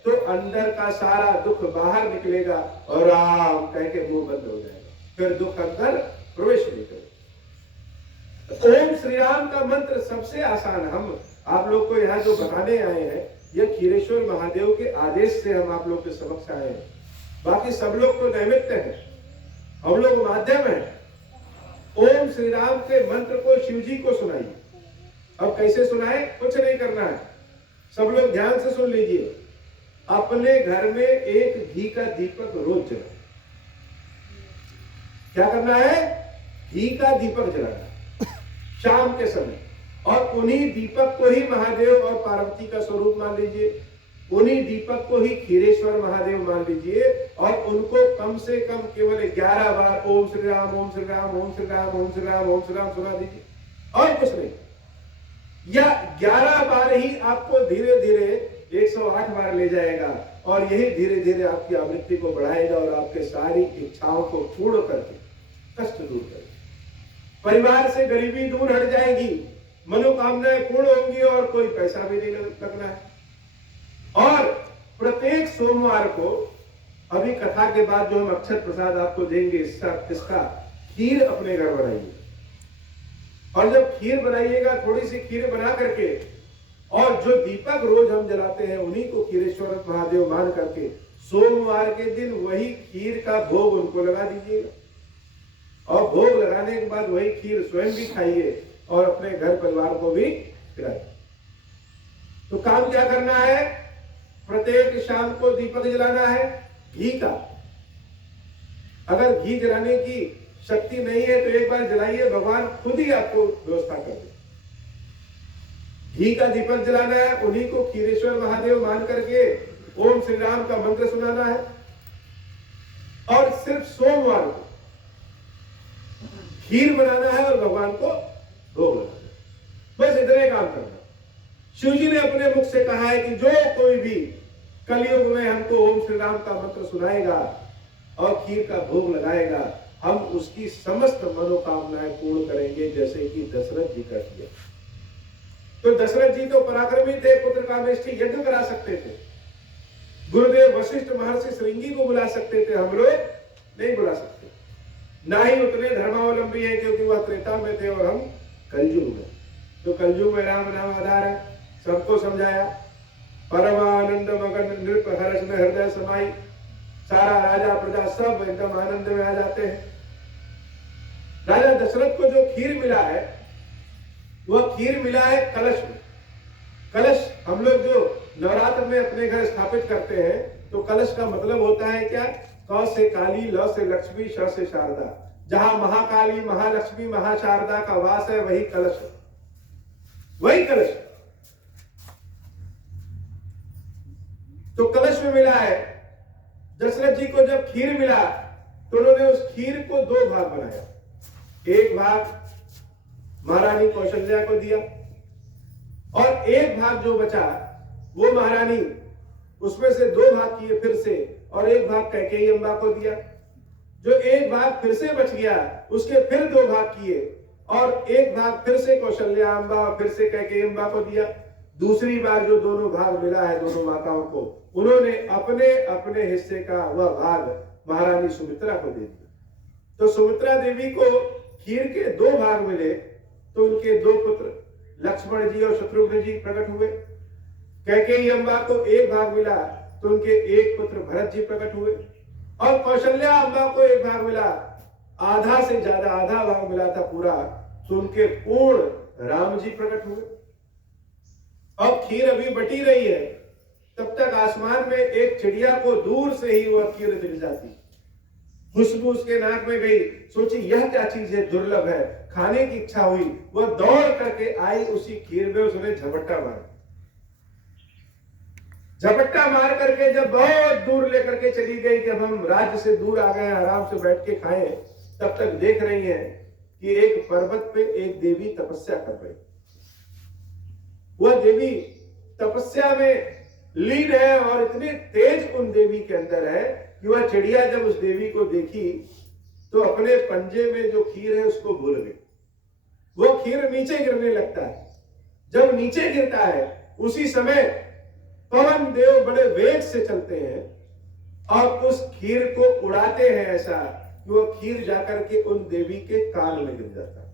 तो अंदर का सारा दुख बाहर निकलेगा, और राम कह के मुंह बंद हो जाएगा, फिर दुख अंदर प्रवेश नहीं करेगा। ओम श्री राम का मंत्र सबसे आसान, हम आप लोग को यहाँ जो बताने आए हैं, यह खीरेश्वर महादेव के आदेश से हम आप लोग के समक्ष आए हैं। बाकी सब लोग तो नैमित्य हैं, हम लोग माध्यम हैं। ओम श्री राम के मंत्र को शिव जी को सुनाइए। अब कैसे सुनाए? कुछ नहीं करना है, सब लोग ध्यान से सुन लीजिए। अपने घर में एक घी का दीपक रोज जलाए। क्या करना है? घी का दीपक जलाना शाम के समय, और उन्हीं दीपक को ही महादेव और पार्वती का स्वरूप मान लीजिए, उन्हीं दीपक को ही खीरेश्वर महादेव मान लीजिए, और उनको कम से कम केवल 11 बार ओम श्री राम ओम श्री राम ओम श्री राम ओम श्री राम ओम श्री राम सुना दीजिए, और कुछ नहीं। या 11 बार ही आपको धीरे धीरे 108 बार ले जाएगा, और यही धीरे धीरे आपकी आवृत्ति को बढ़ाएगा, और आपके सारी इच्छाओं को पूर्ण करके कष्ट दूर करेगा। परिवार से गरीबी दूर हट जाएगी, मनोकामनाएं पूर्ण होंगी, और कोई पैसा भी नहीं लगना है। और प्रत्येक सोमवार को, अभी कथा के बाद जो हम अक्षत प्रसाद आपको देंगे, इसका खीर अपने घर बनाइए। और जब खीर बनाइएगा, थोड़ी सी खीर बना करके, और जो दीपक रोज हम जलाते हैं उन्हीं को खीरेश्वर महादेव मान करके, सोमवार के दिन वही खीर का भोग उनको लगा दीजिएगा, और भोग लगाने के बाद वही खीर स्वयं भी खाइए, और अपने घर परिवार को भी खिलाइए। तो काम क्या करना है? प्रत्येक शाम को दीपक जलाना है घी का। अगर घी जलाने की शक्ति नहीं है तो एक बार जलाइए, भगवान खुद ही आपको व्यवस्था कर दे। घी का दीपक जलाना है, उन्हीं को खीरेश्वर महादेव मान करके ओम श्री राम का मंत्र सुनाना है, और सिर्फ सोमवार को खीर बनाना है और भगवान को भोग लगाना है। बस इतने काम करना। शिव जी ने अपने मुख से कहा है कि जो कोई भी कलयुग में हमको ओम श्री राम का मंत्र सुनाएगा और खीर का भोग लगाएगा, हम उसकी समस्त मनोकामनाएं पूर्ण करेंगे, जैसे कि दशरथ जी कर दिया। तो दशरथ जी तो पराक्रमी थे, पुत्र कामेष्ठी यज्ञ करा सकते थे, गुरुदेव वशिष्ठ महर्षि श्रृंगी को बुला सकते थे, हम लोग नहीं बुला सकते। ना ही उतने धर्मावलंबी हैं, क्योंकि वह त्रेता में थे और हम कलयुग में। तो कलयुग में राम नाम आधार है, सबको समझाया। परमानंद मगन नृप हर्ष में हृदय समाई, सारा राजा प्रजा सब एकदम आनंद में आ जाते हैं। राजा दशरथ को जो खीर मिला है, वह खीर मिला है कलश में। कलश हम लोग जो नवरात्र में अपने घर स्थापित करते हैं, तो कलश का मतलब होता है क्या? क से काली, ल से लक्ष्मी, श से शारदा। जहां महाकाली, महालक्ष्मी, महाशारदा का वास है, वही कलश है, वही कलश। तो कलश में मिला है। दशरथ जी को जब खीर मिला तो उन्होंने उस खीर को 2 भाग बनाया। एक भाग महारानी कौशल्या को दिया, और एक भाग जो बचा वो महारानी, उसमें से 2 भाग किए फिर से, और एक भाग कैकेयी अम्बा को दिया। जो एक भाग फिर से बच गया, उसके फिर 2 भाग किए, और एक भाग फिर से कौशल्या अम्बा और फिर से कैकेयी अम्बा को दिया। दूसरी बार जो दोनों भाग मिला है दोनों माताओं को, उन्होंने अपने अपने हिस्से का वह भाग महारानी सुमित्रा को दे दिया। तो सुमित्रा देवी को खीर के 2 भाग मिले, तो उनके 2 पुत्र लक्ष्मण जी और शत्रुघ्न जी प्रकट हुए। कैकेयी अम्बा को 1 भाग मिला, तो उनके 1 पुत्र भरत जी प्रकट हुए। और कौशल्या अम्बा को 1 भाग मिला, आधा से ज्यादा, आधा भाग मिला था पूरा, तो उनके पूर्ण राम जी प्रकट हुए। अब खीर अभी बटी रही है, तब तक आसमान में एक चिड़िया को दूर से ही वह खीर दिख जाती, खुशबू उसके नाक में गई, सोची यह क्या चीज है, दुर्लभ है, खाने की इच्छा हुई, वह दौड़ करके आई, उसी खीर में उसने झपट्टा मारा। झपट्टा मार करके जब बहुत दूर लेकर के चली गई कि अब हम राज्य से दूर आ गए, आराम से बैठ के खाएं, तब तक देख रही हैं कि एक पर्वत पे एक देवी तपस्या कर रही। वह देवी तपस्या में लीन है और इतने तेज उन देवी के अंदर है कि वह चिड़िया जब उस देवी को देखी तो अपने पंजे में जो खीर है उसको भूल गई। वो खीर नीचे गिरने लगता है। जब नीचे गिरता है उसी समय पवन देव बड़े वेग से चलते हैं और उस खीर को उड़ाते हैं, ऐसा कि वो खीर जाकर के उन देवी के कान में गिर जाता है।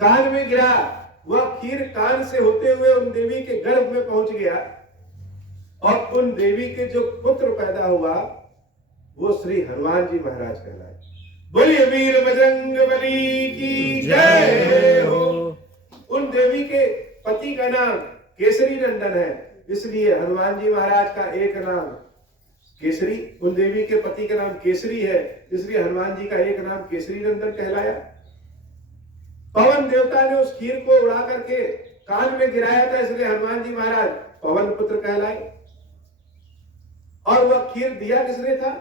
कान में गिरा, वह खीर कान से होते हुए उन देवी के गर्भ में पहुंच गया और उन देवी के जो पुत्र पैदा हुआ वो श्री हनुमान जी महाराज कहलाए। बोलिए वीर बजरंग बली की जय हो। उन देवी के पति का नाम केसरी नंदन है, इसलिए हनुमान जी महाराज का एक नाम केसरी, उन देवी के पति का नाम केसरी है, इसलिए हनुमान जी का एक नाम केसरी नंदन कहलाया। पवन देवता ने उस खीर को उड़ा करके कान में गिराया था, इसलिए हनुमान जी महाराज पवन पुत्र कहलाए। और वह खीर दिया किसने था?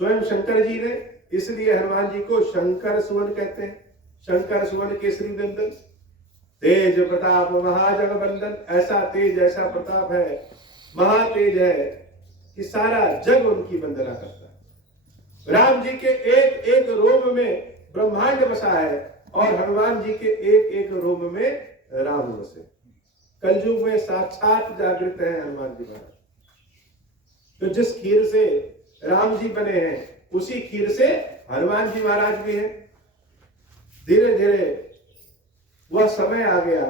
स्वयं शंकर जी ने, इसलिए हनुमान जी को शंकर सुवन कहते हैं। शंकर सुवन केसरी नंदन, तेज प्रताप महाजगबंदन। ऐसा तेज ऐसा प्रताप है, महातेज है कि सारा जग उनकी वंदना करता है। राम जी के एक एक रोम में ब्रह्मांड बसा है और हनुमान जी के एक एक रोम में राम बसे। कलयुग में साक्षात जागृत है हनुमान जी महाराज। तो जिस खीर से राम जी बने हैं उसी खीर से हनुमान जी महाराज भी हैं। धीरे धीरे वह समय आ गया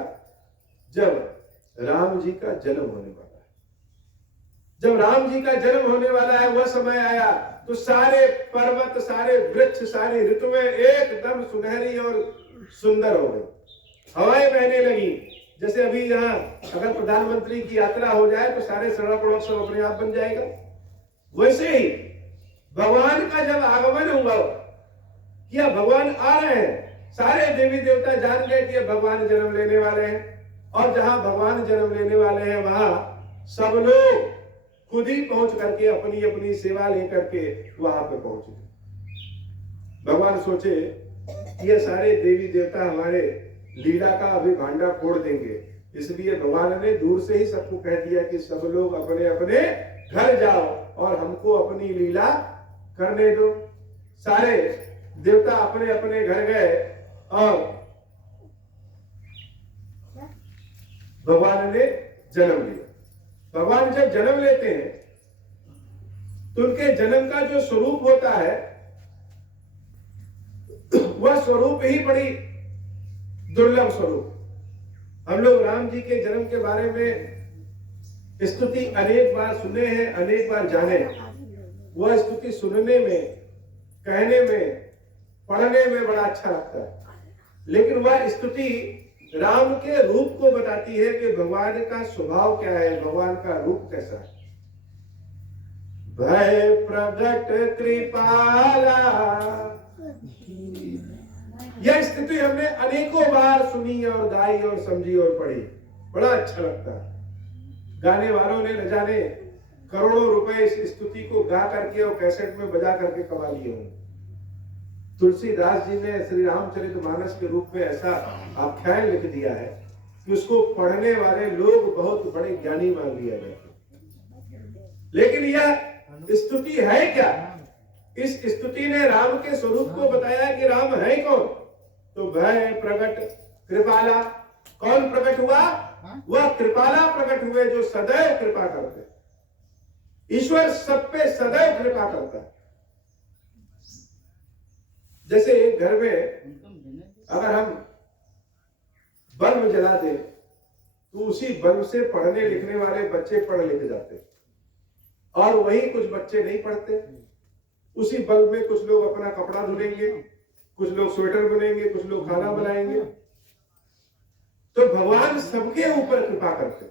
जब राम जी का जन्म होने वाला है। जब राम जी का जन्म होने वाला है वह समय आया तो सारे पर्वत, सारे वृक्ष, सारी ऋतुएं एकदम सुनहरी और सुंदर हो गई। हवाएं बहने लगी। जैसे अभी यहाँ अगर प्रधानमंत्री की यात्रा हो जाए तो सारे सड़क वड़क सब अपने आप बन जाएगा, वैसे ही भगवान का जब आगमन हुआ कि भगवान आ रहे हैं, सारे देवी देवता जान गए कि भगवान जन्म लेने वाले हैं। और जहां भगवान जन्म लेने वाले हैं वहां सब लोग खुद ही पहुंच करके अपनी अपनी सेवा लेकर के वहां पे पहुंचे। भगवान सोचे ये सारे देवी देवता हमारे लीला का अभी भांडा फोड़ देंगे, इसलिए भगवान ने दूर से ही सबको कह दिया कि सब लोग अपने अपने घर जाओ और हमको अपनी लीला करने दो। सारे देवता अपने अपने घर गए और भगवान ने जन्म लिया। भगवान जब जन्म लेते हैं तो उनके जन्म का जो स्वरूप होता है वह स्वरूप ही बड़ी दुर्लभ स्वरूप। हम लोग राम जी के जन्म के बारे में स्तुति अनेक बार सुने हैं, अनेक बार जाने। वह स्तुति सुनने में, कहने में, पढ़ने में बड़ा अच्छा लगता है, लेकिन वह स्तुति राम के रूप को बताती है कि भगवान का स्वभाव क्या है, भगवान का रूप कैसा है। भय प्रगट कृपाला, यह स्तुति हमने अनेकों बार सुनी और गाई और समझी और पढ़ी, बड़ा अच्छा लगता है। गाने वालों ने न जाने करोड़ों रुपए इस स्तुति को गा करके और कैसेट में बजा करके कमा लिए होंगे। तुलसीदास जी ने श्री रामचरितमानस के रूप में ऐसा आख्यान लिख दिया है कि उसको पढ़ने वाले लोग बहुत बड़े ज्ञानी मान लिया जाते। लेकिन यह स्तुति है क्या? इस स्तुति ने राम के स्वरूप को बताया कि राम है कौन। तो भय प्रगट कृपाला, कौन प्रकट हुआ? वह कृपाला प्रकट हुए जो सदैव कृपा करते। ईश्वर सब पे सदैव कृपा करता है। जैसे एक घर में अगर हम बल्ब जला दें तो उसी बल्ब से पढ़ने लिखने वाले बच्चे पढ़ लिख जाते, और वही कुछ बच्चे नहीं पढ़ते। उसी बल्ब में कुछ लोग अपना कपड़ा धुलेंगे, कुछ लोग स्वेटर बुनेंगे, कुछ लोग खाना बनाएंगे। तो भगवान सबके ऊपर कृपा करते।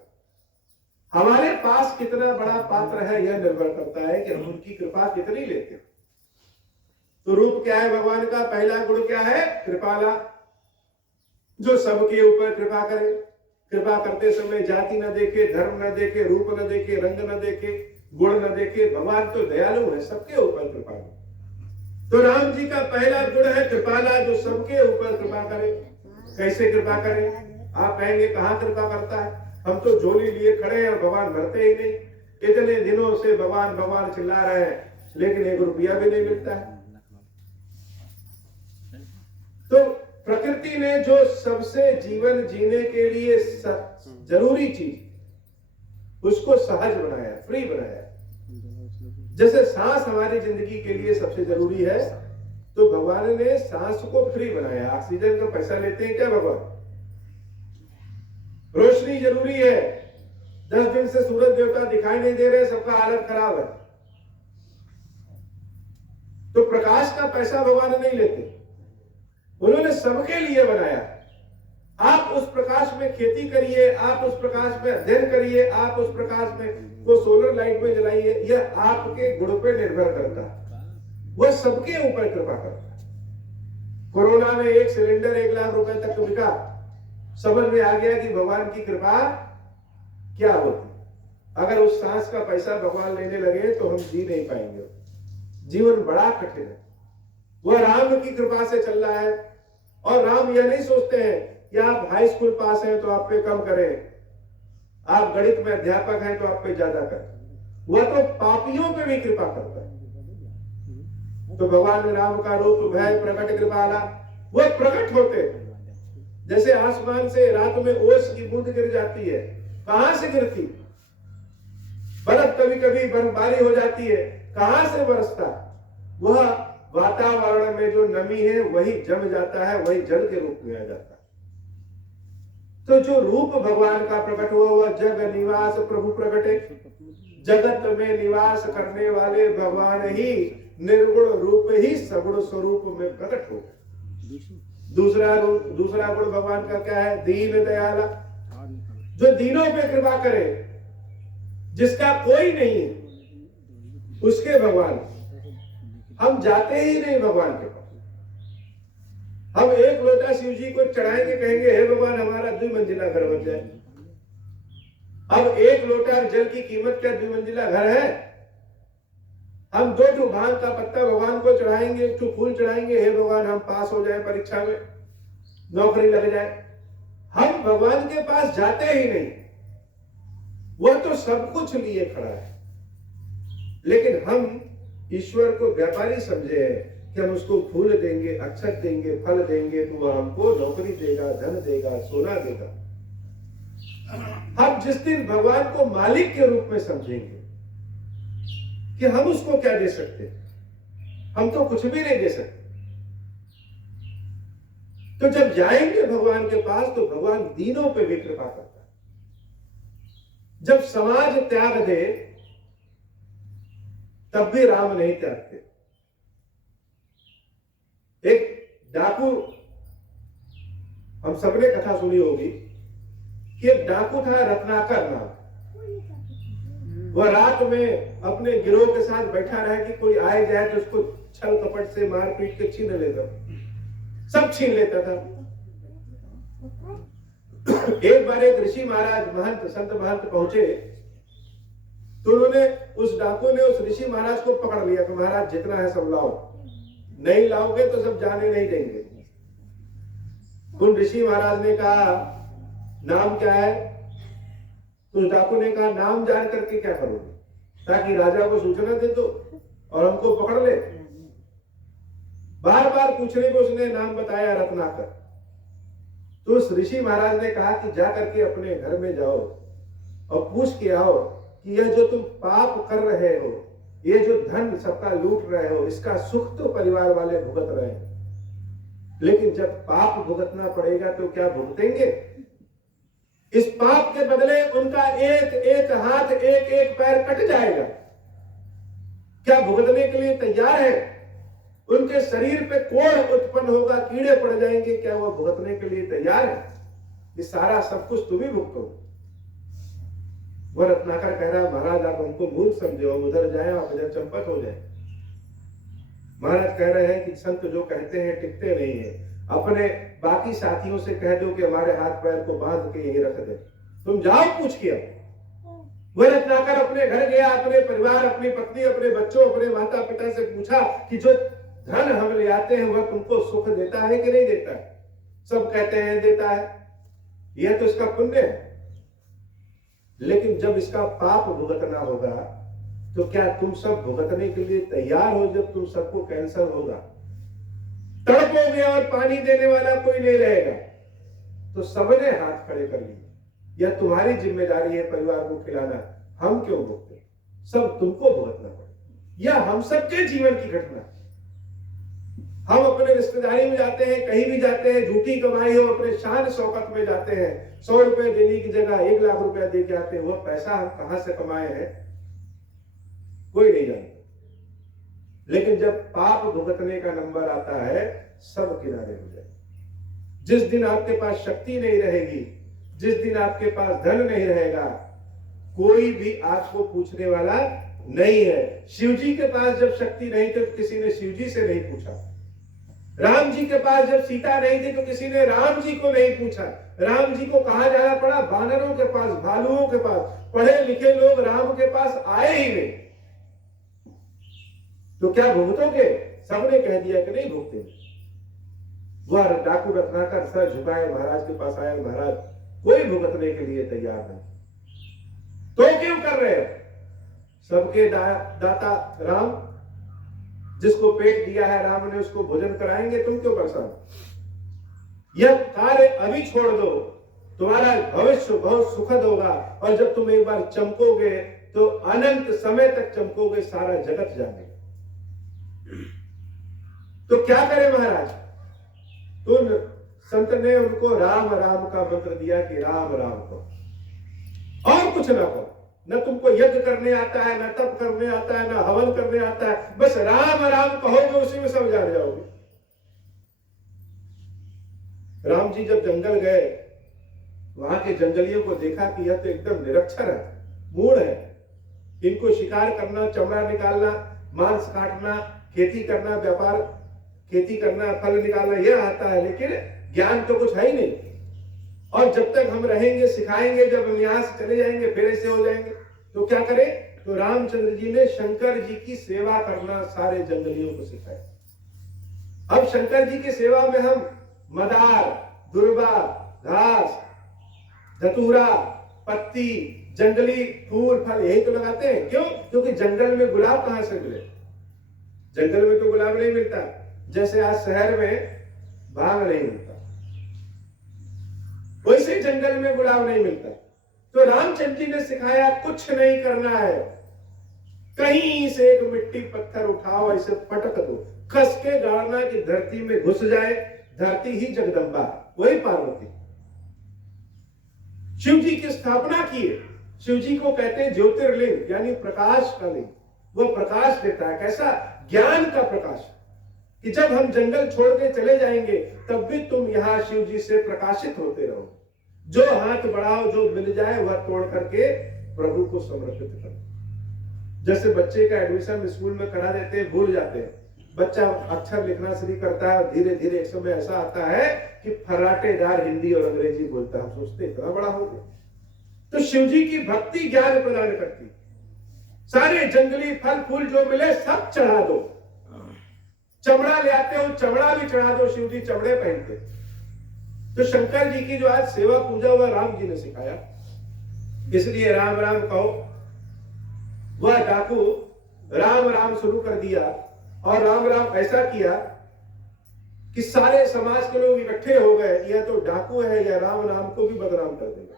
हमारे पास कितना बड़ा पात्र है यह निर्भर करता है कि हम उनकी कृपा कितनी लेते हैं। तो रूप क्या है भगवान का? पहला गुण क्या है? कृपाला, जो सबके ऊपर कृपा करे। कृपा करते समय जाति न देखे, धर्म न देखे, रूप न देखे, रंग न देखे, गुण न देखे। भगवान तो दयालु है, सबके ऊपर कृपा करे। तो राम जी का पहला गुण है कृपाला, जो सबके ऊपर कृपा करे। कैसे कृपा करे? आप कहेंगे कहां कृपा करता है? हम तो झोली लिए खड़े हैं और भगवान भरते ही नहीं। इतने दिनों से भगवान भगवान चिल्ला रहे हैं, लेकिन 1 रुपया भी नहीं मिलता है। तो प्रकृति ने जो सबसे जीवन जीने के लिए जरूरी चीज, उसको सहज बनाया, फ्री बनाया। जैसे सांस हमारी जिंदगी के लिए सबसे जरूरी है, तो भगवान ने सांस को फ्री बनाया। ऑक्सीजन का पैसा लेते हैं क्या भगवान? रोशनी जरूरी है। 10 दिन से सूरज देवता दिखाई नहीं दे रहे, सबका हालत खराब है। तो प्रकाश का पैसा भगवान नहीं लेते, उन्होंने सबके लिए बनाया। आप उस प्रकाश में खेती करिए, आप उस प्रकाश में अध्ययन करिए, आप उस प्रकाश में वो सोलर लाइट में जलाइए, यह आपके गुण पे निर्भर करता है। वह सबके ऊपर कृपा करता है। कोरोना में एक सिलेंडर 1 लाख रुपए तक बिका। समझ में आ गया कि भगवान की कृपा क्या होती। अगर उस सांस का पैसा भगवान लेने लगे तो हम जी नहीं पाएंगे। जीवन बड़ा कठिन है। वह राम की कृपा से चल रहा है। और राम यह नहीं सोचते हैं कि आप हाई स्कूल पास हैं तो आप पे कम करें, आप गणित में अध्यापक हैं तो आप पे ज्यादा करें। वह तो पापियों पे भी कृपा करता है। तो भगवान राम का रूप भय प्रकट कृपाला, वह प्रकट होते। जैसे आसमान से रात में ओस की बूंद गिर जाती है, कहां से गिरती? बर्फ कभी कभी बर्फबारी हो जाती है, कहां से बरसता? वह वातावरण में जो नमी है वही जम जाता है, वही जल के रूप में आ जाता है। तो जो रूप भगवान का प्रकट हुआ, वह जग निवास प्रभु प्रकटे। जगत में निवास करने वाले भगवान ही निर्गुण रूप ही सगुण स्वरूप में प्रकट हो। दूसरा गुण भगवान का क्या है? दीन दयाला, जो दीनों पे कृपा करे, जिसका कोई नहीं है उसके भगवान। हम जाते ही नहीं भगवान के पास। हम 1 लोटा शिव जी को चढ़ाएंगे, कहेंगे हे भगवान हमारा 2 मंजिला घर बन जाए। अब 1 लोटा जल की कीमत क्या 2 मंजिला घर है? हम 2 भांग का पत्ता भगवान को चढ़ाएंगे, 1 फूल चढ़ाएंगे, हे भगवान हम पास हो जाए परीक्षा में, नौकरी लग जाए। हम भगवान के पास जाते ही नहीं। वह तो सब कुछ लिए खड़ा है, लेकिन हम ईश्वर को व्यापारी समझे हैं कि हम उसको फूल देंगे, अक्षत देंगे, फल देंगे तो वह हमको नौकरी देगा, धन देगा, सोना देगा। हम जिस दिन भगवान को मालिक के रूप में समझेंगे कि हम उसको क्या दे सकते, हम तो कुछ भी नहीं दे सकते। तो जब जाएंगे भगवान के पास तो भगवान दीनों पे भी कृपा करता है। जब समाज त्याग दे तब भी राम नहीं त्यागते। एक डाकू, हम सबने कथा सुनी होगी कि एक डाकू था रत्नाकर नाम। वह रात में अपने गिरोह के साथ बैठा रहे कि कोई आए जाए तो उसको छल कपट से मार पीट के छीन लेता, सब छीन लेता था। एक बार एक ऋषि महाराज महंत संत महंत पहुंचे तो उन्होंने उस डाकू ने उस ऋषि महाराज को पकड़ लिया कि महाराज जितना है सब लाओ, नहीं लाओगे तो सब जाने नहीं देंगे। उन ऋषि महाराज ने कहा नाम क्या है? तो उस डाकू ने कहा नाम जान करके क्या करोगे, ताकि राजा को सूचना दे दो और हमको पकड़ ले। बार बार पूछने को उसने नाम बताया रत्नाकर। तो उस ऋषि महाराज ने कहा कि जा करके अपने घर में जाओ और पूछ के आओ कि यह जो तुम पाप कर रहे हो, ये जो धन सबका लूट रहे हो, इसका सुख तो परिवार वाले भुगत रहे हैं, लेकिन जब पाप भुगतना पड़ेगा तो क्या भुगतेंगे? इस पाप के बदले उनका एक एक हाथ, एक एक पैर कट जाएगा। क्या भुगतने के लिए तैयार है? उनके शरीर पे कोढ़ उत्पन्न होगा, कीड़े पड़ जाएंगे, क्या वह भुगतने के लिए तैयार है? ये सारा सब कुछ तुम ही भुगतो। वह रत्नाकर कह रहा, महाराज आप हमको मूर्ख समझो, उधर जाए आप इधर चंपत हो जाए। महाराज कह रहे हैं कि संत जो कहते हैं टिकते नहीं है। अपने बाकी साथियों से कह दो कि हमारे हाथ पैर को बांध के यहीं रख दे, तुम जाओ पूछ के। वह रत्नाकर अपने घर गया, अपने परिवार, अपनी पत्नी, अपने बच्चों, अपने माता पिता से पूछा कि जो धन हम ले आते हैं वह तुमको सुख देता है कि नहीं देता है? सब कहते हैं देता है, यह तो इसका पुण्य है। लेकिन जब इसका पाप भुगतना होगा तो क्या तुम सब भुगतने के लिए तैयार हो? जब तुम सबको कैंसर होगा, तड़पोगे और पानी देने वाला कोई नहीं रहेगा, तो सबने हाथ खड़े कर लिए, यह तुम्हारी जिम्मेदारी है परिवार को खिलाना, हम क्यों भुगते? सब तुमको भुगतना पड़े। यह हम सबके जीवन की घटना। हम अपने रिश्तेदारी में जाते हैं, कहीं भी जाते हैं, झूठी कमाई हो, अपने शान शौकत में जाते हैं, 100 रुपए देने की जगह 1 लाख रुपया दे के आते हैं। वह पैसा हम कहां से कमाए हैं कोई नहीं जानता। लेकिन जब पाप भुगतने का नंबर आता है, सब किनारे हो जाए। जिस दिन आपके पास शक्ति नहीं रहेगी, जिस दिन आपके पास धन नहीं रहेगा, कोई भी आपको पूछने वाला नहीं है। शिव जी के पास जब शक्ति नहीं थी तो किसी ने शिव जी से नहीं पूछा। राम जी के पास जब सीता नहीं थी तो किसी ने राम जी को नहीं पूछा। राम जी को कहा जाना पड़ा बानरों के पास, भालुओं के पास। पढ़े लिखे लोग राम के पास आए ही नहीं। तो क्या भुगतोगे? सबने कह दिया कि नहीं भुगतेंगे। वह डाकू रत्नाकर सर झुकाए महाराज के पास आया, महाराज कोई भुगतने के लिए तैयार नहीं, तो क्यों कर रहे हो? सबके दाता राम, जिसको पेट दिया है राम ने, उसको भोजन कराएंगे, तुम क्यों परेशान? यह कार्य अभी छोड़ दो, तुम्हारा भविष्य बहुत सुखद होगा, और जब तुम एक बार चमकोगे तो अनंत समय तक चमकोगे, सारा जगत जानेगा। तो क्या करे महाराज? तो संत ने उनको राम राम का मंत्र दिया कि राम राम करो और कुछ ना करो। न तुमको यज्ञ करने आता है, न तप करने आता है, न हवन करने आता है, बस राम राम कहोगे, उसी में सब जान जाओगे। राम जी जब जंगल गए, वहां के जंगलियों को देखा कि यह तो एकदम निरक्षर है, मूढ़ है, इनको शिकार करना, चमड़ा निकालना, मांस काटना, खेती करना, व्यापार, खेती करना, फल निकालना यह आता है, लेकिन ज्ञान तो कुछ है ही नहीं। और जब तक हम रहेंगे सिखाएंगे, जब हम यहां से चले जाएंगे फिर ऐसे हो जाएंगे। तो क्या करें? तो रामचंद्र जी ने शंकर जी की सेवा करना सारे जंगलियों को सिखाया। अब शंकर जी की सेवा में हम मदार, दुर्बा, घास, धतूरा, पत्ती, जंगली फूल फल यही तो लगाते हैं। क्यों? क्योंकि जंगल में गुलाब कहां से मिले? जंगल में तो गुलाब नहीं मिलता, जैसे आज शहर में भांग नहीं मिलता, वैसे जंगल में गुलाब नहीं मिलता। तो रामचंद्र जी ने सिखाया कुछ नहीं करना है, कहीं से एक मिट्टी पत्थर उठाओ, ऐसे पटक दो, कस के गाड़ना कि धरती में घुस जाए। धरती ही जगदम्बा, वही पार्वती। शिव जी की स्थापना की है। शिव जी को कहते हैं ज्योतिर्लिंग, यानी प्रकाश का लिंग। वो प्रकाश देता है, कैसा? ज्ञान का प्रकाश, कि जब हम जंगल छोड़ के चले जाएंगे तब भी तुम यहां शिव जी से प्रकाशित होते रहो। जो हाथ बढ़ाओ, जो मिल जाए वह तोड़ करके प्रभु को समर्पित करो। जैसे बच्चे का एडमिशन स्कूल में करा देते हैं, भूल जाते हैं, बच्चा अक्षर लिखना शुरू करता है और धीरे धीरे एक समय ऐसा आता है कि फर्राटेदार हिंदी और अंग्रेजी बोलता है। हम सोचते इतना बड़ा हो गया। तो शिव जी की भक्ति ज्ञान प्रदान करती। सारे जंगली फल फूल जो मिले सब चढ़ा दो। चमड़ा ले आते हो, चमड़ा भी चढ़ा दो, शिव जी चमड़े पहनते। तो शंकर जी की जो आज सेवा पूजा हुआ राम जी ने सिखाया, इसलिए राम राम कहो। वह डाकू राम राम शुरू कर दिया और राम राम ऐसा किया कि सारे समाज के लोग इकट्ठे हो गए, यह तो डाकू है, या राम नाम को भी बदनाम कर देगा।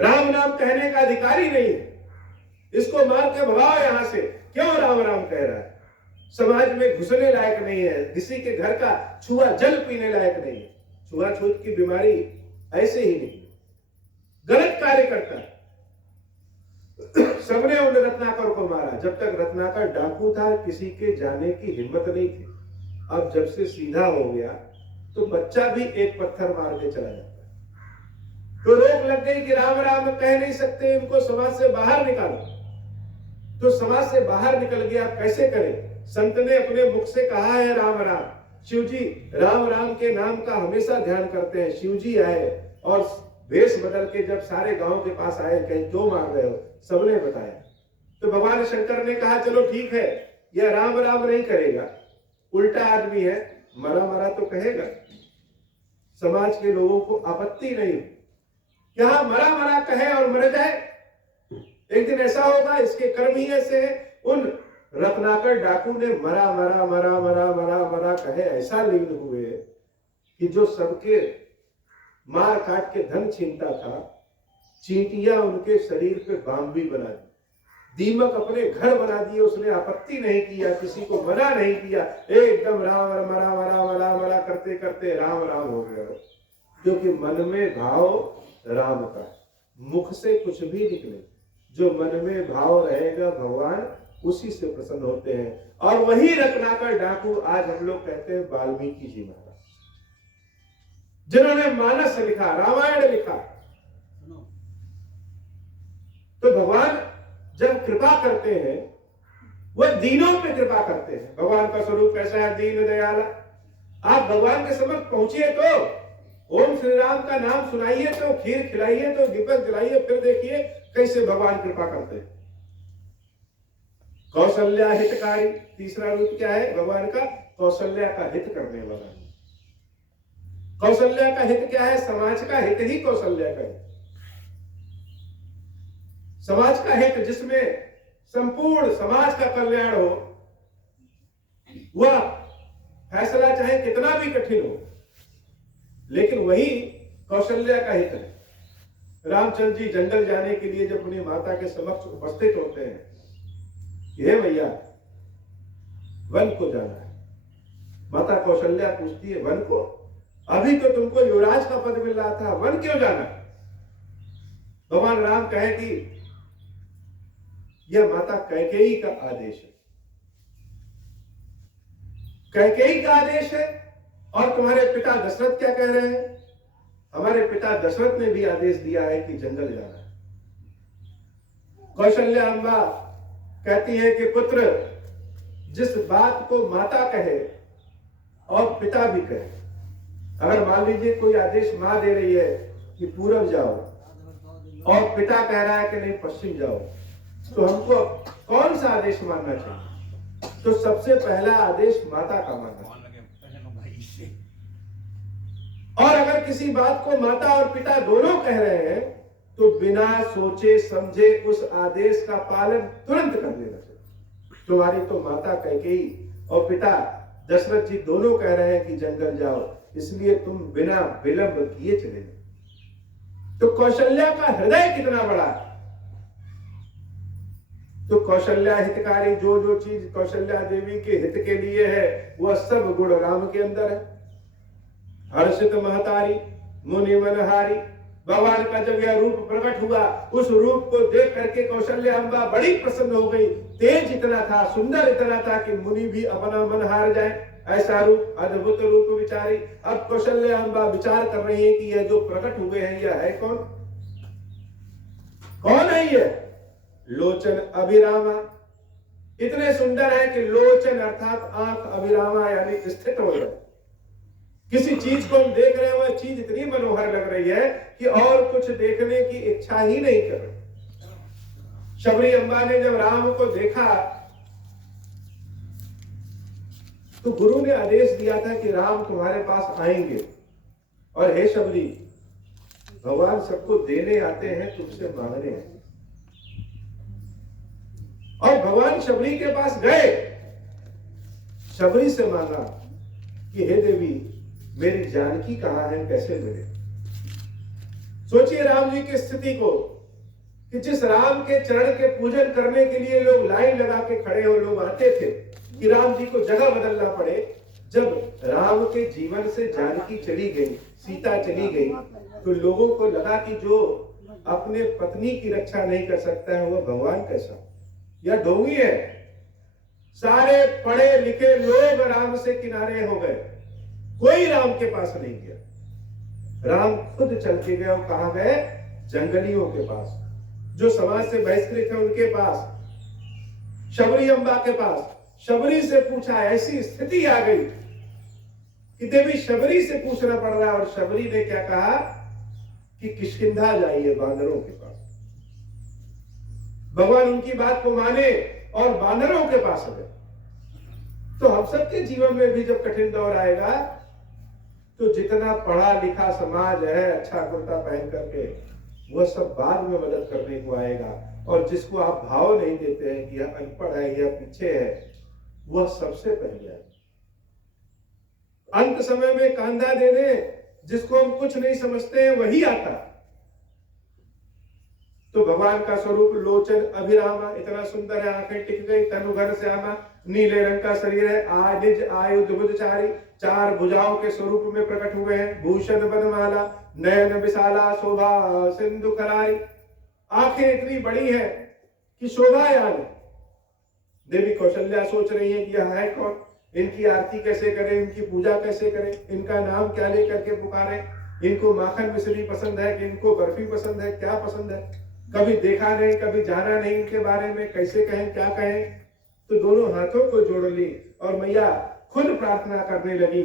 राम नाम कहने का अधिकार ही नहीं है, इसको मार के भगाओ यहां से। क्यों राम राम कह रहा है? समाज में घुसने लायक नहीं है, किसी के घर का छुआ जल पीने लायक नहीं है। छुआछूत की बीमारी ऐसे ही निकली, गलत कार्य करता है। सबने उन रत्नाकर को मारा। जब तक रत्नाकर डाकू था, किसी के जाने की हिम्मत नहीं थी। अब जब से सीधा हो गया तो बच्चा भी एक पत्थर मार के चला जाता है। तो रोक लग गई कि राम राम कह नहीं सकते, इनको समाज से बाहर निकालो। तो समाज से बाहर निकल गया, कैसे करें? संत ने अपने मुख से कहा है राम राम। शिव जी राम राम के नाम का हमेशा ध्यान करते हैं। शिव जी आए और वेश बदल के जब सारे गांव के पास आए, कहीं क्यों मार रहे हो? सबने बताया। तो भगवान शंकर ने कहा चलो ठीक है, यह राम राम नहीं करेगा, उल्टा आदमी है, मरा मरा तो कहेगा। समाज के लोगों को आपत्ति नहीं, क्या मरा मरा कहे और मर जाए? एक दिन ऐसा होगा, इसके कर्म ही ऐसे हैं। उन रत्नाकर डाकू ने मरा मरा मरा मरा मरा मरा कहे ऐसा लीन हुए कि जो सबके मार काट के धन छीनता था, चींटियां उनके शरीर पे बांबी बना दी, दीमक अपने घर बना दिए। उसने आपत्ति नहीं किया, किसी को मना नहीं किया, एकदम राम मरा मरा मरा मरा करते करते राम राम हो गया। क्योंकि मन में भाव राम का, मुख से कुछ भी निकले, जो मन में भाव रहेगा भगवान उसी से प्रसन्न होते हैं। और वही रत्नाकर डाकू आज हम लोग कहते हैं वाल्मीकि जी महाराज, जिन्होंने मानस लिखा, रामायण लिखा। तो भगवान जब कृपा करते हैं, वह दीनों पे कृपा करते हैं। भगवान का स्वरूप कैसा है? दीन दयाला। आप भगवान के समक्ष पहुंचिए तो ओम श्री राम का नाम सुनाइए, तो खीर खिलाइए, तो दीपक जलाइए, फिर देखिए कैसे भगवान कृपा करते हैं। कौशल्या हितकारी, तीसरा रूप क्या है भगवान का? कौशल्या का हित करने वाला। कौशल्या का हित क्या है? समाज का हित ही कौशल्या का हित। समाज का हित जिसमें संपूर्ण समाज का कल्याण हो, वह फैसला चाहे कितना भी कठिन हो, लेकिन वही कौशल्या का हित है। रामचंद्र जी जंगल जाने के लिए जब अपनी माता के समक्ष उपस्थित होते हैं, हे भैया वन को जाना है। माता कौशल्या पूछती है, वन को? अभी तो तुमको युवराज का पद मिल रहा था, वन क्यों जाना? भगवान राम कहे कि यह माता कैकेयी का आदेश है। कैकेयी का आदेश है। और तुम्हारे पिता दशरथ क्या कह रहे हैं? हमारे पिता दशरथ ने भी आदेश दिया है कि जंगल जाना है। कौशल्या अम्बा कहती है कि पुत्र, जिस बात को माता कहे और पिता भी कहे, अगर मान लीजिए कोई आदेश मां दे रही है कि पूरब जाओ और पिता कह रहा है कि नहीं पश्चिम जाओ, तो हमको कौन सा आदेश मानना चाहिए? तो सबसे पहला आदेश माता का मानना। और अगर किसी बात को माता और पिता दोनों कह रहे हैं, तो बिना सोचे समझे उस आदेश का पालन तुरंत कर लेना चाहिए। तुम्हारी तो माता कैकेयी और पिता दशरथ जी दोनों कह रहे हैं कि जंगल जाओ, इसलिए तुम बिना विलंब किए चले जाओ। तो कौशल्या का हृदय कितना बड़ा है। तो कौशल्या हितकारी, जो जो चीज कौशल्या देवी के हित के लिए है, वह सब गुण राम के अंदर है। हर्षित महतारी मुनि मनहारी, भगवान का जब यह रूप प्रकट हुआ, उस रूप को देख करके कौशल्या अम्बा बड़ी प्रसन्न हो गई। तेज इतना था, सुंदर इतना था कि मुनि भी अपना मन हार जाए, ऐसा रूप, अद्भुत रूप विचारी। अब कौशल्या अम्बा विचार कर रही है कि यह जो प्रकट हुए हैं, यह है कौन? कौन है ये? लोचन अभिरामा। इतने सुंदर है कि लोचन अर्थात आंख, अभिरामा यानी स्थित हो जाए। किसी चीज को हम देख रहे हैं, वह चीज इतनी मनोहर लग रही है कि और कुछ देखने की इच्छा ही नहीं कर रही। शबरी अम्बा ने जब राम को देखा, तो गुरु ने आदेश दिया था कि राम तुम्हारे पास आएंगे, और हे शबरी, भगवान सबको देने आते हैं, तुमसे मांगने हैं। और भगवान शबरी के पास गए, शबरी से मांगा कि हे देवी मेरी जानकी कहाँ है, कैसे मिले। सोचिए राम जी की स्थिति को कि जिस राम के चरण के पूजन करने के लिए लोग लाइन लगा के खड़े हो, लोग आते थे कि राम जी को जगह बदलना पड़े। जब राम के जीवन से जानकी चली गई, सीता चली गई, तो लोगों को लगा कि जो अपने पत्नी की रक्षा नहीं कर सकता है वह भगवान कैसा, या ढोंगी है। सारे पढ़े लिखे लोग राम से किनारे हो गए, कोई राम के पास नहीं गया। राम खुद चल के गए, और कहां गए? जंगलियों के पास, जो समाज से बहिष्कृत है उनके पास, शबरी अम्बा के पास। शबरी से पूछा, ऐसी स्थिति आ गई कि देवी शबरी से पूछना पड़ रहा है। और शबरी ने क्या कहा कि किष्किंधा जाइए, बानरों के पास। भगवान उनकी बात को माने और बानरों के पास गए। तो हम सबके जीवन में भी जब कठिन दौर आएगा तो जितना पढ़ा लिखा समाज है, अच्छा कुर्ता पहन करके, वह सब बाद में मदद करने को आएगा। और जिसको आप भाव नहीं देते हैं कि यह अनपढ़ है, यह पीछे है, वह सबसे पहले आएगा। अंत समय में कांधा देने जिसको हम कुछ नहीं समझते हैं वही आता। तो भगवान का स्वरूप लोचन अभिरामा, इतना सुंदर है, आंखें टिक गई, तनु घर से आना, नीले रंग का शरीर है, निज आयुध बुधचारी, चार भुजाओं के स्वरूप में प्रकट हुए हैं। भूषण बनमाला, नयन विशाला, शोभा सिंधु करारी। आंखें इतनी बड़ी है कि शोभा याद है। देवी कौशल्या सोच रही है कि यह है कौन, इनकी आरती कैसे करें, इनकी पूजा कैसे करें, इनका नाम क्या लेकर के पुकारें, इनको माखन मिश्री पसंद है कि इनको बर्फी पसंद है, क्या पसंद है। कभी देखा नहीं, कभी जाना नहीं इनके बारे में, कैसे कहें, क्या कहें। तो दोनों हाथों को जोड़ ली और मैया खुद प्रार्थना करने लगी।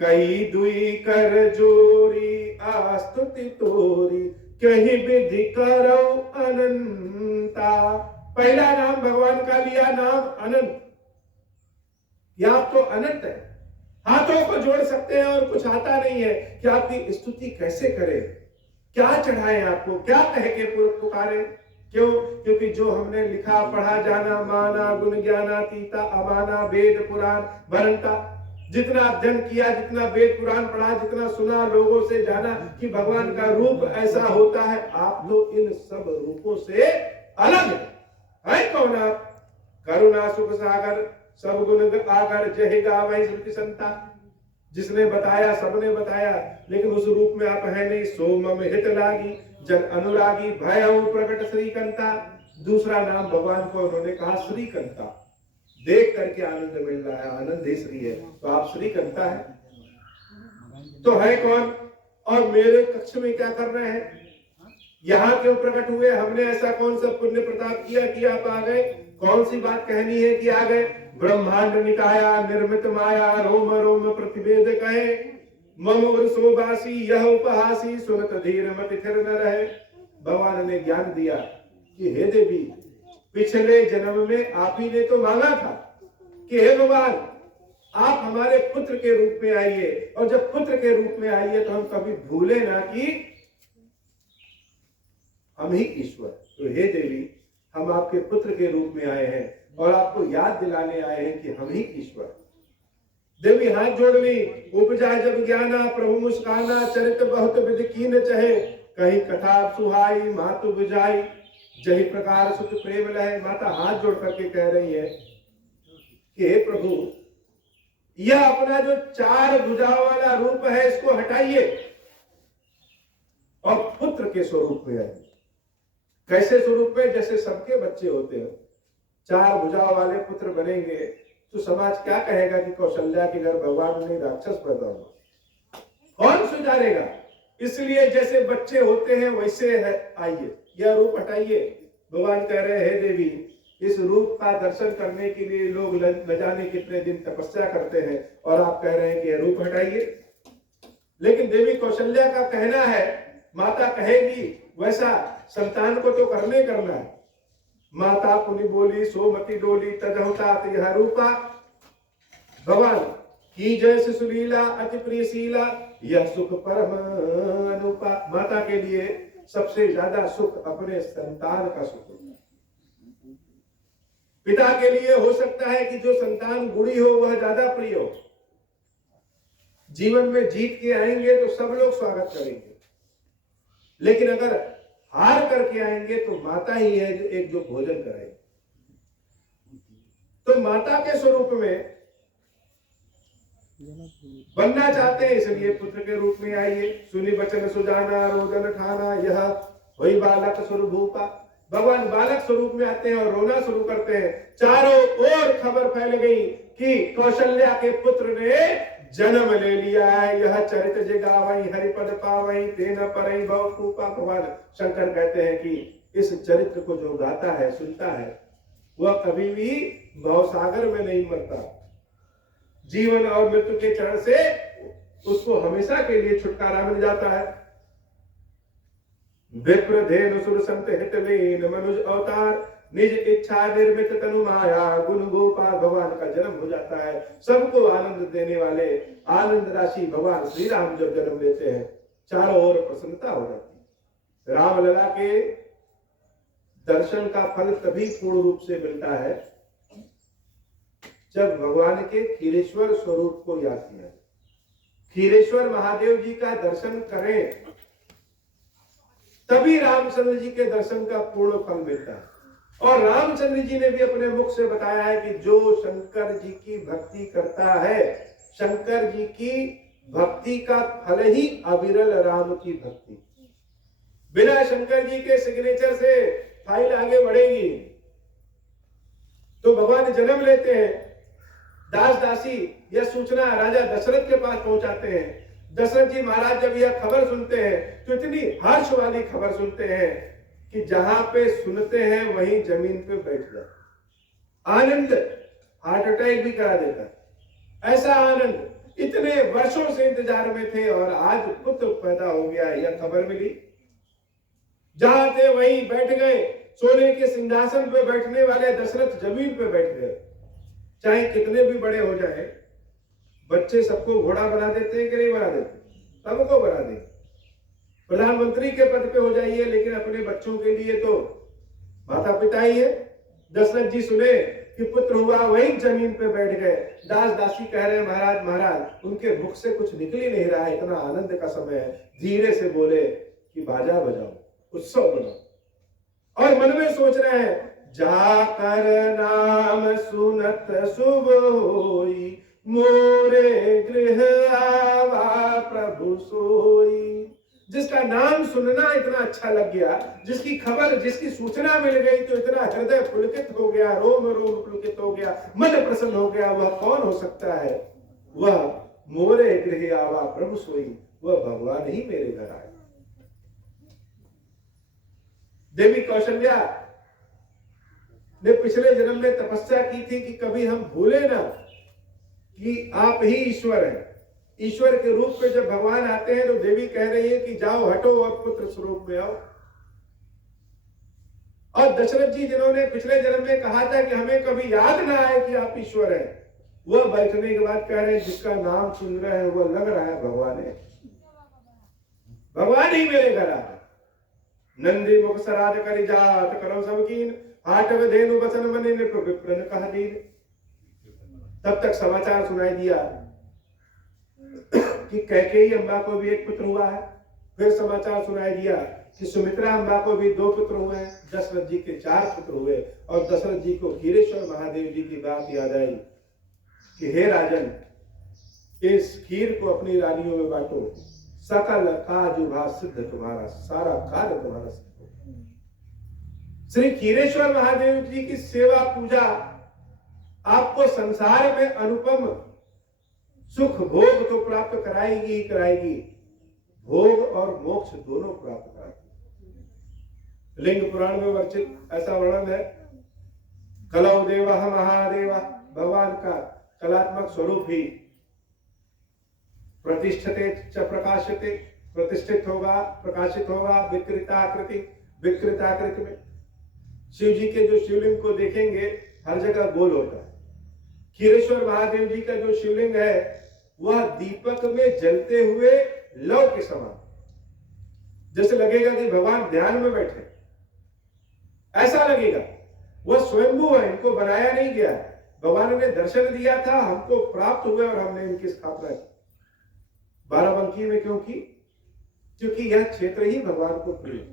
कही दुई कर जोरी आस्तुति तोरी, कहीं विधि करो अनंता। पहला नाम भगवान का लिया, नाम अनंत। या आप तो अनंत है, हाथों को जोड़ सकते हैं और कुछ आता नहीं है कि आपकी स्तुति कैसे करें, क्या चढ़ाएं आपको, क्या कह के पुकारे। क्यों? क्योंकि जो हमने लिखा पढ़ा जाना माना, गुण ज्ञानातीता अमाना, वेद पुराण भरंता, जितना अध्ययन किया, जितना वेद पुराण पढ़ा, जितना सुना, लोगों से जाना कि भगवान का रूप ऐसा होता है, आप तो इन सब रूपों से अलग है। कौन आप? करुणा सुख सागर, सब गुण आगर, जय गावै श्रुति संता। जिसने बताया, सबने बताया, लेकिन उस रूप में आप है नहीं। सोमम हित लागी, जन अनुरागी, भय प्रकट श्रीकंता। दूसरा नाम भगवान को उन्होंने कहा श्रीकंता। देख करके आनंद मिल रहा है, आनंद ही श्री है, तो आप श्रीकंता है। तो है कौन और मेरे कक्ष में क्या कर रहे हैं, यहाँ क्यों प्रकट हुए, हमने ऐसा कौन सा पुण्य प्रताप किया कि आप आ गए, कौन सी बात कहनी है कि आ गए। ब्रह्मांड निकाया निर्मित माया, रोम रोम प्रतिवेद कहे, मम वृषोबासी यह उपहासी, सुनत धीर मति थिर न रहे। भगवान ने ज्ञान दिया कि हे देवी, पिछले जन्म में आप ही ने तो मांगा था कि हे भगवान आप हमारे पुत्र के रूप में आइए, और जब पुत्र के रूप में आइए तो हम कभी भूले ना कि हम ही ईश्वर। तो हे देवी, हम आपके पुत्र के रूप में आए हैं और आपको याद दिलाने आए हैं कि हम ही ईश्वर। देवी हाथ जोड़ ली। उपजा जब ज्ञाना प्रभु मुस्काना, चरित बहुत विधि कीन चहे, कहीं कथा सुहाई मातु बुझाई, जही प्रकार सुत प्रेम लहे। माता हाथ जोड़ करके कह रही है कि हे प्रभु, यह अपना जो चार भुजाओं वाला रूप है इसको हटाइए और पुत्र के स्वरूप में आइए। कैसे स्वरूप में? जैसे सबके बच्चे होते हैं, चार भुजाओं वाले पुत्र बनेंगे तो समाज क्या कहेगा कि कौशल्या के घर भगवान ने राक्षस पैदा हुआ, कौन सुधारेगा। इसलिए जैसे बच्चे होते हैं वैसे है, आइए यह रूप हटाइए। भगवान कह रहे हैं, हे देवी, इस रूप का दर्शन करने के लिए लोग न जाने कितने दिन तपस्या करते हैं और आप कह रहे हैं कि यह रूप हटाइए। लेकिन देवी कौशल्या का कहना है, माता कहेगी वैसा संतान को तो करना है। माता पुनि बोली सोमति डोली, तजहुता यह रूपा। भगवान की जैसे सुलीला अति प्रियशीला, यह सुख परम अनुपा। माता के लिए सबसे ज्यादा सुख अपने संतान का सुख होता है। पिता के लिए हो सकता है कि जो संतान गुणी हो वह ज्यादा प्रिय हो, जीवन में जीत के आएंगे तो सब लोग स्वागत करेंगे, लेकिन अगर हार करके आएंगे तो माता ही है एक जो भोजन करेगी। तो माता के स्वरूप में बनना चाहते हैं, इसलिए पुत्र के रूप में आइए। सुनी बचन सुजाना रोदन ठाना, यह वही बालक स्वरूप भूपा। भगवान बालक स्वरूप में आते हैं और रोना शुरू करते हैं। चारों ओर खबर फैल गई कि कौशल्या के पुत्र ने जन्म ले लिया है। यह चरित जगावई हरिपद पावई तेन परई भव कूपा। भगवान शंकर कहते हैं कि इस चरित्र को जो गाता है, सुनता है, वह कभी भी भवसागर में नहीं मरता। जीवन और मृत्यु के चरण से उसको हमेशा के लिए छुटकारा मिल जाता है। विप्र धेनु सुर संत हित लीन मनुज अवतार, निज इच्छा निर्मित तनु माया गुण गोपाल। भगवान का जन्म हो जाता है। सबको आनंद देने वाले आनंद राशि भगवान श्री राम जब जन्म लेते हैं, चारों ओर प्रसन्नता हो जाती है। रामलला के दर्शन का फल तभी पूर्ण रूप से मिलता है जब भगवान के खीरेश्वर स्वरूप को याद किया। खीरेश्वर महादेव जी का दर्शन करें तभी रामचंद्र जी के दर्शन का पूर्ण फल मिलता है। और रामचंद्र जी ने भी अपने मुख से बताया है कि जो शंकर जी की भक्ति करता है, शंकर जी की भक्ति का फल ही अविरल राम की भक्ति। बिना शंकर जी के सिग्नेचर से फाइल आगे बढ़ेगी। तो भगवान जन्म लेते हैं, दास दासी यह सूचना राजा दशरथ के पास पहुंचाते हैं। दशरथ जी महाराज जब यह खबर सुनते हैं तो इतनी हर्ष वाली खबर सुनते हैं कि जहां पे सुनते हैं वहीं जमीन पे बैठ जाते। आनंद हार्ट अटैक भी करा देता है, ऐसा आनंद। इतने वर्षों से इंतजार में थे और आज पुत्र पैदा हो गया, यह खबर मिली। जहां थे वहीं बैठ गए। सोने के सिंहासन पे बैठने वाले दशरथ जमीन पे बैठ गए। चाहे कितने भी बड़े हो जाए, बच्चे सबको घोड़ा बना देते हैं कि नहीं बना देते? सबको बना देंगे। प्रधानमंत्री के पद पे हो जाइए, लेकिन अपने बच्चों के लिए तो माता पिता ही है। दशरथ जी सुने कि पुत्र हुआ, वहीं जमीन पे बैठ गए। दास दासी कह रहे हैं महाराज महाराज, उनके मुख से कुछ निकल ही नहीं रहा है, इतना आनंद का समय है। धीरे से बोले कि बाजा बजाओ, उत्सव बनाओ। और मन में सोच रहे हैं, जाकर नाम सुनत शुभ होई, मोरे गृह आवा प्रभु सोई। जिसका नाम सुनना इतना अच्छा लग गया, जिसकी खबर, जिसकी सूचना मिल गई तो इतना हृदय पुलकित हो गया, रोम रोम पुलकित हो गया, मन प्रसन्न हो गया। वह कौन हो सकता है? वह मोरे गृह आवा प्रभु सोई, वह भगवान ही मेरे घर आए। देवी कौशल्या ने पिछले जन्म में तपस्या की थी कि कभी हम भूले ना कि आप ही ईश्वर हैं। ईश्वर के रूप में जब भगवान आते हैं तो देवी कह रही है कि जाओ हटो और पुत्र स्वरूप में आओ। और दशरथ जी जिन्होंने पिछले जन्म में कहा था कि हमें कभी याद ना आए कि आप ईश्वर हैं, वह बैठने के बाद कह रहे हैं जिसका नाम सुन रहे हैं वह लग रहा है भगवान है, भगवान ही मेरे घर आए। नंदी मुख सराज करी जात करो सबकीन, आटव धेनु बचन मने विप्रन कहा दीन। तब तक समाचार सुनाई दिया कि कैकेयी अम्बा को भी एक पुत्र हुआ है। फिर समाचार सुनाई दिया कि सुमित्रा अम्बा को भी 2 पुत्र हुए हैं। दशरथ जी के 4 पुत्र हुए। और दशरथ जी को खीरेश्वर महादेव जी की बात याद आई कि हे राजन, इस खीर को अपनी रानियों में बांटो, सकल काजुभा सिद्ध तुम्हारा, सारा कार्य तुम्हारा सिद्ध हो। श्री खीरेश्वर महादेव जी की सेवा पूजा आपको संसार में अनुपम सुख भोग तो प्राप्त कराएगी ही कराएगी, भोग और मोक्ष दोनों प्राप्त कराएगी। लिंग पुराण में वर्णित ऐसा वर्णन है, कलौ देवः महादेवा, भगवान का कलात्मक स्वरूप ही प्रतिष्ठते च प्रकाशते, प्रतिष्ठित होगा, प्रकाशित होगा। विकृताकृति, विकृताकृति में शिव जी के जो शिवलिंग को देखेंगे हर जगह गोल होता है। खीरेश्वर महादेव जी का जो शिवलिंग है वह दीपक में जलते हुए लौ के समान, जैसे लगेगा कि भगवान ध्यान में बैठे, ऐसा लगेगा। वह स्वयंभू है, इनको बनाया नहीं गया। भगवान ने दर्शन दिया था, हमको प्राप्त हुए और हमने इनकी स्थापना की। बाराबंकी में क्यों की? क्योंकि यह क्षेत्र ही भगवान को प्रिय है।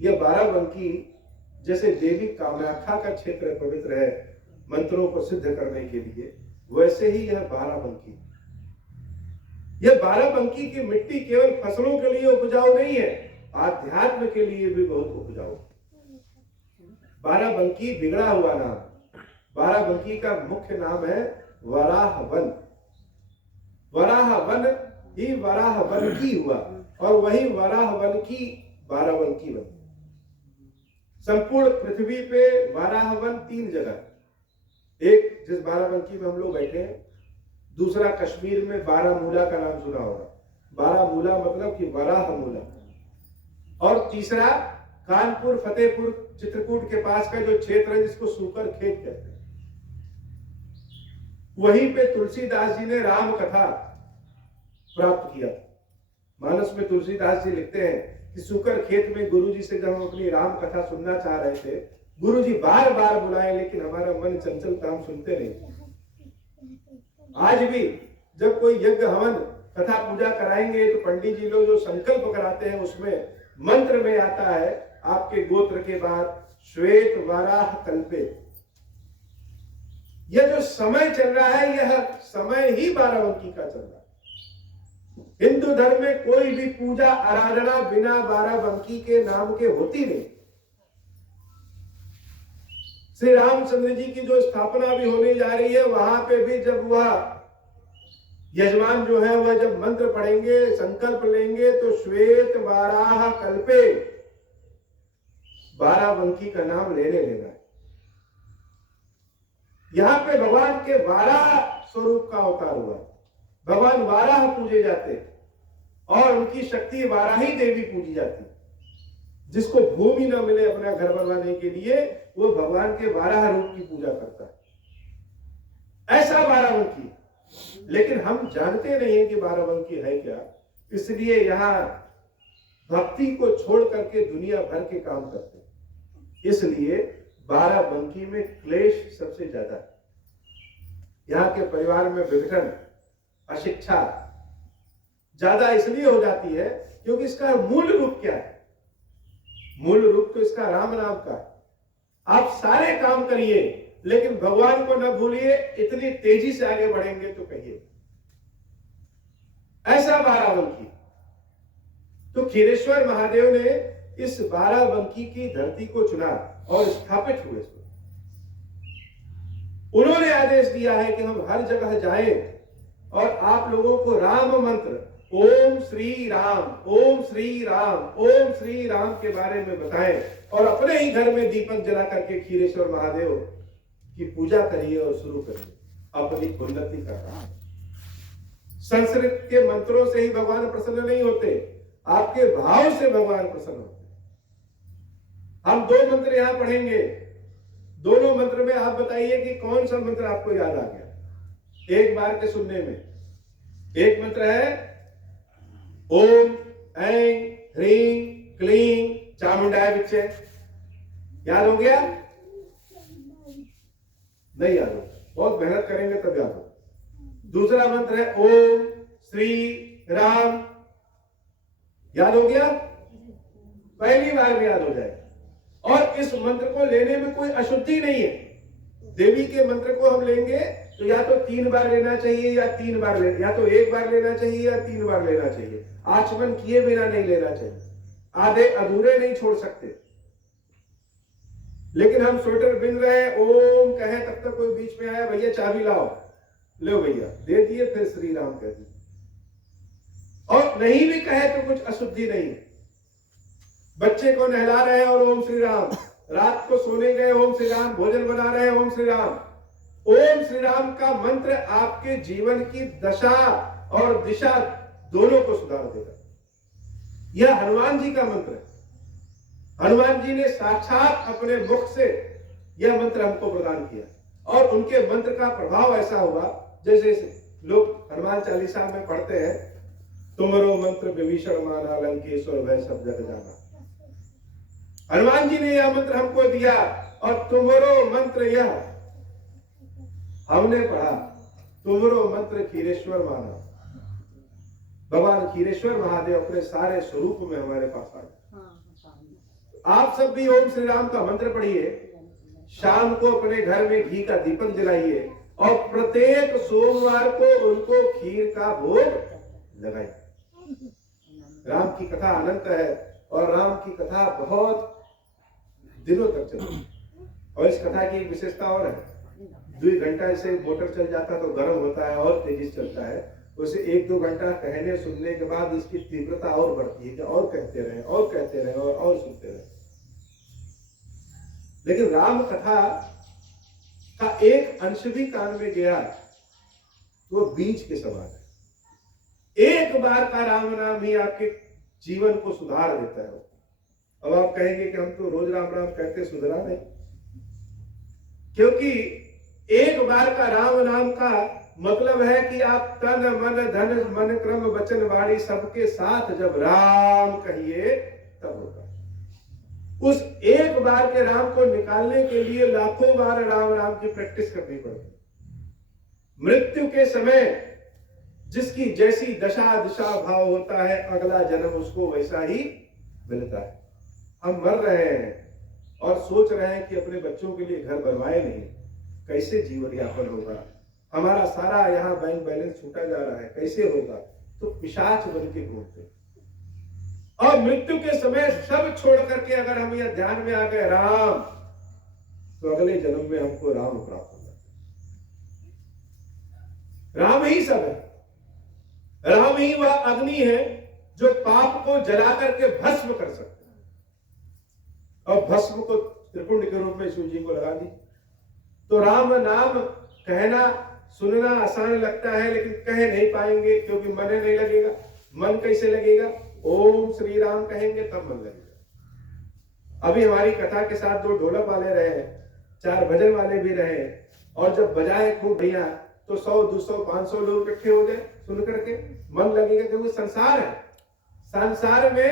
यह बाराबंकी जैसे देवी कामाख्या का क्षेत्र पवित्र है मंत्रों को सिद्ध करने के लिए, वैसे ही यह बाराबंकी। यह बाराबंकी की मिट्टी केवल फसलों के लिए उपजाऊ नहीं है, आध्यात्म के लिए भी बहुत उपजाऊ। बाराबंकी बिगड़ा हुआ नाम। बाराबंकी का मुख्य नाम है वराह वन। वराह वन ही वराह वन की हुआ और वही वराह वन की बाराबंकी बनी। संपूर्ण पृथ्वी पे वराह वन 3 जगह, एक जिस बाराबंकी में हम लोग बैठे हैं, दूसरा कश्मीर में बारामूला का नाम सुना होगा, बारामूला मतलब कि वराह मूला, और तीसरा कानपुर फतेहपुर चित्रकूट के पास का जो क्षेत्र है जिसको सूकर खेत कहते हैं, वहीं पे तुलसीदास जी ने राम कथा प्राप्त किया। मानस में तुलसीदास जी लिखते हैं कि सूकर खेत में गुरुजी से जब हम अपनी राम कथा सुनना चाह रहे थे, गुरुजी बार बार बुलाए लेकिन हमारा मन चंचल था, हम सुनते नहीं। आज भी जब कोई यज्ञ हवन कथा पूजा कराएंगे तो पंडित जी लोग जो संकल्प कराते हैं उसमें मंत्र में आता है आपके गोत्र के बाद श्वेत वराह कल्पे। यह जो समय चल रहा है यह समय ही बाराबंकी का चल रहा है। हिंदू धर्म में कोई भी पूजा आराधना बिना बाराबंकी के नाम के होती नहीं। श्री रामचंद्र जी की जो स्थापना भी होने जा रही है, वहां पे भी जब वह यजमान जो है वह जब मंत्र पढ़ेंगे, संकल्प लेंगे तो श्वेत वाराह कल्पे, बाराबंकी का नाम लेने लेना है। यहां पे भगवान के वाराह स्वरूप का अवतार हुआ। भगवान वाराह पूजे जाते और उनकी शक्ति वाराही देवी पूजी जाती। जिसको भूमि न मिले अपना घर बनवाने के लिए, वो भगवान के वाराह रूप की पूजा करता है। ऐसा बाराबंकी, लेकिन हम जानते नहीं है कि बाराबंकी है क्या, इसलिए यहां भक्ति को छोड़ करके दुनिया भर के काम करते हैं। इसलिए बाराबंकी में क्लेश सबसे ज्यादा है। यहाँ के परिवार में विघटन, अशिक्षा ज्यादा इसलिए हो जाती है क्योंकि इसका मूल रूप क्या है? मूल रूप तो इसका राम नाम का है। आप सारे काम करिए लेकिन भगवान को न भूलिए, इतनी तेजी से आगे बढ़ेंगे तो कहिए। ऐसा बाराबंकी। तो खीरेश्वर महादेव ने इस बाराबंकी की धरती को चुना और स्थापित हुए। उन्होंने आदेश दिया है कि हम हर जगह जाएं और आप लोगों को राम मंत्र ओम श्री राम, ओम श्री राम, ओम श्री राम के बारे में बताएं और अपने ही घर में दीपक जला करके खीरेश्वर महादेव की पूजा करिए और शुरू करिए अपनी उन्नति का काम। संस्कृत के मंत्रों से ही भगवान प्रसन्न नहीं होते, आपके भाव से भगवान प्रसन्न होते। हम 2 मंत्र यहां पढ़ेंगे, दोनों मंत्र में आप बताइए कि कौन सा मंत्र आपको याद आ गया एक बार के सुनने में। एक मंत्र है ओम ऐं ह्रीं क्लीं चामुंडाय विच्चे। याद हो गया? नहीं याद हो, बहुत मेहनत करेंगे तब याद हो। दूसरा मंत्र है ओम श्री राम। याद हो गया? पहली बार में याद हो जाएगा। और इस मंत्र को लेने में कोई अशुद्धि नहीं है। देवी के मंत्र को हम लेंगे तो या तो 3 बार लेना चाहिए या 3 बार लेना, या तो 1 बार लेना चाहिए या 3 बार लेना चाहिए। आचमन किए बिना नहीं लेना चाहिए, आधे अधूरे नहीं छोड़ सकते। लेकिन हम स्वेटर बिन रहे ओम कहे तब तक कोई बीच में आया भैया चाबी लाओ, लो भैया दे दिए, फिर श्री राम कह दिए। और नहीं भी कहे तो कुछ अशुद्धि नहीं है। बच्चे को नहला रहे हैं और ओम श्री राम, रात को सोने गए ओम श्री राम, भोजन बना रहे हैं ओम श्री राम। ओम श्री राम का मंत्र आपके जीवन की दशा और दिशा दोनों को सुधार देगा। यह हनुमान जी का मंत्र है। हनुमान जी ने साक्षात अपने मुख से यह मंत्र हमको प्रदान किया और उनके मंत्र का प्रभाव ऐसा हुआ जैसे लोग हनुमान चालीसा में पढ़ते हैं, तुमरो मंत्र विभीषण माना लंकेश्वर भय सब जग जाना। हनुमान जी ने यह मंत्र हमको दिया और तुमरो मंत्र यह हमने पढ़ा, तुमरो मंत्र खीरेश्वर माना। भगवान खीरेश्वर महादेव अपने सारे स्वरूप में हमारे पास आ गए। आप सब भी ओम श्री राम का मंत्र पढ़िए, शाम को अपने घर में घी का दीपक जलाइए और प्रत्येक सोमवार को उनको खीर का भोग लगाइए। राम की कथा अनंत है और राम की कथा बहुत दिनों तक चलती है। और इस कथा की एक विशेषता और है, 2 घंटा से मोटर चल जाता तो गर्म होता है और तेजी से चलता है, उसे 1-2 घंटा कहने सुनने के बाद उसकी तीव्रता और बढ़ती है कि और कहते रहे और सुनते रहे। लेकिन राम कथा का एक अंश भी कान में गया तो बीज के समान है। एक बार का राम नाम ही आपके जीवन को सुधार देता है। अब आप कहेंगे कि हम तो रोज राम राम कहते, सुधरा नहीं। क्योंकि एक बार का राम नाम का मतलब है कि आप तन मन धन मन क्रम वचन वाणी सबके साथ जब राम कहिए तब होगा। उस एक बार के राम को निकालने के लिए लाखों बार राम राम की प्रैक्टिस करनी पड़ती। मृत्यु के समय जिसकी जैसी दशा दिशा भाव होता है, अगला जन्म उसको वैसा ही मिलता है। हम मर रहे हैं और सोच रहे हैं कि अपने बच्चों के लिए घर बनवाए नहीं, कैसे जीवन यापन होगा, हमारा सारा यहाँ बैंक बैलेंस छूटा जा रहा है, कैसे होगा। तो पिशाच बन के घूमते। और मृत्यु के समय सब छोड़ करके अगर हम यह ध्यान में आ गए राम, तो अगले जन्म में हमको राम प्राप्त होगा। राम ही सब है। राम ही वह अग्नि है जो पाप को जला करके भस्म कर सकता है। और भस्म को त्रिपुंड के रूप में शिव जी को लगा दी। तो राम नाम कहना सुनना आसान लगता है, लेकिन कह नहीं पाएंगे क्योंकि मन नहीं लगेगा। मन कैसे लगेगा? ओम श्री राम कहेंगे तब मन लगेगा। अभी हमारी कथा के साथ 2 ढोलक वाले रहे, 4 भजन वाले भी रहे, और जब बजाए खूब बढ़िया तो 100, 200, 500 लोग इकट्ठे हो गए सुन करके, मन लगेगा। क्योंकि संसार है, संसार में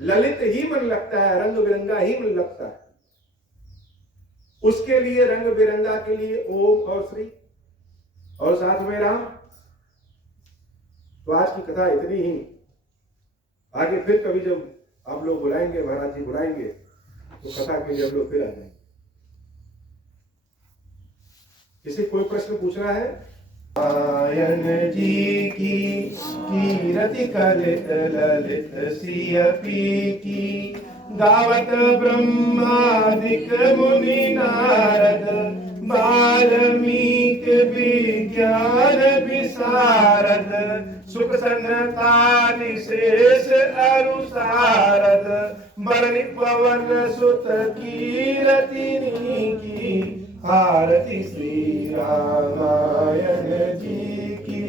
ललित ही मन लगता है, रंग बिरंगा ही मन लगता है। उसके लिए रंग बिरंगा के लिए ओम और श्री और साथ में राम। तो आज की कथा इतनी ही। आगे फिर कभी जब आप लोग बुलाएंगे, महाराज जी बुलाएंगे, तो कथा के लिए हम लोग फिर आ जाएंगे। किसी कोई प्रश्न पूछना है? नारायण जी की कीरति कलित ललित सियपी की, गावत ब्रह्मादिक मुनि नारद, वाल्मीकि विज्ञान विशारद, सुख सनकादि शेष अरु सारद, बरनि पवन सुत कीरतिनी की, आरती श्री रामायण जी की।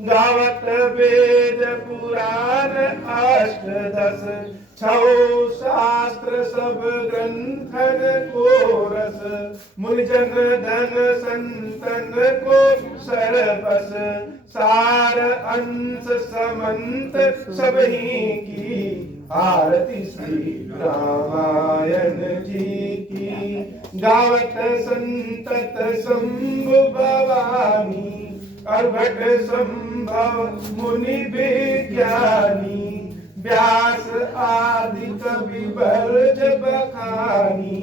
गावत वेद पुराण अष्टदश, 6 शास्त्र सब ग्रंथन को रस, मुनिजन धन संतन को सरबस, सार अंश समंत सब ही की, आरती श्री रामायण जी की। गावत संतत शंभु भवानी, अर्भट संभव मुनि विज्ञानी, व्यास आदि कवि बरज बखानी,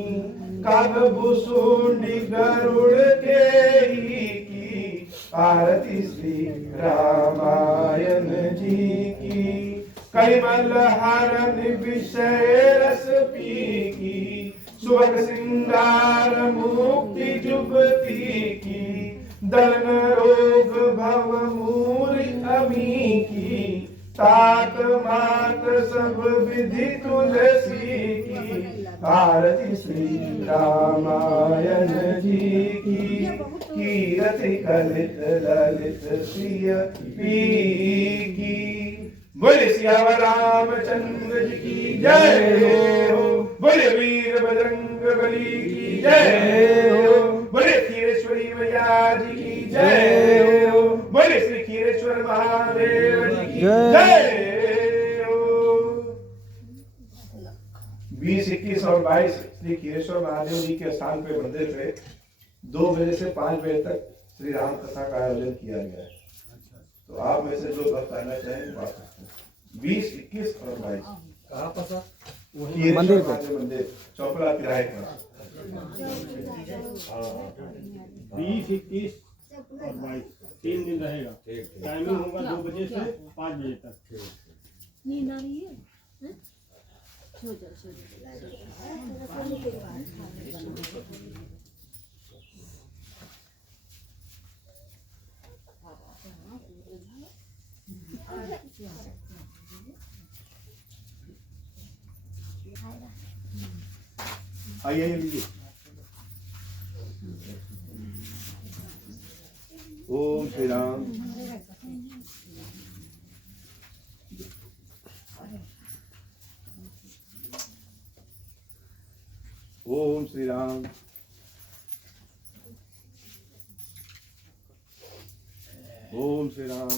कागभूषुंडी गरुड़ के ही की, आरती श्री रामायण जी की। कलिमल हरण विषय रस पी की, सुवर्ण श्रृंगार मुक्ति जुगती की, दलन रोग भव मूरि अमी की, तात मात सब विधि तुलसी की, आरती श्री रामायण जी की। कीरति कलित ललित सियपी की। बोले सियावर रामचंद्र जी की जय हो। बोले वीर बजरंग बली की जय हो। बोले खीरेश्वरी मैया जी की जय हो। बोले श्री खीरेश्वर महादेव जी की जय हो। 20, 21 और 22 श्री खीरेश्वर महादेव जी के स्थान पे मंदिर पे 2 बजे से 5 बजे तक श्री राम कथा का आयोजन किया गया है। तो आप में से जो भक्त आना चाहें वो आ सकते हैं। 20, 21 और 22 कहाँ पर सर? मंदिर पे। मंदिर चौपड़ा तिराहे पर। 20, 21 और 22 3 दिन रहेगा। टाइमिंग होगा 2 बजे से 5 बजे तक। नींद आ रही है? हैं? सो जाओ, सो जाओ। आइए लीजिए। ओम श्री राम। ओम श्री राम। ओम श्री राम।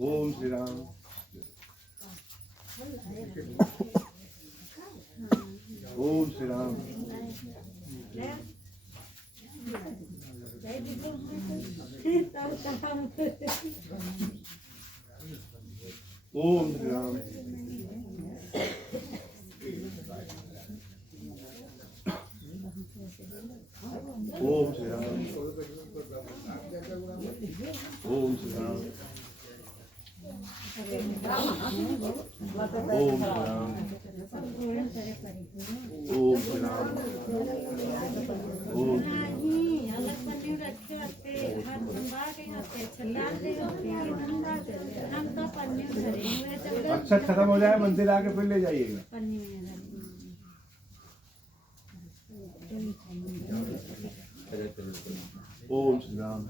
ओम श्री राम। ओम श्री राम। ओम श्री राम। ओम श्री राम। ओम श्री राम। ओम श्री राम। ओम श्री राम। ओम अच्छा खत्म हो जाए मंदिर आके फिर ले जाइएगा। ओम श्री राम।